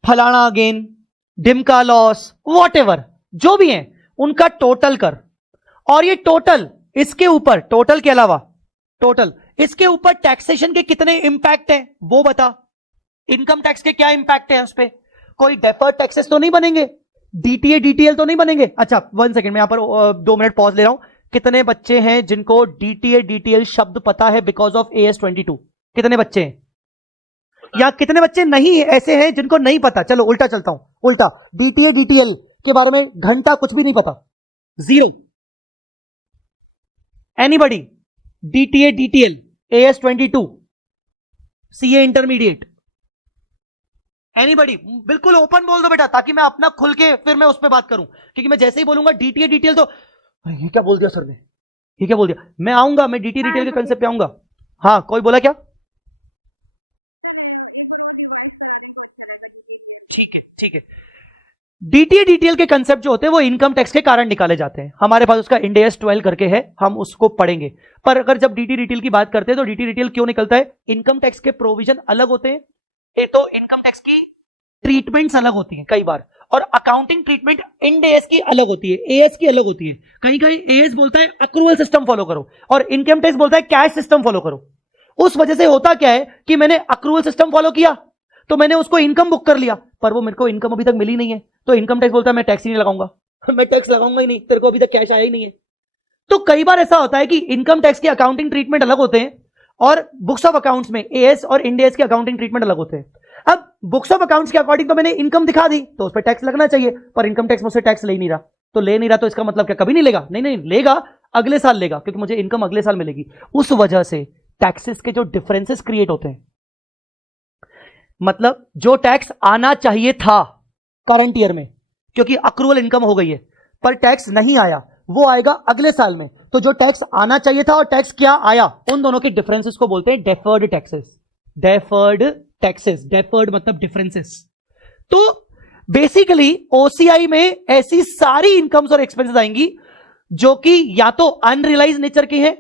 फलाना गेन, डिमका लॉस, वॉटएवर जो भी हैं उनका टोटल कर, और ये टोटल इसके ऊपर, टोटल के अलावा टोटल इसके ऊपर टैक्सेशन के कितने इंपैक्ट हैं वो बता। इनकम टैक्स के क्या इंपैक्ट है उस पर? कोई डेफर्ड टैक्सेस तो नहीं बनेंगे, डीटीए डीटीएल तो नहीं बनेंगे। अच्छा 1 सेकंड मैं यहां पर 2 मिनट पॉज ले रहा हूं। कितने बच्चे हैं जिनको डीटीए डीटीएल शब्द पता है बिकॉज ऑफ AS22? कितने बच्चे हैं? या कितने बच्चे नहीं ऐसे हैं जिनको नहीं पता? चलो उल्टा चलता हूं, उल्टा डीटीए डीटीएल के बारे में घंटा कुछ भी नहीं पता, 0। Anybody? DTA DTL, AS22, CA intermediate, anybody? बिल्कुल ओपन बोल दो बेटा, ताकि मैं अपना खुल के फिर मैं उस पर बात करूं, क्योंकि मैं जैसे ही बोलूंगा डीटीए डीटीएल तो ये क्या बोल दिया सर ने, ये क्या बोल दिया। मैं आऊंगा, मैं डीटीए डीटीएल के कंसेप्ट पे आऊंगा। हाँ कोई बोला क्या? ठीक है। डीटीए डीटीएल के कंसेप्ट जो होते हैं वो इनकम टैक्स के कारण निकाले जाते हैं। हमारे पास उसका इंड AS 12 करके है, हम उसको पढ़ेंगे। पर अगर जब डीटीए डीटीएल की बात करते हैं तो डीटीए डीटीएल क्यों निकलता है? इनकम टैक्स के प्रोविजन अलग होते हैं, तो इनकम टैक्स की ट्रीटमेंट्स अलग होती हैं कई बार, और अकाउंटिंग ट्रीटमेंट इंड एएस की अलग होती है, एएस की अलग होती है। कहीं कहीं एएस बोलता है अक्रूवल सिस्टम फॉलो करो और इनकम टैक्स बोलता है कैश सिस्टम फॉलो करो। उस वजह से होता क्या है कि मैंने अक्रूवल सिस्टम फॉलो किया तो मैंने उसको इनकम बुक कर लिया, पर वो मेरे को इनकम अभी तक मिली नहीं है, तो इनकम टैक्स बोलता है मैं टैक्स ही नहीं लगाऊंगा, मैं टैक्स लगाऊंगा ही नहीं, तेरे को अभी तक कैश आया ही नहीं है। तो कई बार ऐसा होता है कि इनकम टैक्स के अकाउंटिंग ट्रीटमेंट अलग होते हैं और बुक्स ऑफ अकाउंट्स में एएस और इंड एएस के अकाउंटिंग ट्रीटमेंट अलग होते हैं। अब बुक्स ऑफ अकाउंट्स के अकॉर्डिंग तो मैंने इनकम दिखा दी तो उस पर टैक्स लगना चाहिए, पर इनकम टैक्स मुझसे टैक्स ले नहीं रहा, तो ले नहीं रहा तो इसका मतलब क्या कभी नहीं लेगा? नहीं नहीं लेगा, अगले साल लेगा, क्योंकि मुझे इनकम अगले साल मिलेगी। उस वजह से टैक्सेस के जो डिफरेंसेस क्रिएट होते हैं, मतलब जो टैक्स आना चाहिए था करंट ईयर में क्योंकि अक्रूवल इनकम हो गई है, पर टैक्स नहीं आया, वो आएगा अगले साल में। तो जो टैक्स आना चाहिए था और टैक्स क्या आया, उन दोनों के डिफरेंसेस को बोलते हैं deferred taxes. Deferred taxes, deferred मतलब डिफरेंसेस। तो बेसिकली ओसीआई में ऐसी सारी इनकम्स और एक्सपेंसेस आएंगी जो कि या तो अनरियलाइज नेचर की है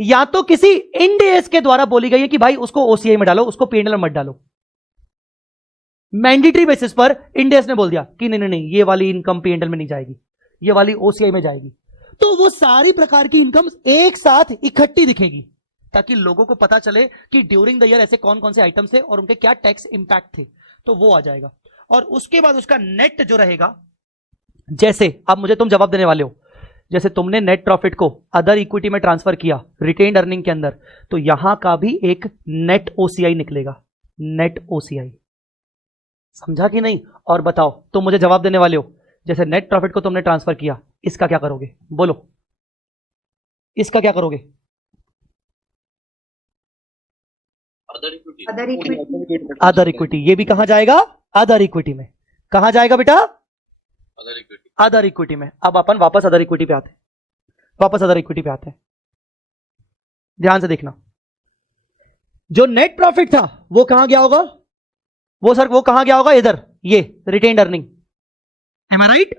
या तो किसी इंड एएस के द्वारा बोली गई है कि भाई उसको ओसीआई में डालो, उसको पीएनएल में मत डालो। मैंडेटरी बेसिस पर इंड एएस ने बोल दिया कि नहीं नहीं नहीं, ये वाली इनकम पीएनएल में नहीं जाएगी, ये वाली ओसीआई में जाएगी। तो वो सारी प्रकार की इनकम्स एक साथ इकट्ठी दिखेगी ताकि लोगों को पता चले कि ड्यूरिंग द ईयर ऐसे कौन कौन से आइटम्स थे और उनके क्या टैक्स इंपैक्ट थे, तो वो आ जाएगा। और उसके बाद उसका नेट जो रहेगा, जैसे अब मुझे तुम जवाब देने वाले हो, जैसे तुमने नेट प्रॉफिट को अदर इक्विटी में ट्रांसफर किया रिटेन्ड अर्निंग के अंदर, तो यहां का भी एक नेट ओसीआई निकलेगा, नेट ओसीआई। समझा कि नहीं? और बताओ, तुम मुझे जवाब देने वाले हो, जैसे नेट प्रॉफिट को तुमने ट्रांसफर किया, इसका क्या करोगे? बोलो, इसका क्या करोगे? Other equity. Other equity. ये भी कहां जाएगा? अदर इक्विटी में। कहां जाएगा बेटा? अदर इक्विटी में। अब अपन वापस अदर इक्विटी पे आते हैं, वापस अदर इक्विटी पे आते हैं। ध्यान से देखना, जो नेट प्रॉफिट था वो कहां गया होगा? वो सर वो कहां गया होगा? इधर, ये retained earning. M I right?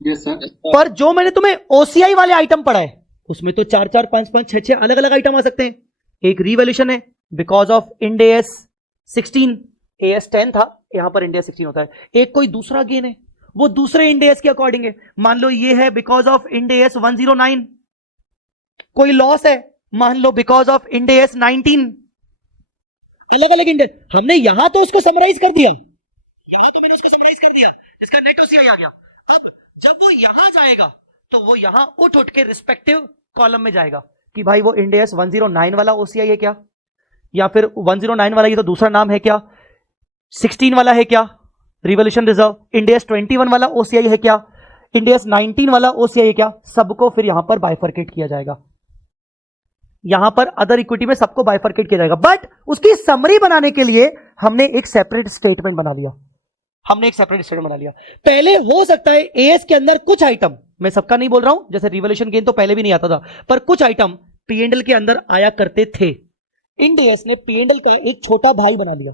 Yes, sir. पर जो मैंने तुम्हें ओसीआई वाले आइटम पढ़ाए उसमें तो 4 4 5 5 6 6 अलग अलग आइटम आ सकते हैं। एक रिवैल्यूएशन है because of Ind as 16, as 10 था, यहां पर इंड एएस 16 होता है। एक कोई दूसरा गेन है, वो दूसरे इंड एएस के अकॉर्डिंग है। मान लो ये है बिकॉज ऑफ इंड एएस 109। कोई लॉस है, मान लो बिकॉज ऑफ इंड एएस 19। अलग अलग इंड। हमने यहां तो उसको समराइज कर दिया, यहां तो मैंने उसको समराइज कर दिया जिसका नेट ओसीआई आ गया। अब जब वो यहां जाएगा तो वो यहां उठ उठ के रिस्पेक्टिव कॉलम में जाएगा कि भाई वो इंड एएस 109 वाला ओसीआई है क्या, या फिर 109 वाला ये तो दूसरा नाम है क्या, 16 वाला है क्या रिवॉल्यूशन रिजर्व, इंड एएस 21 वाला ओसीआई है क्या, इंड एएस 19 वाला ओसीआई है क्या। सबको फिर यहां पर बाइफरकेट किया जाएगा, यहां पर अदर इक्विटी में सबको बाइफरकेट किया जाएगा। बट उसकी समरी बनाने के लिए हमने एक सेपरेट स्टेटमेंट बना लिया, हमने एक सेपरेट स्टेटमेंट बना लिया। पहले हो सकता है एएस के अंदर कुछ आइटम, मैं सबका नहीं बोल रहा हूं, जैसे रिवॉल्यूशन गेन तो पहले भी नहीं आता था, पर कुछ आइटम पीएनएल के अंदर आया करते थे। इंड एएस ने पीएनएल का एक छोटा भाई बना लिया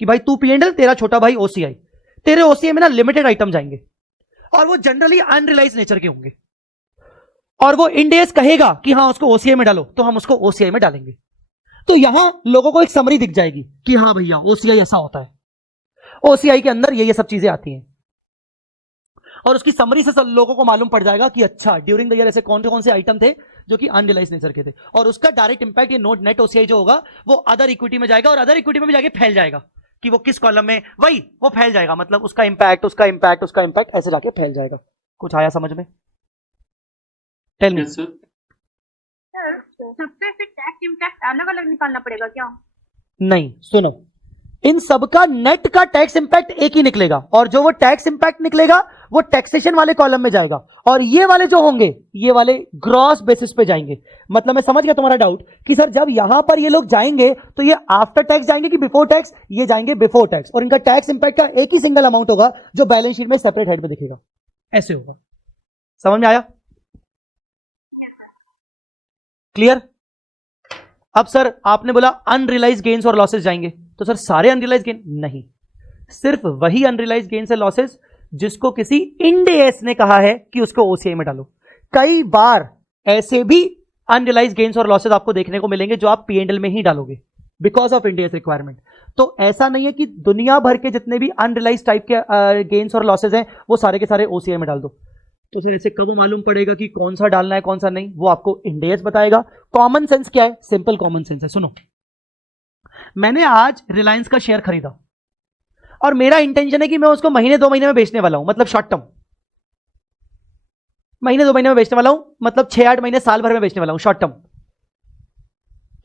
कि भाई तू पीएनएल, तेरा छोटा भाई ओसीआई। तेरे ओसीआई में ना लिमिटेड आइटम जाएंगे और वो जनरली अनरियलाइज नेचर के होंगे, और वो इंड एएस कहेगा कि हाँ उसको ओसीआई में डालो, तो हम उसको ओसीआई में डालेंगे। तो यहां लोगों को एक समरी दिख जाएगी कि हाँ भैया ओसीआई ऐसा होता है, ओसीआई के अंदर ये सब चीजें आती हैं, और उसकी समरी से लोगों को मालूम पड़ जाएगा कि अच्छा ड्यूरिंग द ईयर ऐसे कौन से आइटम थे जो कि अनरियलाइज नेचर के थे, और उसका डायरेक्ट इंपैक्ट ये नेट ओसीआई जो होगा वो अदर इक्विटी में जाएगा, और अदर इक्विटी में भी जाके फैल जाएगा कि वो किस कॉलम में, वही वो फैल जाएगा, मतलब उसका इंपैक्ट ऐसे जाके फैल जाएगा। कुछ आया समझ में? Tell me. Yes, sir. Sir सबसे फिर टैक्स इम्पैक्ट अलग अलग निकालना पड़ेगा क्या? नहीं, सुनो, इन सबका नेट का टैक्स इंपैक्ट एक ही निकलेगा, और जो वो टैक्स इंपैक्ट निकलेगा वो टैक्सेशन वाले कॉलम में जाएगा, और ये वाले जो होंगे ये वाले ग्रॉस बेसिस पे जाएंगे। मतलब मैं समझ गया तुम्हारा डाउट कि सर जब यहां पर ये लोग जाएंगे तो ये आफ्टर टैक्स जाएंगे कि बिफोर टैक्स? ये जाएंगे बिफोर टैक्स, और इनका टैक्स इंपैक्ट का एक ही सिंगल अमाउंट होगा जो बैलेंस शीट में सेपरेट हेड में दिखेगा, ऐसे होगा। समझ में आया? क्लियर? अब सर आपने बोला अनरियलाइज गेन्स और लॉसेस जाएंगे, तो सर सारे अनरियलाइज गेन नहीं, सिर्फ वही अनरियलाइज गेन्स और लॉसेस जिसको किसी इंड एएस ने कहा है कि उसको ओसीआई में डालो। कई बार ऐसे भी अनरियलाइज गेन्स और लॉसेस आपको देखने को मिलेंगे जो आप पीएनएल में ही डालोगे, बिकॉज ऑफ इंडियाज रिक्वायरमेंट। तो ऐसा नहीं है कि दुनिया भर के जितने भी अनरियलाइज टाइप के गेन्स और लॉसेज हैं वो सारे के सारे ओसीआई में डाल दो। तो फिर ऐसे कब मालूम पड़ेगा कि कौन सा डालना है कौन सा नहीं, वो आपको इंडियाज बताएगा। कॉमन सेंस क्या है? सिंपल कॉमन सेंस है। सुनो, मैंने आज रिलायंस का शेयर खरीदा और मेरा इंटेंशन है कि मैं उसको महीने 2 महीने में बेचने वाला हूं, मतलब शॉर्ट टर्म, महीने 2 महीने में बेचने वाला हूं, मतलब 6-8 महीने साल भर में बेचने वाला हूं, शॉर्ट टर्म।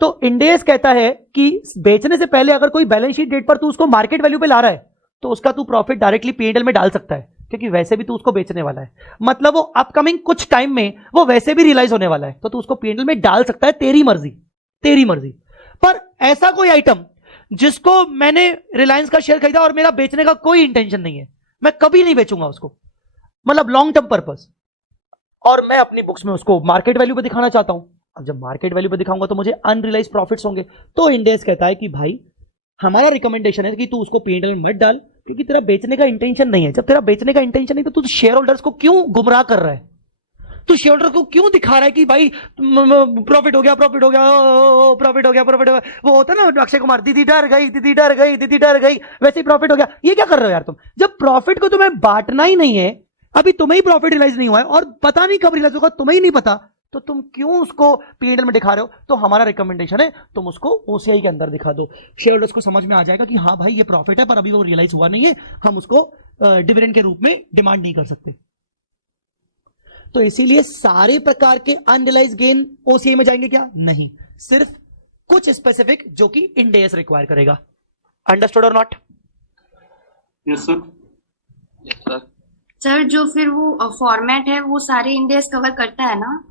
तो इंडेस कहता है कि बेचने से पहले अगर कोई बैलेंस शीट डेट पर तू उसको मार्केट वैल्यू पे ला रहा है तो उसका तू प्रॉफिट डायरेक्टली पीएनएल में डाल सकता है, क्योंकि वैसे भी तू उसको बेचने वाला है, मतलब वो अपकमिंग कुछ टाइम में वो वैसे भी रियलाइज होने वाला है, तो तू उसको पीएनएल में डाल सकता है, तेरी मर्जी, तेरी मर्जी। पर ऐसा कोई आइटम जिसको मैंने रिलायंस का शेयर खरीदा और मेरा बेचने का कोई इंटेंशन नहीं है, मैं कभी नहीं बेचूंगा उसको, मतलब लॉन्ग टर्म पर्पस, और मैं अपनी बुक्स में उसको मार्केट वैल्यू पे दिखाना चाहता हूं। अब जब मार्केट वैल्यू पे दिखाऊंगा तो मुझे अनरियलाइज प्रॉफिट्स होंगे। तो इंडेस कहता है कि भाई हमारा रिकमेंडेशन है कि तू उसको पीएनएल में मत डाल, क्योंकि तेरा बेचने का इंटेंशन नहीं है। जब तेरा बेचने का इंटेंशन नहीं तो तू शेयर होल्डर्स को क्यों गुमराह कर रहा है? तू शेयर होल्डर को क्यों दिखा रहा है कि भाई प्रॉफिट हो गया, प्रॉफिट हो गया, प्रॉफिट हो गया, प्रॉफिट हो गया? वो होता है ना अक्षय कुमार, दीदी डर गई, दीदी डर गई, दीदी डर गई, वैसे ही प्रॉफिट हो गया। ये क्या कर रहे हो यार तुम? जब प्रॉफिट को तुम्हें बांटना ही नहीं है, अभी तुम्हें ही प्रॉफिट रियलाइज नहीं हुआ है और पता नहीं कब रियलाइज होगा, तुम्हें ही नहीं पता, तो तुम क्यों उसको पीएनएल में दिखा रहे हो? तो हमारा रिकमेंडेशन है तुम उसको ओसीआई के अंदर दिखा दो। शेयर होल्डर्स को समझ में आ जाएगा कि हाँ भाई ये प्रॉफिट है पर अभी वो रियलाइज हुआ नहीं है, हम उसको डिविडेंड के रूप में डिमांड नहीं कर सकते। तो इसीलिए सारे प्रकार के अनरियलाइज गेन ओसीआई में जाएंगे क्या? नहीं, सिर्फ कुछ स्पेसिफिक जो कि इंडेस रिक्वायर करेगा। अंडरस्टूड और not? Yes sir. Yes, sir. Sir जो फिर वो फॉर्मेट है वो सारे इंडेक्स कवर करता है ना?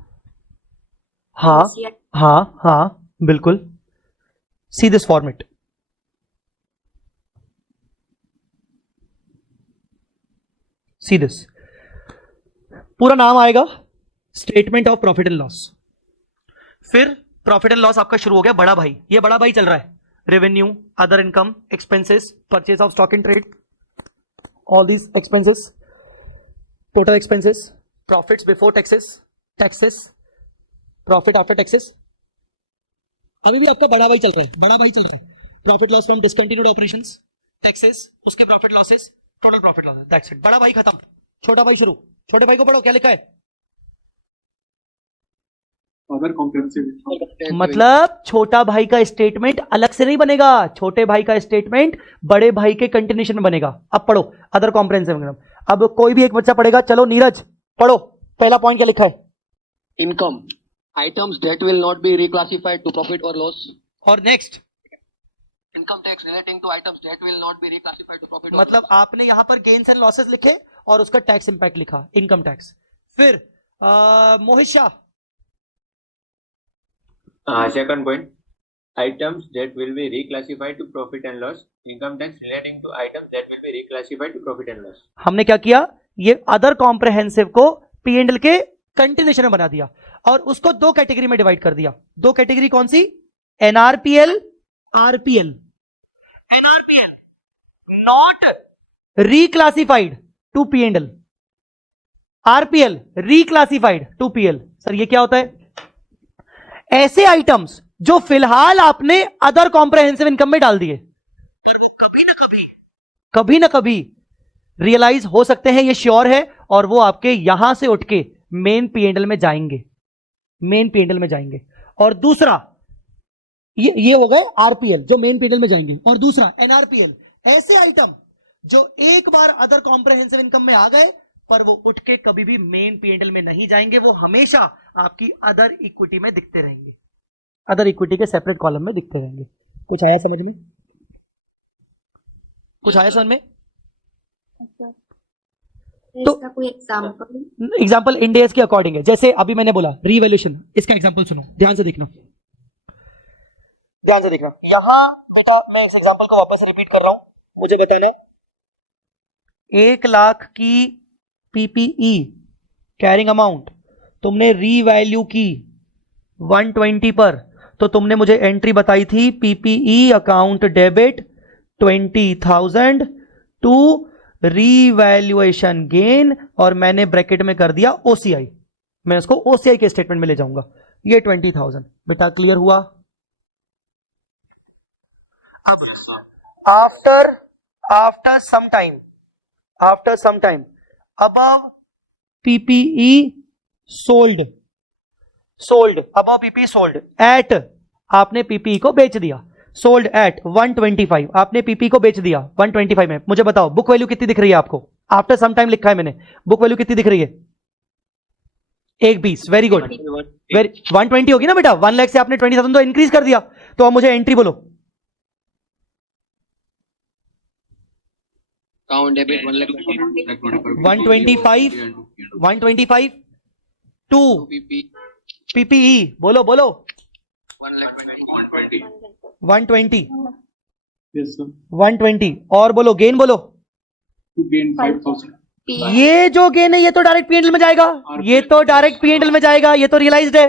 हाँ OCI? हाँ हाँ बिल्कुल। See this format, see this, पूरा नाम आएगा statement of profit and loss. फिर प्रॉफिट एंड लॉस आपका शुरू हो गया बड़ा भाई, ये बड़ा भाई चल रहा है, revenue, other income, expenses, purchase of stock in trade, all these expenses, total expenses, profits before taxes, taxes, profit after taxes. अभी भी आपका बड़ा भाई चल रहा है, बड़ा भाई चल रहा है, profit loss from discontinued operations, taxes, उसके profit losses, total profit losses, that's it. बड़ा भाई खत्म, छोटा भाई शुरू। छोटे भाई को पढ़ो, क्या लिखा है? Other comprehensive. मतलब छोटा भाई का स्टेटमेंट अलग से नहीं बनेगा, छोटे भाई का स्टेटमेंट बड़े भाई के कंटिन्यूशन में बनेगा। अब पढ़ो अदर कॉम्प्रिहेंसिव इनकम। अब कोई भी एक बच्चा पढ़ेगा, चलो नीरज पढ़ो, पहला पॉइंट क्या लिखा है? Income. Items that will not be reclassified to profit or loss. और next Income tax relating to items that will not be reclassified to profit or मतलब loss. आपने यहां पर गेन्स एंड लॉसेस लिखे और उसका टैक्स इंपैक्ट लिखा, income tax. फिर मोहित Shah, Second point, items that will be reclassified to profit and loss. Income tax relating to items that will be reclassified to profit and loss. हमने क्या किया? ये other comprehensive को पीएनएल के continuation में बना दिया और उसको दो कैटेगरी में डिवाइड कर दिया। दो कैटेगरी कौन सी? NRPL, RPL. NRPL not reclassified to PNL, RPL reclassified to PL. Sir ये क्या होता है? ऐसे आइटम्स जो फिलहाल आपने अदर कॉम्प्रिहेंसिव इनकम में डाल दिए, कभी ना कभी रियलाइज हो सकते हैं, ये श्योर है, और वो आपके यहां से उठ के मेन पीएनएल में जाएंगे, मेन पीएनएल में जाएंगे। और दूसरा ये हो गए आरपीएल जो मेन पीएनएल में जाएंगे, और दूसरा एनआरपीएल, ऐसे आइटम जो एक बार अदर कॉम्प्रिहेंसिव इनकम में आ गए पर वो उठ के कभी भी मेन पीएनएल में नहीं जाएंगे, वो हमेशा आपकी अदर इक्विटी में दिखते रहेंगे, अदर इक्विटी के सेपरेट कॉलम में दिखते रहेंगे। कुछ आया समझ में? कुछ आया समझ में? तो इसका कोई एग्जांपल? एग्जांपल इंडेस के अकॉर्डिंग है, जैसे अभी मैंने बोला रीवैल्यूएशन, इसका एग्जांपल सुनो, ध्यान से देखना, ध्यान से देखना। यहां बेटा मैं इस एग्जांपल को वापस रिपीट कर रहा हूं, मुझे बताना 1 लाख की पीपीई कैरिंग अमाउंट तुमने रीवैल्यू की 120 पर, तो तुमने मुझे एंट्री बताई थी PPE account debit 20,000 to revaluation gain, और मैंने ब्रैकेट में कर दिया ओसीआई, मैं उसको ओसीआई के स्टेटमेंट में ले जाऊंगा। ये 20,000 बेटा क्लियर हुआ? अब after some time above PPE sold above PPE sold at, आपने PPE को बेच दिया, sold at 125, आपने PPE को बेच दिया 125 में। मुझे बताओ बुक वैल्यू कितनी दिख रही है आपको? आफ्टर सम टाइम लिखा है मैंने, बुक वैल्यू कितनी दिख रही है? 120। वेरी गुड, वेरी 120 होगी ना बेटा, 1 लाख से आपने 20,000 तो इंक्रीज कर दिया। तो अब मुझे एंट्री बोलो। Count debit 125 to PP PPE, बोलो 120 Yes, sir. 120 और बोलो गेन बोलो। To gain 5,000. ये जो गेन है ये तो डायरेक्ट पीएनएल में जाएगा, ये तो डायरेक्ट पीएनएल में जाएगा, ये तो रियलाइज्ड है,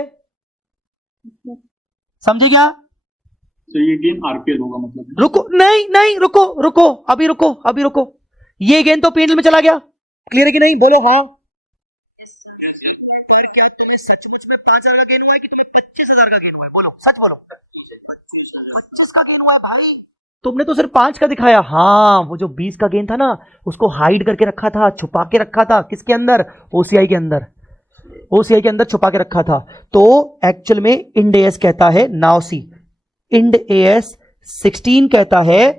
समझे क्या? तो ये गेन RPL होगा मतलब। रुको, नहीं रुको, अभी रुको, ये गेन तो पीएनएल में चला गया, क्लियर है कि नहीं? बोलो हाँ। तुमने तो सिर्फ 5 का दिखाया। हाँ, वो जो 20 का गेन था ना, उसको हाइड करके रखा था, छुपा के रखा था। किसके अंदर? ओसीआई के अंदर, ओसीआई के अंदर छुपा के रखा था। तो एक्चुअल में इंड एएस कहता है, नाउ सी, इंड एएस 16 कहता है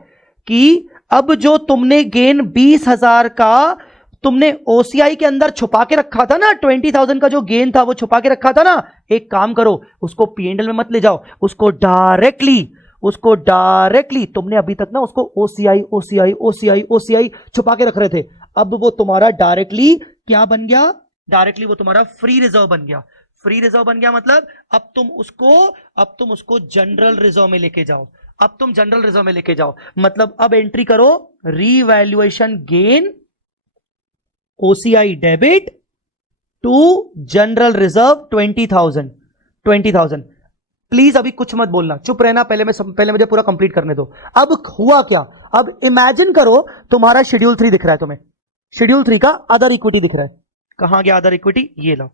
कि अब जो तुमने गेन 20,000 का तुमने ओसीआई के अंदर छुपा के रखा था ना, 20,000 का जो गेन था वो छुपा के रखा था ना, एक काम करो, उसको पीएनएल में मत ले जाओ, उसको डायरेक्टली तुमने अभी तक ना उसको ओसीआई छुपा के रख रहे थे, अब वो तुम्हारा डायरेक्टली क्या बन गया? डायरेक्टली वो तुम्हारा फ्री रिजर्व बन गया। फ्री रिजर्व बन गया मतलब अब तुम उसको जनरल रिजर्व में लेके जाओ, मतलब अब एंट्री करो, revaluation gain OCI debit to general reserve 20,000। Please अभी कुछ मत बोलना, चुप रहना, पहले मुझे पूरा कंप्लीट करने दो। अब हुआ क्या? अब इमेजिन करो तुम्हारा शेड्यूल 3 दिख रहा है, तुम्हें शेड्यूल 3 का अदर इक्विटी दिख रहा है। कहां गया अदर इक्विटी? ये लो,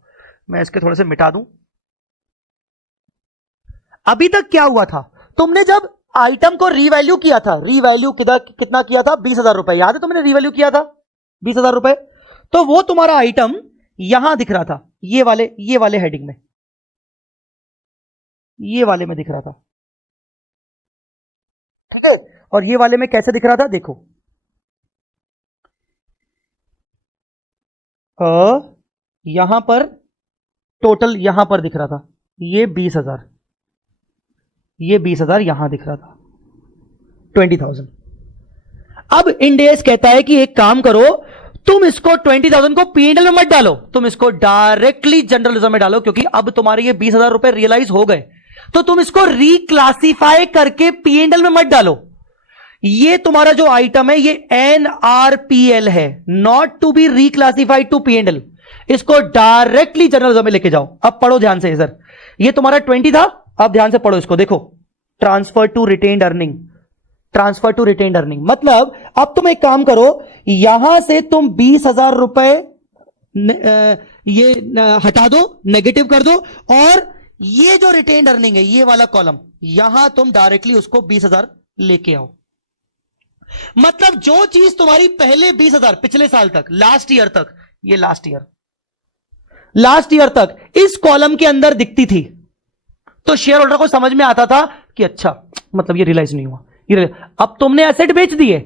मैं इसके थोड़े से मिटा दूं। अभी तक क्या हुआ था? तुमने जब आइटम को रीवैल्यू किया था, रीवैल्यू कितना किया था? 20,000 रुपए, याद है? तुमने रीवैल्यू किया था 20,000 रुपए, तो वो तुम्हारा आइटम यहां दिख रहा था, ये वाले हेडिंग में, ये वाले में दिख रहा था, ठीक है? और ये वाले में कैसे दिख रहा था? देखो, यहां पर टोटल यहां पर दिख रहा था, ये 20,000, यहां दिख रहा था 20,000। अब इंड एएस कहता है कि एक काम करो, तुम इसको 20,000 को पीएनएल में मत डालो, तुम इसको डायरेक्टली जनरल रिजर्व में डालो, क्योंकि अब तुम्हारे ये 20,000 रुपए रियलाइज हो गए, तो तुम इसको रिक्लासिफाई करके पीएनएल में मत डालो। ये तुम्हारा जो आइटम है ये एनआरपीएल है, not to be reclassified to PNL, इसको डायरेक्टली जनरल रिजर्व में लेके जाओ। अब पढ़ो ध्यान से सर, ये तुम्हारा 20 था, अब ध्यान से पढ़ो इसको, देखो, ट्रांसफर टू रिटेन्ड अर्निंग, मतलब अब तुम एक काम करो, यहां से तुम 20,000 रुपए ये हटा दो, नेगेटिव कर दो, और ये जो रिटेन्ड अर्निंग है, ये वाला कॉलम, यहां तुम डायरेक्टली उसको 20,000 लेके आओ। मतलब जो चीज तुम्हारी पहले 20,000 पिछले साल तक, लास्ट ईयर तक, ये लास्ट ईयर तक इस कॉलम के अंदर दिखती थी, तो शेयर होल्डर को समझ में आता था कि अच्छा, मतलब ये रियलाइज नहीं हुआ, अब तुमने एसेट बेच दिए,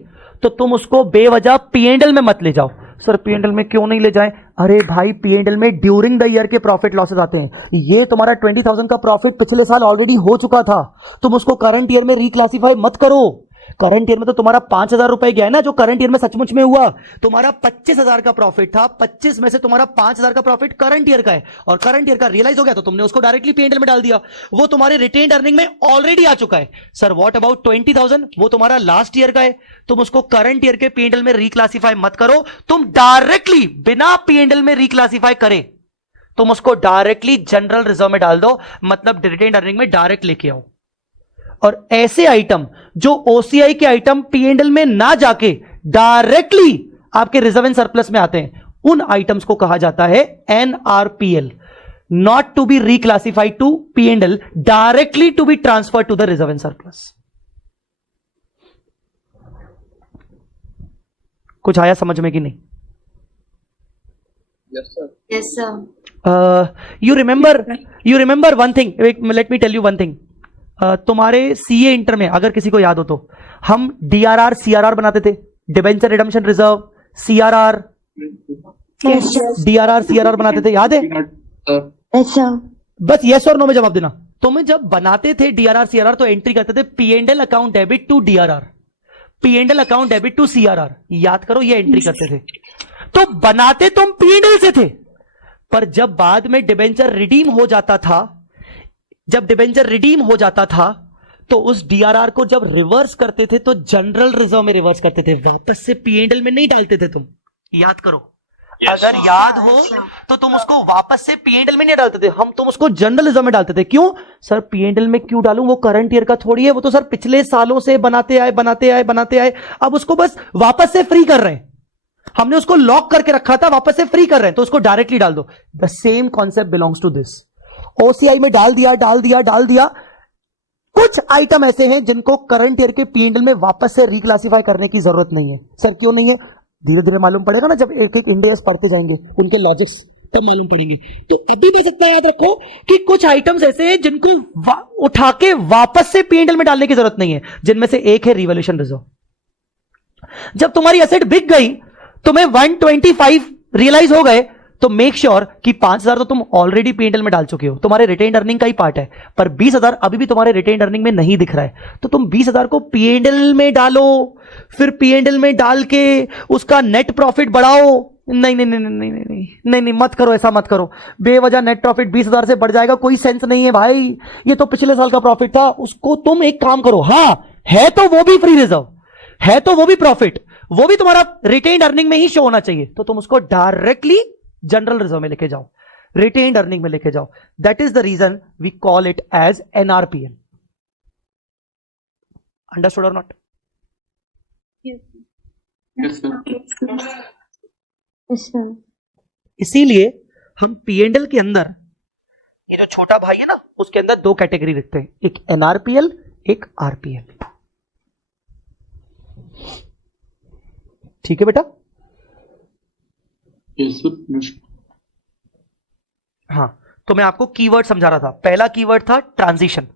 तो तुम उसको बेवजह पीएनएल में मत ले जाओ। सर पीएनएल में क्यों नहीं ले जाएं? अरे भाई, पीएनएल में ड्यूरिंग द ईयर के प्रॉफिट लॉसेस आते हैं, ये तुम्हारा 20,000 का प्रॉफिट पिछले साल ऑलरेडी हो चुका था, तुम उसको करंट ईयर में रिक्लासिफाई मत करो। करंट ईयर में तो तुम्हारा 5,000 रुपए गया है ना, जो करंट ईयर में सचमुच में हुआ। तुम्हारा 25,000 का प्रॉफिट था, 25 में से तुम्हारा 5,000 का प्रॉफिट करंट ईयर का है, और करंट ईयर का रियलाइज हो गया, तो तुमने उसको डायरेक्टली पीएनएल में डाल दिया, वो तुम्हारे रिटेन्ड अर्निंग में ऑलरेडी आ चुका है। Sir what about 20,000? वो तुम्हारा लास्ट ईयर का है, तुम उसको करंट ईयर के पीएनएल में रिक्लासिफाई मत करो, तुम डायरेक्टली बिना पीएनएल में रिक्लासिफाई करे तुम उसको डायरेक्टली जनरल रिजर्व में डाल दो, मतलब रिटेन्ड अर्निंग में डायरेक्ट लेके आओ। और ऐसे आइटम जो ओसीआई के आइटम पीएनएल में ना जाके डायरेक्टली आपके रिजर्व एंड सरप्लस में आते हैं, उन आइटम्स को कहा जाता है NRPL, not to be reclassified to PNL, directly to be transfer to the reserve and surplus. कुछ आया समझ में कि नहीं? Yes, sir. Yes, sir. You remember one thing, let me tell you one thing. तुम्हारे सीए इंटर में अगर किसी को याद हो तो हम डीआरआर सीआरआर बनाते थे, debenture redemption reserve, CRR, Yes, sir. DRR CRR बनाते थे, याद है? Yes, sir. बस यस और नो में जवाब देना. तुम्हें जब बनाते थे डीआरआर सीआरआर तो एंट्री करते थे PNL account debit to DRR, PNL account debit to CRR. याद करो, ये एंट्री करते थे. तो बनाते तुम पीएनएल से थे, पर जब बाद में डिबेंचर रिडीम हो जाता था, जब डिबेंचर रिडीम हो जाता था तो उस डीआरआर को जब रिवर्स करते थे तो जनरल रिजर्व में रिवर्स करते थे, वापस से पीएनएल में नहीं डालते थे. तुम याद करो. अगर याद हो तो तुम उसको वापस से पीएनएल में नहीं डालते थे, तुम उसको जनरल रिजर्व में डालते थे. क्यों सर? पीएनएल में क्यों डालूं? वो करंट ईयर का थोड़ी है, वो तो सर पिछले सालों से बनाते आए. अब उसको बस वापस से फ्री कर रहे हैं. हमने उसको लॉक करके रखा था, वापस से फ्री कर रहे हैं, तो उसको डायरेक्टली डाल दो. The same concept belongs to this. OCI में डाल दिया. कुछ आइटम ऐसे हैं जिनको करंट ईयर के पीएनएल में वापस से रिक्लासिफाई करने की जरूरत नहीं है. सर क्यों नहीं है? धीरे धीरे मालूम पड़ेगा ना, जब एक एक इंडेक्स पढ़ते जाएंगे उनके लॉजिक्स तब मालूम पड़ेंगे. तो अभी भी सकता है, याद रखो कि कुछ आइटम्स ऐसे हैं जिनको उठा के वापस से पीएनएल में डालने की जरूरत नहीं है, जिनमें से एक है रिवॉल्यूशन रिजर्व. जब तुम्हारी एसेट बिक गई, तुम्हें 125 रियलाइज हो गए, तो मेक श्योर कि 5,000 तो तुम ऑलरेडी पीएनएल में डाल चुके हो, तुम्हारे रिटेन्ड अर्निंग का ही पार्ट है. पर 20,000 अभी भी तुम्हारे रिटेन्ड अर्निंग में नहीं दिख रहा है, तो तुम 20,000 को पीएनएल में डालो, फिर पीएनएल में डाल के उसका नेट प्रॉफिट बढ़ाओ. नहीं, मत करो, ऐसा मत करो. बेवजह नेट प्रॉफिट 20,000 से बढ़ जाएगा, कोई सेंस नहीं है भाई. ये तो पिछले साल का प्रॉफिट था, उसको तुम एक काम करो. हाँ है तो वो भी फ्री रिजर्व, है तो वो भी प्रॉफिट, वो भी तुम्हारा रिटेन्ड अर्निंग में ही शो होना चाहिए, तो तुम उसको डायरेक्टली जनरल रिजर्व में लेके जाओ, रिटेन्ड अर्निंग में लेके जाओ. That is the reason we call it as NRPL. Understood और not? Yes, sir. Yes, sir. इसीलिए हम पीएनएल के अंदर ये जो छोटा भाई है ना, उसके अंदर दो कैटेगरी रखते हैं, एक एनआरपीएल, एक आरपीएल. ठीक है बेटा? Yes, sir. Yes. हाँ, तो मैं आपको कीवर्ड समझा रहा था. पहला कीवर्ड था ट्रांजिशन,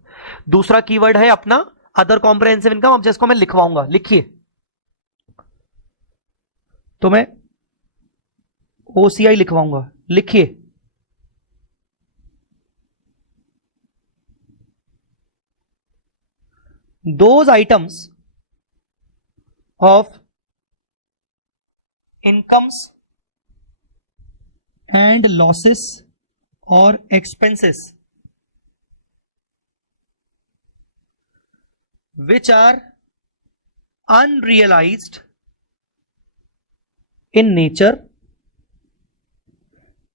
दूसरा कीवर्ड है अपना अदर कॉम्प्रिहेंसिव इनकम. अब जिसको मैं लिखवाऊंगा, लिखिए. तो मैं ओसीआई लिखवाऊंगा, लिखिए. Those items of incomes and losses or expenses which are unrealized in nature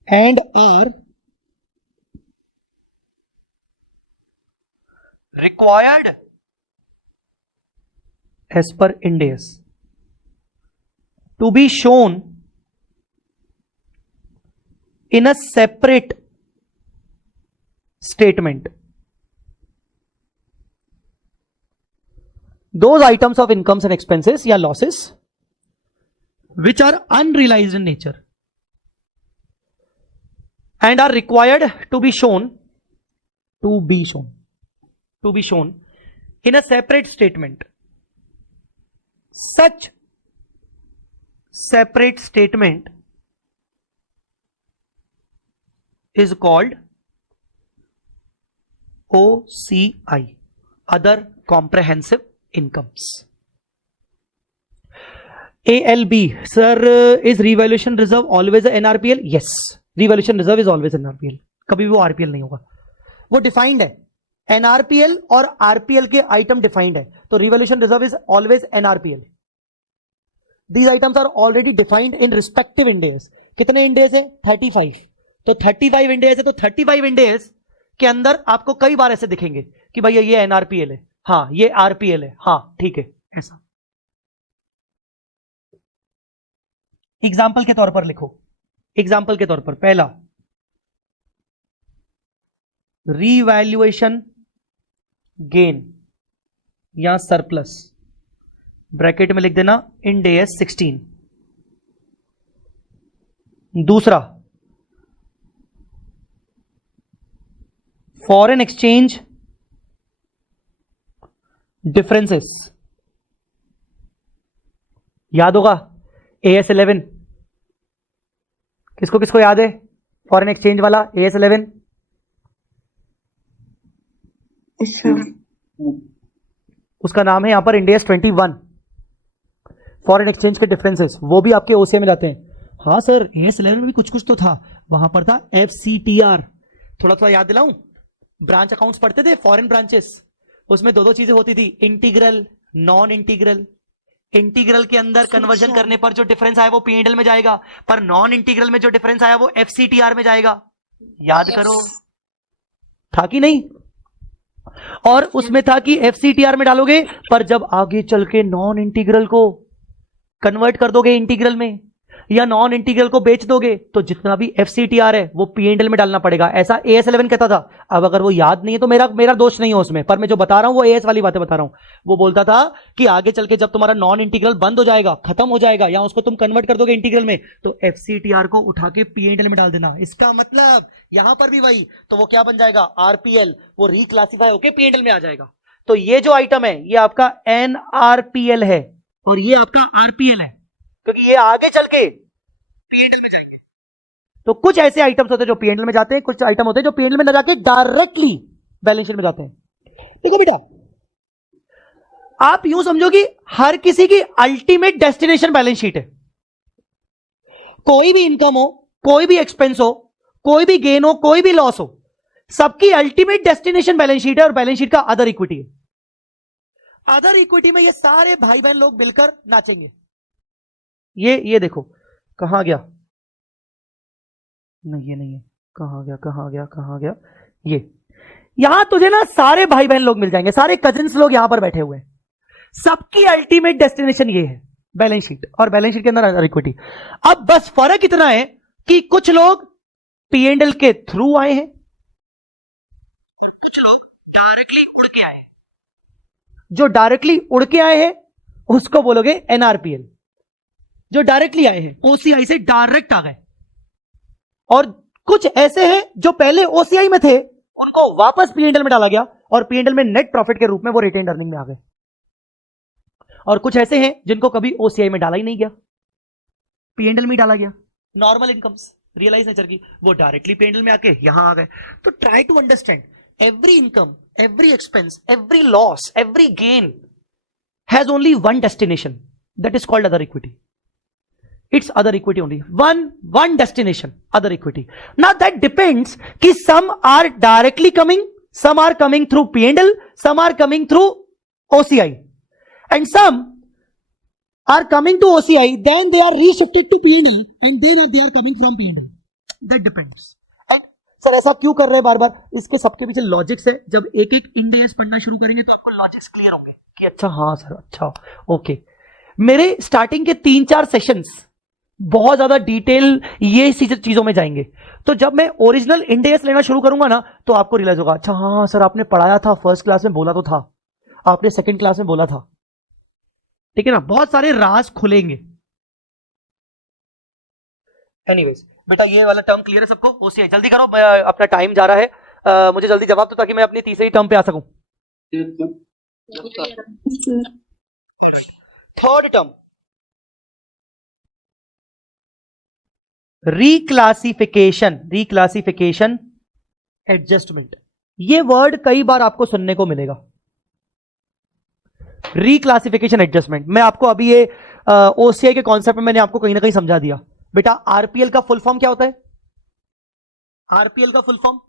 and are required as per Ind AS to be shown in a separate statement. Those items of incomes and expenses या losses which are unrealized in nature and are required to be shown in a separate statement. Such separate statement is called OCI, other comprehensive incomes. ALB, sir, is revaluation reserve always a NRPL? Yes, revaluation reserve is always NRPL. कभी भी वो RPL नहीं होगा, वो defined है. NRPL और RPL के item defined है, तो revaluation reserve is always NRPL. These items are already defined in respective Ind AS. कितने Ind AS है? 35. तो 35 Ind AS है, तो 35 Ind AS के अंदर आपको कई बार ऐसे दिखेंगे कि भैया ये एनआरपीएल है, हाँ ये आरपीएल है, हाँ ठीक है. ऐसा एग्जाम्पल के तौर पर लिखो. एग्जाम्पल के तौर पर पहला रीवैल्यूएशन गेन या सरप्लस, ब्रैकेट में लिख देना Ind AS 16. दूसरा, फॉरेन एक्सचेंज डिफरेंसेस, याद होगा AS11, किसको किसको याद है फॉरेन एक्सचेंज वाला AS11? उसका नाम है यहां पर इंडियस 21 फॉरेन एक्सचेंज के डिफरेंसेस, वो भी आपके OCI में जाते हैं। हाँ सर AS11 में भी कुछ कुछ तो था, वहां पर था FCTR, थोड़ा थोड़ा याद दिलाऊं, ब्रांच अकाउंट्स पढ़ते थे फॉरेन ब्रांचेस, उसमें दो दो चीजें होती थी, इंटीग्रल, नॉन इंटीग्रल। इंटीग्रल के अंदर कन्वर्जन करने पर जो डिफरेंस आया वो P&L में जाएगा, पर नॉन इंटीग्रल में जो डिफरेंस आया वो FCTR में जाएगा। याद करो, था कि नहीं? और उसमें था कि FCTR में डालोगे, पर जब आगे चल के नॉन इंटीग्रल को कन्वर्ट कर दोगे इंटीग्रल में, या नॉन इंटीग्रल को बेच दोगे, तो जितना भी FCTR है वो P&L में डालना पड़ेगा, ऐसा AS11 कहता था। अब अगर वो याद नहीं है तो मेरा दोष नहीं है उसमें, पर मैं जो बता रहा हूं वो AS वाली बातें बता रहा हूं। वो बोलता था कि आगे चल के जब तुम्हारा नॉन इंटीग्रल बंद हो जाएगा, खत्म हो जाएगा, या उसको तुम कन्वर्ट कर दोगे इंटीग्रल में, तो FCTR को उठा के P&L में डाल देना। इसका मतलब यहां पर भी वही, तो वो क्या बन जाएगा RPL, वो रिक्लासिफाई होके P&L में आ जाएगा। तो ये जो आइटम है ये आपका NRPL है और ये आपका RPL है, क्योंकि ये आगे चल के P&L में जाएंगे। तो कुछ ऐसे आइटम्स होते हैं जो P&L में जाते हैं, कुछ आइटम होते हैं जो P&L में न जाके डायरेक्टली बैलेंस शीट में जाते हैं। देखो बेटा, आप यूं समझो कि हर किसी की अल्टीमेट डेस्टिनेशन बैलेंस शीट है। कोई भी इनकम हो, कोई भी एक्सपेंस हो, कोई भी गेन हो, कोई भी लॉस हो, सबकी अल्टीमेट डेस्टिनेशन बैलेंस शीट है, और बैलेंस शीट का अदर इक्विटी है। अदर इक्विटी में ये सारे भाई बहन लोग मिलकर नाचेंगे। ये देखो कहां गया, नहीं ये नहीं है, कहां गया, ये यहां तुझे ना सारे भाई बहन लोग मिल जाएंगे, सारे कजिन्स लोग यहां पर बैठे हुए हैं, सबकी अल्टीमेट डेस्टिनेशन ये है बैलेंस शीट, और बैलेंस शीट के अंदर अदर इक्विटी। अब बस फर्क इतना है कि कुछ लोग P&L के थ्रू आए हैं, कुछ लोग डायरेक्टली उड़ के आए। जो डायरेक्टली उड़ के आए हैं उसको बोलोगे NRPL, जो डायरेक्टली आए हैं OCI से डायरेक्ट आ गए, और कुछ ऐसे हैं जो पहले OCI में थे उनको वापस P&L में डाला गया, और P&L में नेट प्रॉफिट के रूप में वो रिटेन्ड अर्निंग में आ गए। और कुछ ऐसे हैं जिनको कभी OCI में डाला ही नहीं गया, P&L में डाला गया, नॉर्मल इनकम्स रियलाइज नेचर की, वो डायरेक्टली P&L में आके यहां आ गए। तो try to understand, every income, every expense, every loss, every gain has only one destination, that is called other equity. It's other equity only. One destination, other equity. Now that depends कि some are directly coming, some are coming through P&L, some are coming through OCI, and some are coming to OCI, then they are reshifted to P&L, and then they are coming from P&L. That depends. And sir ऐसा क्यों कर रहे हैं बार बार? इसके सबके पीछे logics है। जब एक एक इंड AS पढ़ना शुरू करेंगे तो आपको लॉजिक्स क्लियर होंगे कि अच्छा हाँ सर, अच्छा ओके। मेरे स्टार्टिंग के 3-4 सेशंस बहुत ज्यादा डिटेल ये चीजों में जाएंगे, तो जब मैं ओरिजिनल इंड AS लेना शुरू करूंगा ना तो आपको रियलाइज होगा, अच्छा हाँ सर आपने पढ़ाया था, फर्स्ट क्लास में बोला तो था, आपने सेकंड क्लास में बोला था, ठीक है ना, बहुत सारे राज खुलेंगे। एनीवेज बेटा ये वाला टर्म क्लियर है सबको? OCI जल्दी करो, अपना टाइम जा रहा है, मुझे जल्दी जवाब दो ताकि मैं अपनी तीसरी टर्म पे आ सकूं। Third term, reclassification adjustment. ये वर्ड कई बार आपको सुनने को मिलेगा, रिक्लासिफिकेशन एडजस्टमेंट। मैं आपको अभी ये OCI के कॉन्सेप्ट में मैंने आपको कहीं ना कहीं समझा दिया। बेटा RPL का फुल फॉर्म क्या होता है? RPL का full form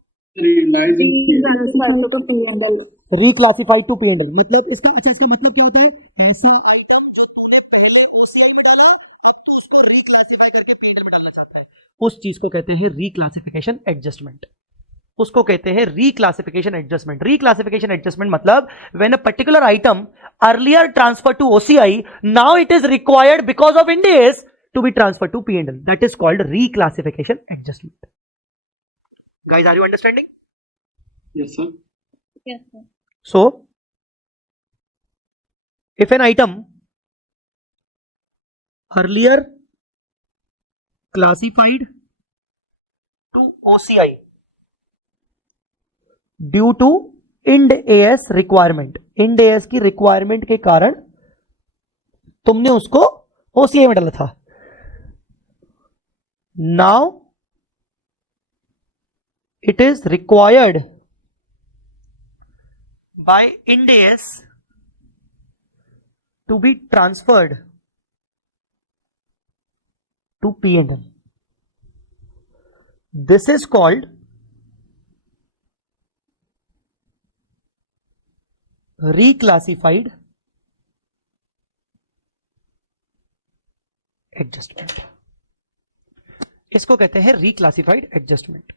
reclassified to P&L, मतलब इसका अच्छा इसका मतलब क्या होता है? ऐसा उस चीज को कहते हैं रिक्लासिफिकेशन एडजस्टमेंट, उसको कहते हैं रिक्लासिफिकेशन एडजस्टमेंट। रिक्लासिफिकेशन एडजस्टमेंट मतलब when a particular item earlier transfer to OCI, now it is required because of Ind AS to be transfer to P&L, that is called reclassification adjustment. Guys are you understanding? Yes, sir. Yes, sir. So if an item earlier classified to OCI due to IND AS requirement. IND AS की requirement के कारण तुमने उसको OCI में डाला था. Now it is required by IND AS to be transferred to P&L. This is called reclassified adjustment. इसको कहते हैं reclassified adjustment.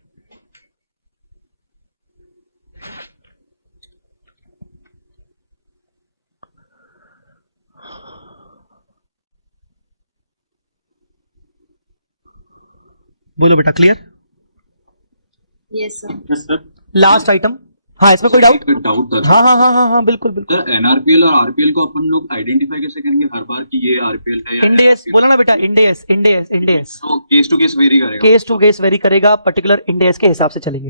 बोलो बेटा, clear? Yes sir. Yes sir. Last item. हाँ, इसमें कोई डाउट? डाउट था हाँ हाँ हाँ हाँ हाँ, बिल्कुल बिल्कुल. सर, एनआरपीएल और आरपीएल को अपन लोग आइडेंटिफाई कैसे करेंगे हर बार कि ये आरपीएल है या इंडेस बोला ना बेटा, इंडेस इंडेस इंडेस. तो केस टू केस वेरी करेगा. केस टू केस वेरी करेगा, पर्टिकुलर इंडेस के हिसाब से चलेंगे.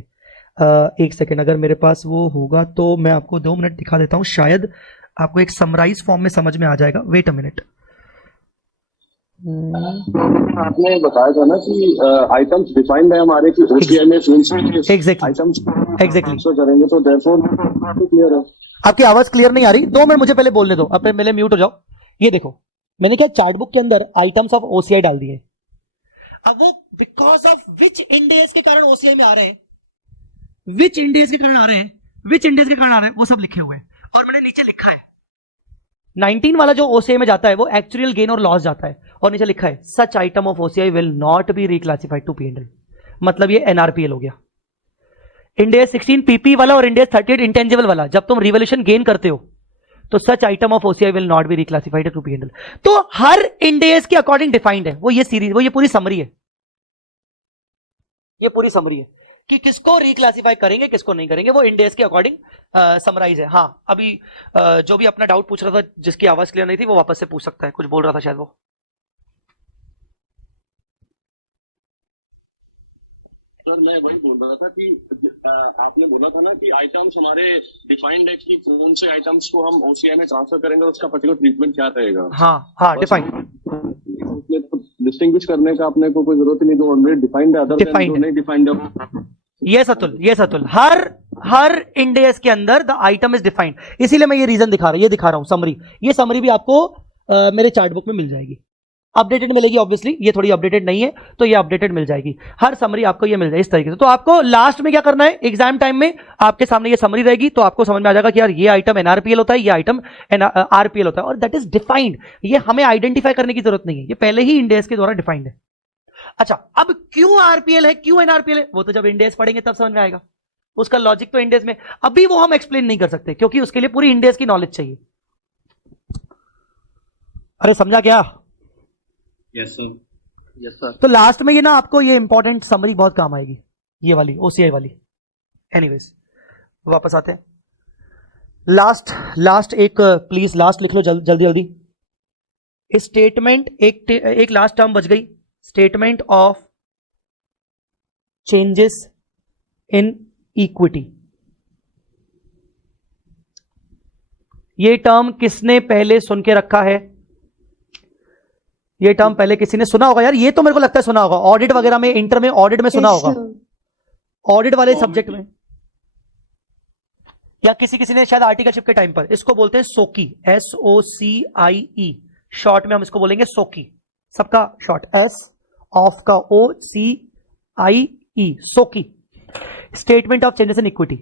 एक सेकेंड, अगर मेरे पास वो होगा तो मैं आपको 2 मिनट दिखा देता हूँ, शायद आपको एक समराइज फॉर्म में समझ में आ जाएगा. Wait a minute. आपने बताया था ना कि आइटम्स डिफाइंड है हमारे कि ओसीआई में Exactly. Items Exactly. करेंगे तो देयरफॉर क्लियर है. आपकी आवाज क्लियर नहीं आ रही, 2 मिनट मुझे पहले बोलने दो, अब पहले म्यूट हो जाओ. ये देखो, मैंने क्या चार्ट बुक के अंदर आइटम्स ऑफ ओसीआई डाल दिए. अब वो बिकॉज ऑफ विच इंडेस के कारण ओसीआई में आ रहे हैं, विच इंडेस के कारण आ रहे हैं, विच इंडेस के कारण आ रहे हैं, वो सब लिखे हुए हैं. और मैंने नीचे लिखा है 19 वाला जो ओसीआई में जाता है वो एक्चुअल गेन और लॉस जाता है, और नीचे लिखा है such item of OCI will not be reclassified to P&L. मतलब ये एनआरपीएल हो गया. इंडेस 16 पीपी वाला और इंडेस 38 इंटेंजिबल वाला, जब तुम रिवोल्यूशन गेन करते हो तो such item of OCI will not be reclassified to P&L. तो हर इंडेस के अकॉर्डिंग डिफाइंड है वो, ये सीरीज, वो ये पूरी समरी है, ये पूरी समरी है कि किसको रिक्लासिफाई करेंगे किसको नहीं करेंगे, वो इंडेस के अकॉर्डिंग समराइज है. हाँ, अभी जो भी अपना डाउट पूछ रहा था, जिसकी आवाज क्लियर नहीं थी, वो वापस से पूछ सकता है. कुछ बोल रहा था शायद वो. सर मैं वही बोल रहा था कि आपने बोला था ना कि आइटम्स हमारे डिफाइंड है कि कौन से आइटम्स को हम ओसीआई में ट्रांसफर करेंगे और उसका पर्टिकुलर ट्रीटमेट क्या रहेगा. हाँ हाँ, डिफाइंड. डिस्टिंग्विश करने का अपने को कोई जरूरत नहीं, जो ऑलरेडी डिफाइंड है, अदर Defined है. नहीं डिफाइंड है. ये सतुल, ये सतुल, हर इंडेस के अंदर द आइटम इज डिफाइंड. इसीलिए मैं ये रीजन दिखा रहा हूं समरी. ये समरी भी आपको मेरे चार्ट बुक में मिल जाएगी, अपडेटेड मिलेगी. ऑब्वियसली ये थोड़ी अपडेटेड नहीं है, तो ये अपडेटेड मिल जाएगी. हर समरी आपको ये मिल जाएगी इस तरीके से. तो आपको लास्ट में क्या करना है, एग्जाम टाइम में आपके सामने ये समरी रहेगी, तो आपको समझ में आ जाएगा कि यार ये आइटम एनआरपीएल होता है, ये आइटम आरपीएल होता है, और दैट इज डिफाइंड. ये हमें आइडेंटिफाई करने की जरूरत नहीं है, ये पहले ही इंडेस के द्वारा डिफाइंड है. अच्छा, अब क्यों आरपीएल है, क्यों एनआरपीएल है, वो तो जब इंडेस पढ़ेंगे तब समझ में आएगा. उसका लॉजिक तो इंडेस में अभी वो हम एक्सप्लेन नहीं कर सकते, क्योंकि उसके लिए पूरी इंडेस की नॉलेज चाहिए. अरे समझा क्या? Yes sir. Yes, sir. तो लास्ट में ये ना आपको ये इंपॉर्टेंट समरी बहुत काम आएगी, ये वाली ओसीआई वाली. एनीवेज, वापस आते हैं. लास्ट एक प्लीज लास्ट लिख लो जल्दी जल्दी. स्टेटमेंट, एक लास्ट टर्म बच गई, statement of changes in equity. ये टर्म किसने पहले सुन के रखा है? ये टर्म पहले किसी ने सुना होगा यार, ये तो मेरे को लगता है सुना होगा, ऑडिट वगैरह में, इंटर में ऑडिट में सुना होगा, ऑडिट वाले सब्जेक्ट में, या किसी ने शायद आर्टिकलशिप के टाइम पर. इसको बोलते हैं सोकी, SOCIE, शॉर्ट में हम इसको बोलेंगे सोकी. सबका शॉर्ट S, ऑफ का OCIE, SOCIE, statement of changes in equity.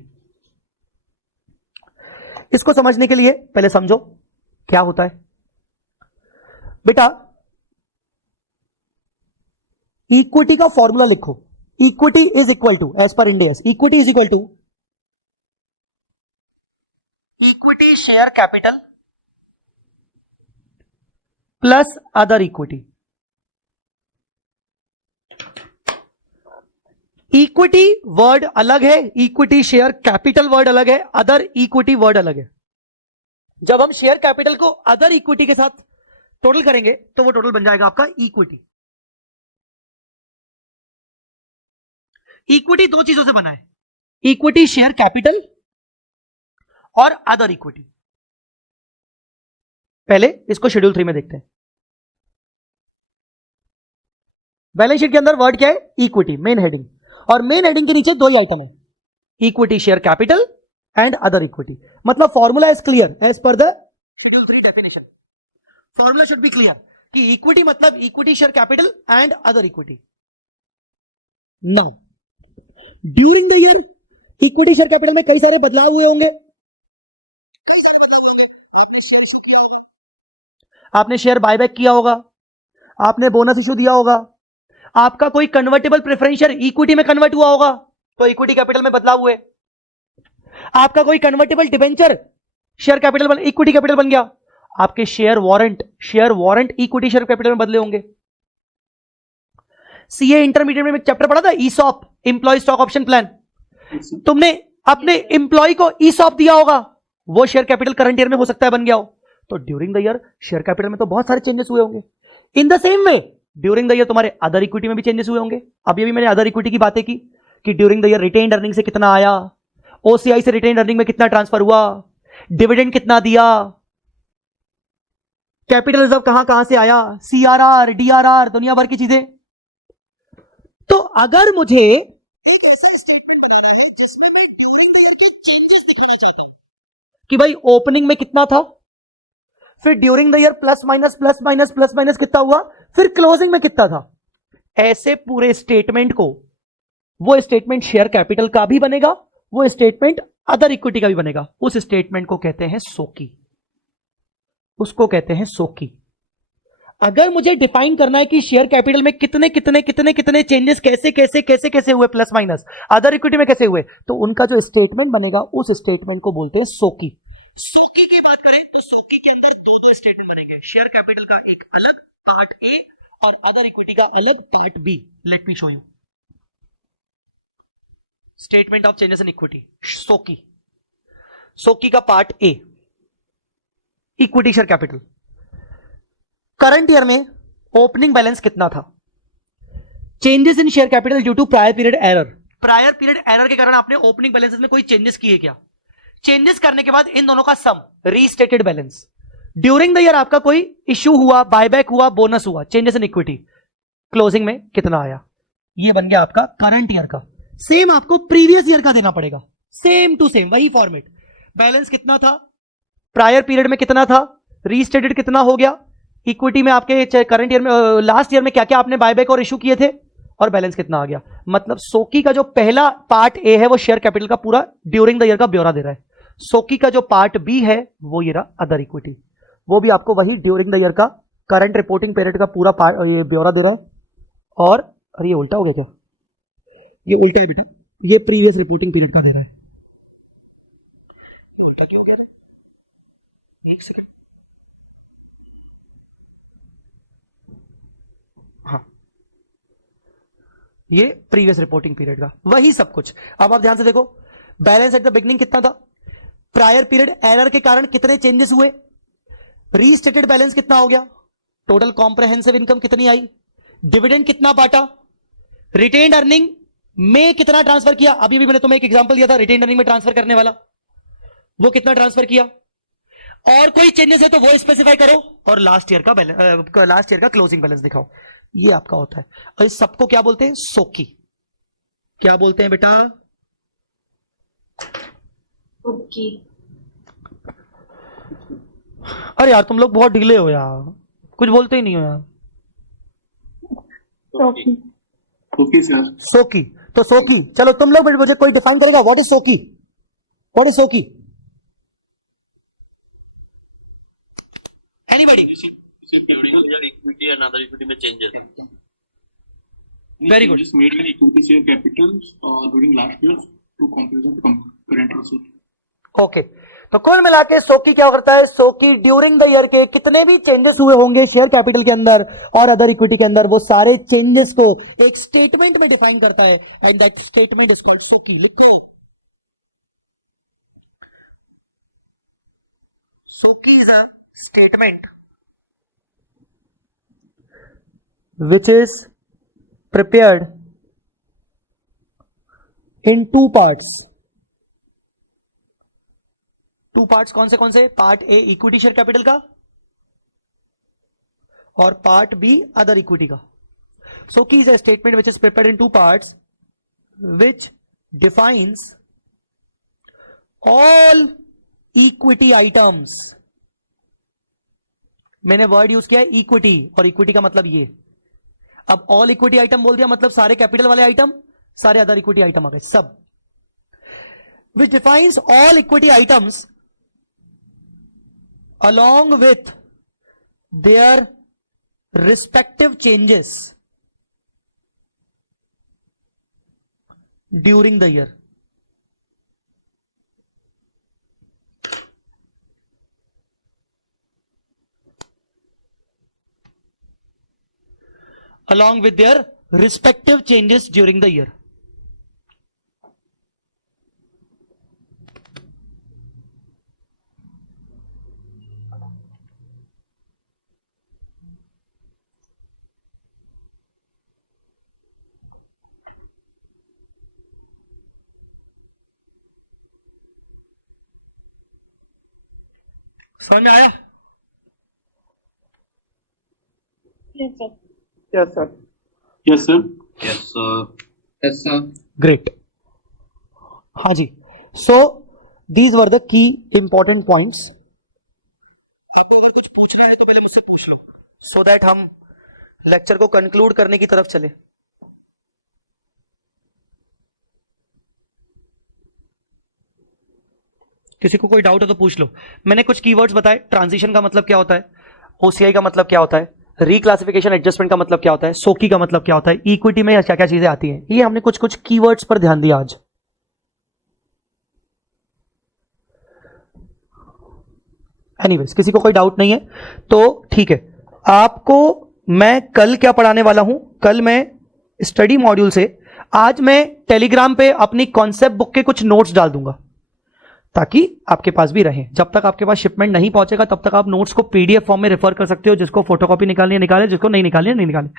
इसको समझने के लिए पहले समझो क्या होता है बेटा. इक्विटी का फॉर्मूला लिखो. Equity is equal to, as per Ind AS, equity is equal to equity share capital plus other equity. Equity word अलग है, इक्विटी शेयर कैपिटल वर्ड अलग है, अदर इक्विटी वर्ड अलग है. जब हम शेयर कैपिटल को अदर इक्विटी के साथ टोटल करेंगे तो वो टोटल बन जाएगा आपका इक्विटी. इक्विटी दो चीजों से बना है, इक्विटी शेयर कैपिटल और अदर इक्विटी। पहले इसको शेड्यूल 3 में देखते हैं। बैलेंस शीट के अंदर वर्ड क्या है? इक्विटी, मेन हेडिंग, और मेन हेडिंग के नीचे दो ही आइटम है, equity share capital and other equity. मतलब formula is clear as per the definition, formula should be clear कि इक्विटी मतलब equity share capital and other equity. Now during the year equity share capital में कई सारे बदलाव हुए होंगे। आपने शेयर बायबैक किया होगा, आपने बोनस इशू दिया होगा, आपका कोई कन्वर्टेबल प्रेफरेंस शेयर इक्विटी में कन्वर्ट हुआ होगा तो इक्विटी कैपिटल में बदलाव हुए, आपका कोई convertible debenture share capital equity capital बन गया, आपके share warrant equity share capital में बदले होंगे। सीए इंटरमीडिएट में चैप्टर पढ़ा था, ESOP, employ stock option plan. तुमने अपने एम्प्लॉय को ईसॉप दिया होगा, वो शेयर कैपिटल करंट ईयर में हो सकता है बन गया हो, तो during the year share capital में तो बहुत सारे चेंजेस हुए होंगे। In the same way during the year तुम्हारे अदर इक्विटी में भी चेंजेस हुए होंगे। अभी भी मैंने अदर इक्विटी की बातें की कि during the year retained earning से कितना आया, ओसीआई से रिटेन्ड अर्निंग में कितना ट्रांसफर हुआ, डिविडेंड कितना दिया, कैपिटल रिजर्व कहां से आया, सीआरआर, डीआरआर, दुनिया भर की चीजें। तो अगर मुझे कि भाई ओपनिंग में कितना था, फिर during the year plus minus कितना हुआ, फिर क्लोजिंग में कितना था, ऐसे पूरे स्टेटमेंट को, वो स्टेटमेंट शेयर कैपिटल का भी बनेगा, वो स्टेटमेंट अदर इक्विटी का भी बनेगा। उस स्टेटमेंट को कहते हैं सोकी, उसको कहते हैं सोकी। अगर मुझे डिफाइन करना है कि शेयर कैपिटल में कितने कितने कितने कितने चेंजेस कैसे हुए, प्लस माइनस अदर इक्विटी में कैसे हुए, तो उनका जो स्टेटमेंट बनेगा उस स्टेटमेंट को बोलते हैं सोकी। सोकी की बात करें तो सोकी के अंदर दो स्टेटमेंट बनेंगे, शेयर कैपिटल का एक अलग पार्ट ए और अदर इक्विटी का अलग part B. Let me show you statement of changes in equity. SOCIE का part A, equity share capital. Current year में ओपनिंग बैलेंस कितना था, changes in share capital due to prior period error. Prior period error के कारण आपने opening balances में कोई changes किए क्या, चेंजेस करने के बाद इन दोनों का sum, restated balance. During the year आपका कोई इश्यू हुआ, बायबैक हुआ, बोनस हुआ, चेंजेस इन इक्विटी, क्लोजिंग में कितना आया, ये बन गया आपका करंट ईयर का। सेम आपको प्रीवियस ईयर का देना पड़ेगा, सेम टू सेम वही फॉर्मेट। बैलेंस कितना था, प्रायर पीरियड में कितना था, रीस्टेटेड कितना हो गया, इक्विटी में आपके करंट ईयर में, लास्ट ईयर में क्या क्या आपने बायबैक और इशू किए थे, और बैलेंस कितना आ गया। मतलब सोकी का जो पहला पार्ट ए है वो शेयर कैपिटल का पूरा ड्यूरिंग द ईयर का ब्यौरा दे रहा है। सोकी का जो पार्ट बी है वो ये रहा अदर इक्विटी, वो भी आपको वही ड्यूरिंग द ईयर का करंट रिपोर्टिंग पीरियड का पूरा ये ब्यौरा दे रहा है। और अरे ये उल्टा हो गया क्या, ये उल्टा है बेटा, ये प्रीवियस रिपोर्टिंग पीरियड का दे रहा है। ये उल्टा क्यों हो गया रे, एक सेकंड, हाँ ये प्रीवियस रिपोर्टिंग पीरियड का वही सब कुछ। अब आप ध्यान से देखो, बैलेंस एट द बिगनिंग कितना था, प्रायर पीरियड एरर के कारण कितने चेंजेस हुए, रीस्टेटेड बैलेंस कितना हो गया, टोटल कॉम्प्रहेंसिव इनकम कितनी आई, डिविडेंड कितना बांटा, रिटेन्ड अर्निंग में कितना ट्रांसफर किया। अभी भी मैंने तुम्हें एक एग्जांपल दिया था रिटेन्ड अर्निंग में ट्रांसफर करने वाला, वो कितना ट्रांसफर किया, और कोई चेंजेस है तो वो स्पेसिफाई करो, और लास्ट ईयर का बैलेंस, लास्ट ईयर का क्लोजिंग बैलेंस दिखाओ। ये आपका होता है, और इस सबको क्या बोलते हैं, सोकी। क्या बोलते हैं बेटा, ओके। अरे यार तुम लोग बहुत ढीले हो यार, कुछ बोलते ही नहीं हो यार। Okay sir. सोकी, तो सोकी, चलो तुम लोग मुझे कोई डिफाइन करेगा, what is SOCIE, what is SOCIE, anybody. Equity and other equity में changes. Very good. Just made in equity share capitals during last year to comparison to current result. Okay, तो कुल मिला के सोकी क्या करता है, सोकी ड्यूरिंग द ईयर के कितने भी चेंजेस हुए होंगे शेयर कैपिटल के अंदर और अदर इक्विटी के अंदर, वो सारे चेंजेस को एक स्टेटमेंट में डिफाइन करता है, and that statement is called SOCIE. SOCIE is a statement which is prepared in two parts. Two parts कौन से? Part A equity share capital का और पार्ट बी अदर इक्विटी का। SOCIE is a statement which is prepared in two parts which defines all equity items. मैंने word use किया है equity, और equity का मतलब ये। अब ऑल इक्विटी आइटम बोल दिया मतलब सारे कैपिटल वाले आइटम, सारे अदर इक्विटी आइटम आ गए सब। विच defines all equity items along with their respective changes during the year. Along with their respective changes during the year. समझ में आया? Yes, sir. Yes, sir. Yes, sir. Great. हाँ जी. So these were the key important points. कुछ पूछ रहे हैं तो पहले मुझसे पूछ लो, so that हम लेक्चर को कंक्लूड करने की तरफ चले. किसी को कोई डाउट है तो पूछ लो. मैंने कुछ कीवर्ड्स बताए. ट्रांजिशन का मतलब क्या होता है, ओसीआई का मतलब क्या होता है, रिक्लासिफिकेशन एडजस्टमेंट का मतलब क्या होता है, सोकी का मतलब क्या होता है, इक्विटी में क्या क्या चीजें आती हैं. ये हमने कुछ कुछ कीवर्ड्स पर ध्यान दिया आज. एनीवेज, किसी को कोई डाउट नहीं है तो ठीक है. आपको मैं कल क्या पढ़ाने वाला हूं, कल मैं स्टडी मॉड्यूल से, आज मैं टेलीग्राम पे अपनी कॉन्सेप्ट बुक के कुछ नोट्स डाल दूंगा ताकि आपके पास भी रहे. जब तक आपके पास शिपमेंट नहीं पहुंचेगा तब तक आप नोट्स को पीडीएफ फॉर्म में रेफर कर सकते हो. जिसको फोटोकॉपी निकालनी है निकाले, जिसको नहीं निकालनी है नहीं निकाले.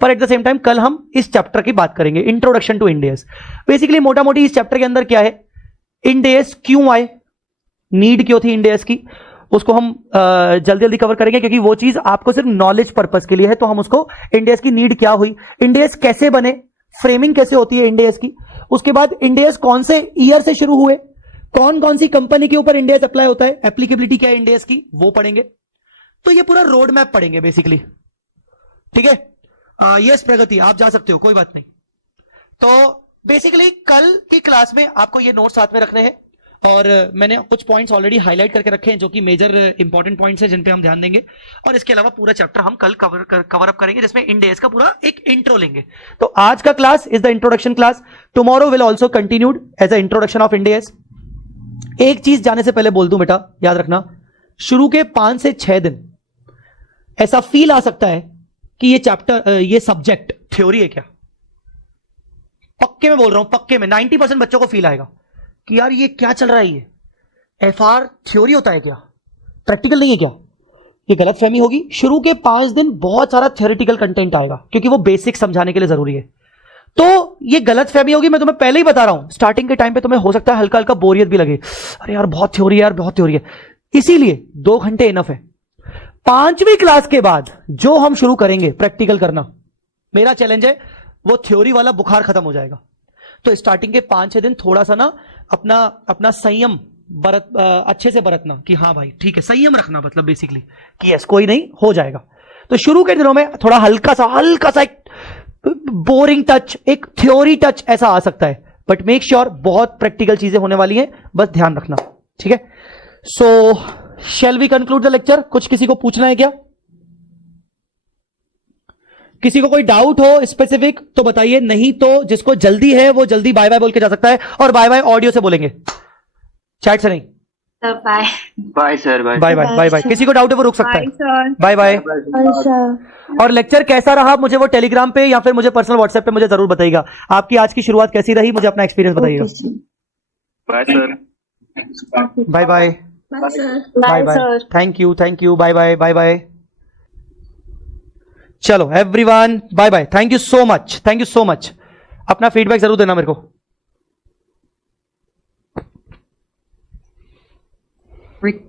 पर एट द सेम टाइम कल हम इस चैप्टर की बात करेंगे, introduction to Ind AS. Basically मोटा मोटी इस चैप्टर के अंदर क्या है, इंड एएस क्यों आए, नीड क्यों थी इंड एएस की, उसको हम जल्दी जल्दी कवर करेंगे क्योंकि वो चीज आपको सिर्फ नॉलेज पर्पस के लिए है. तो हम उसको इंड एएस की नीड क्या हुई, इंड एएस कैसे बने, फ्रेमिंग कैसे होती है इंड एएस की, उसके बाद इंड एएस कौन से ईयर से शुरू हुए, कौन कौन सी कंपनी के ऊपर इंड एएस अप्लाई होता है, एप्लीकेबिलिटी क्या है इंड एएस की, वो पढ़ेंगे. तो ये पूरा रोड मैप पढ़ेंगे बेसिकली. ठीक है. यस प्रगति, आप जा सकते हो, कोई बात नहीं. तो बेसिकली कल की क्लास में आपको ये नोट साथ में रखने हैं और मैंने कुछ पॉइंट्स ऑलरेडी हाईलाइट करके रखे हैं जो कि मेजर इंपॉर्टेंट पॉइंट्स हैं जिन पे हम ध्यान देंगे. और इसके अलावा पूरा चैप्टर हम कल कवर अप करेंगे जिसमें इंड एएस का पूरा एक इंट्रो लेंगे. तो आज का class is the introduction class. Tomorrow will also continued as a introduction of Ind AS. एक चीज जाने से पहले बोल दूं बेटा, याद रखना, शुरू के 5 से 6 दिन ऐसा फील आ सकता है कि ये चैप्टर, ये सब्जेक्ट थ्योरी है क्या. पक्के में बोल रहा हूं, पक्के में 90% बच्चों को फील आएगा कि यार ये क्या चल रहा है, ये एफआर थ्योरी होता है क्या, प्रैक्टिकल नहीं है क्या. ये गलत फहमी होगी. शुरू के 5 दिन बहुत सारा थ्योरेटिकल कंटेंट आएगा क्योंकि वो बेसिक समझाने के लिए जरूरी है. तो ये गलत फहमी होगी, मैं तुम्हें पहले ही बता रहा हूं. स्टार्टिंग के टाइम पे तुम्हें हो सकता है हल्का हल्का बोरियत भी लगे, अरे यार बहुत थ्योरी है, यार बहुत थ्योरी है. इसीलिए 2 घंटे इनफ है. 5वीं क्लास के बाद जो हम शुरू करेंगे प्रैक्टिकल करना, मेरा चैलेंज है वो थ्योरी वाला बुखार खत्म हो जाएगा. तो स्टार्टिंग के 5-6 दिन थोड़ा सा ना अपना संयम अच्छे से बरतना कि हाँ भाई ठीक है, संयम रखना मतलब बेसिकली कि यस कोई नहीं, हो जाएगा. तो शुरू के दिनों में थोड़ा हल्का सा एक बोरिंग टच, एक थ्योरी टच ऐसा आ सकता है, बट मेक श्योर बहुत प्रैक्टिकल चीजें होने वाली हैं, बस ध्यान रखना. ठीक है. So shall we conclude the lecture. कुछ किसी को पूछना है क्या, किसी को कोई डाउट हो स्पेसिफिक तो बताइए, नहीं तो जिसको जल्दी है वो जल्दी बाय बाय बोल के जा सकता है. और बाय बाय ऑडियो से बोलेंगे, चैट से नहीं. Bye Bye, sir. Bye. Bye bye bye bye. किसी को डाउट है वो रुक सकता है. सर. Bye bye. और लेक्चर कैसा रहा मुझे वो टेलीग्राम पे या फिर मुझे पर्सनल व्हाट्सएप पे मुझे जरूर बताइएगा. आपकी आज की शुरुआत कैसी रही, मुझे अपना एक्सपीरियंस बताइएगा. Bye, sir. Bye bye bye bye. Thank you. Bye bye bye bye. चलो everyone, bye bye. Thank you so much. अपना फीडबैक जरूर देना मेरे को. Re-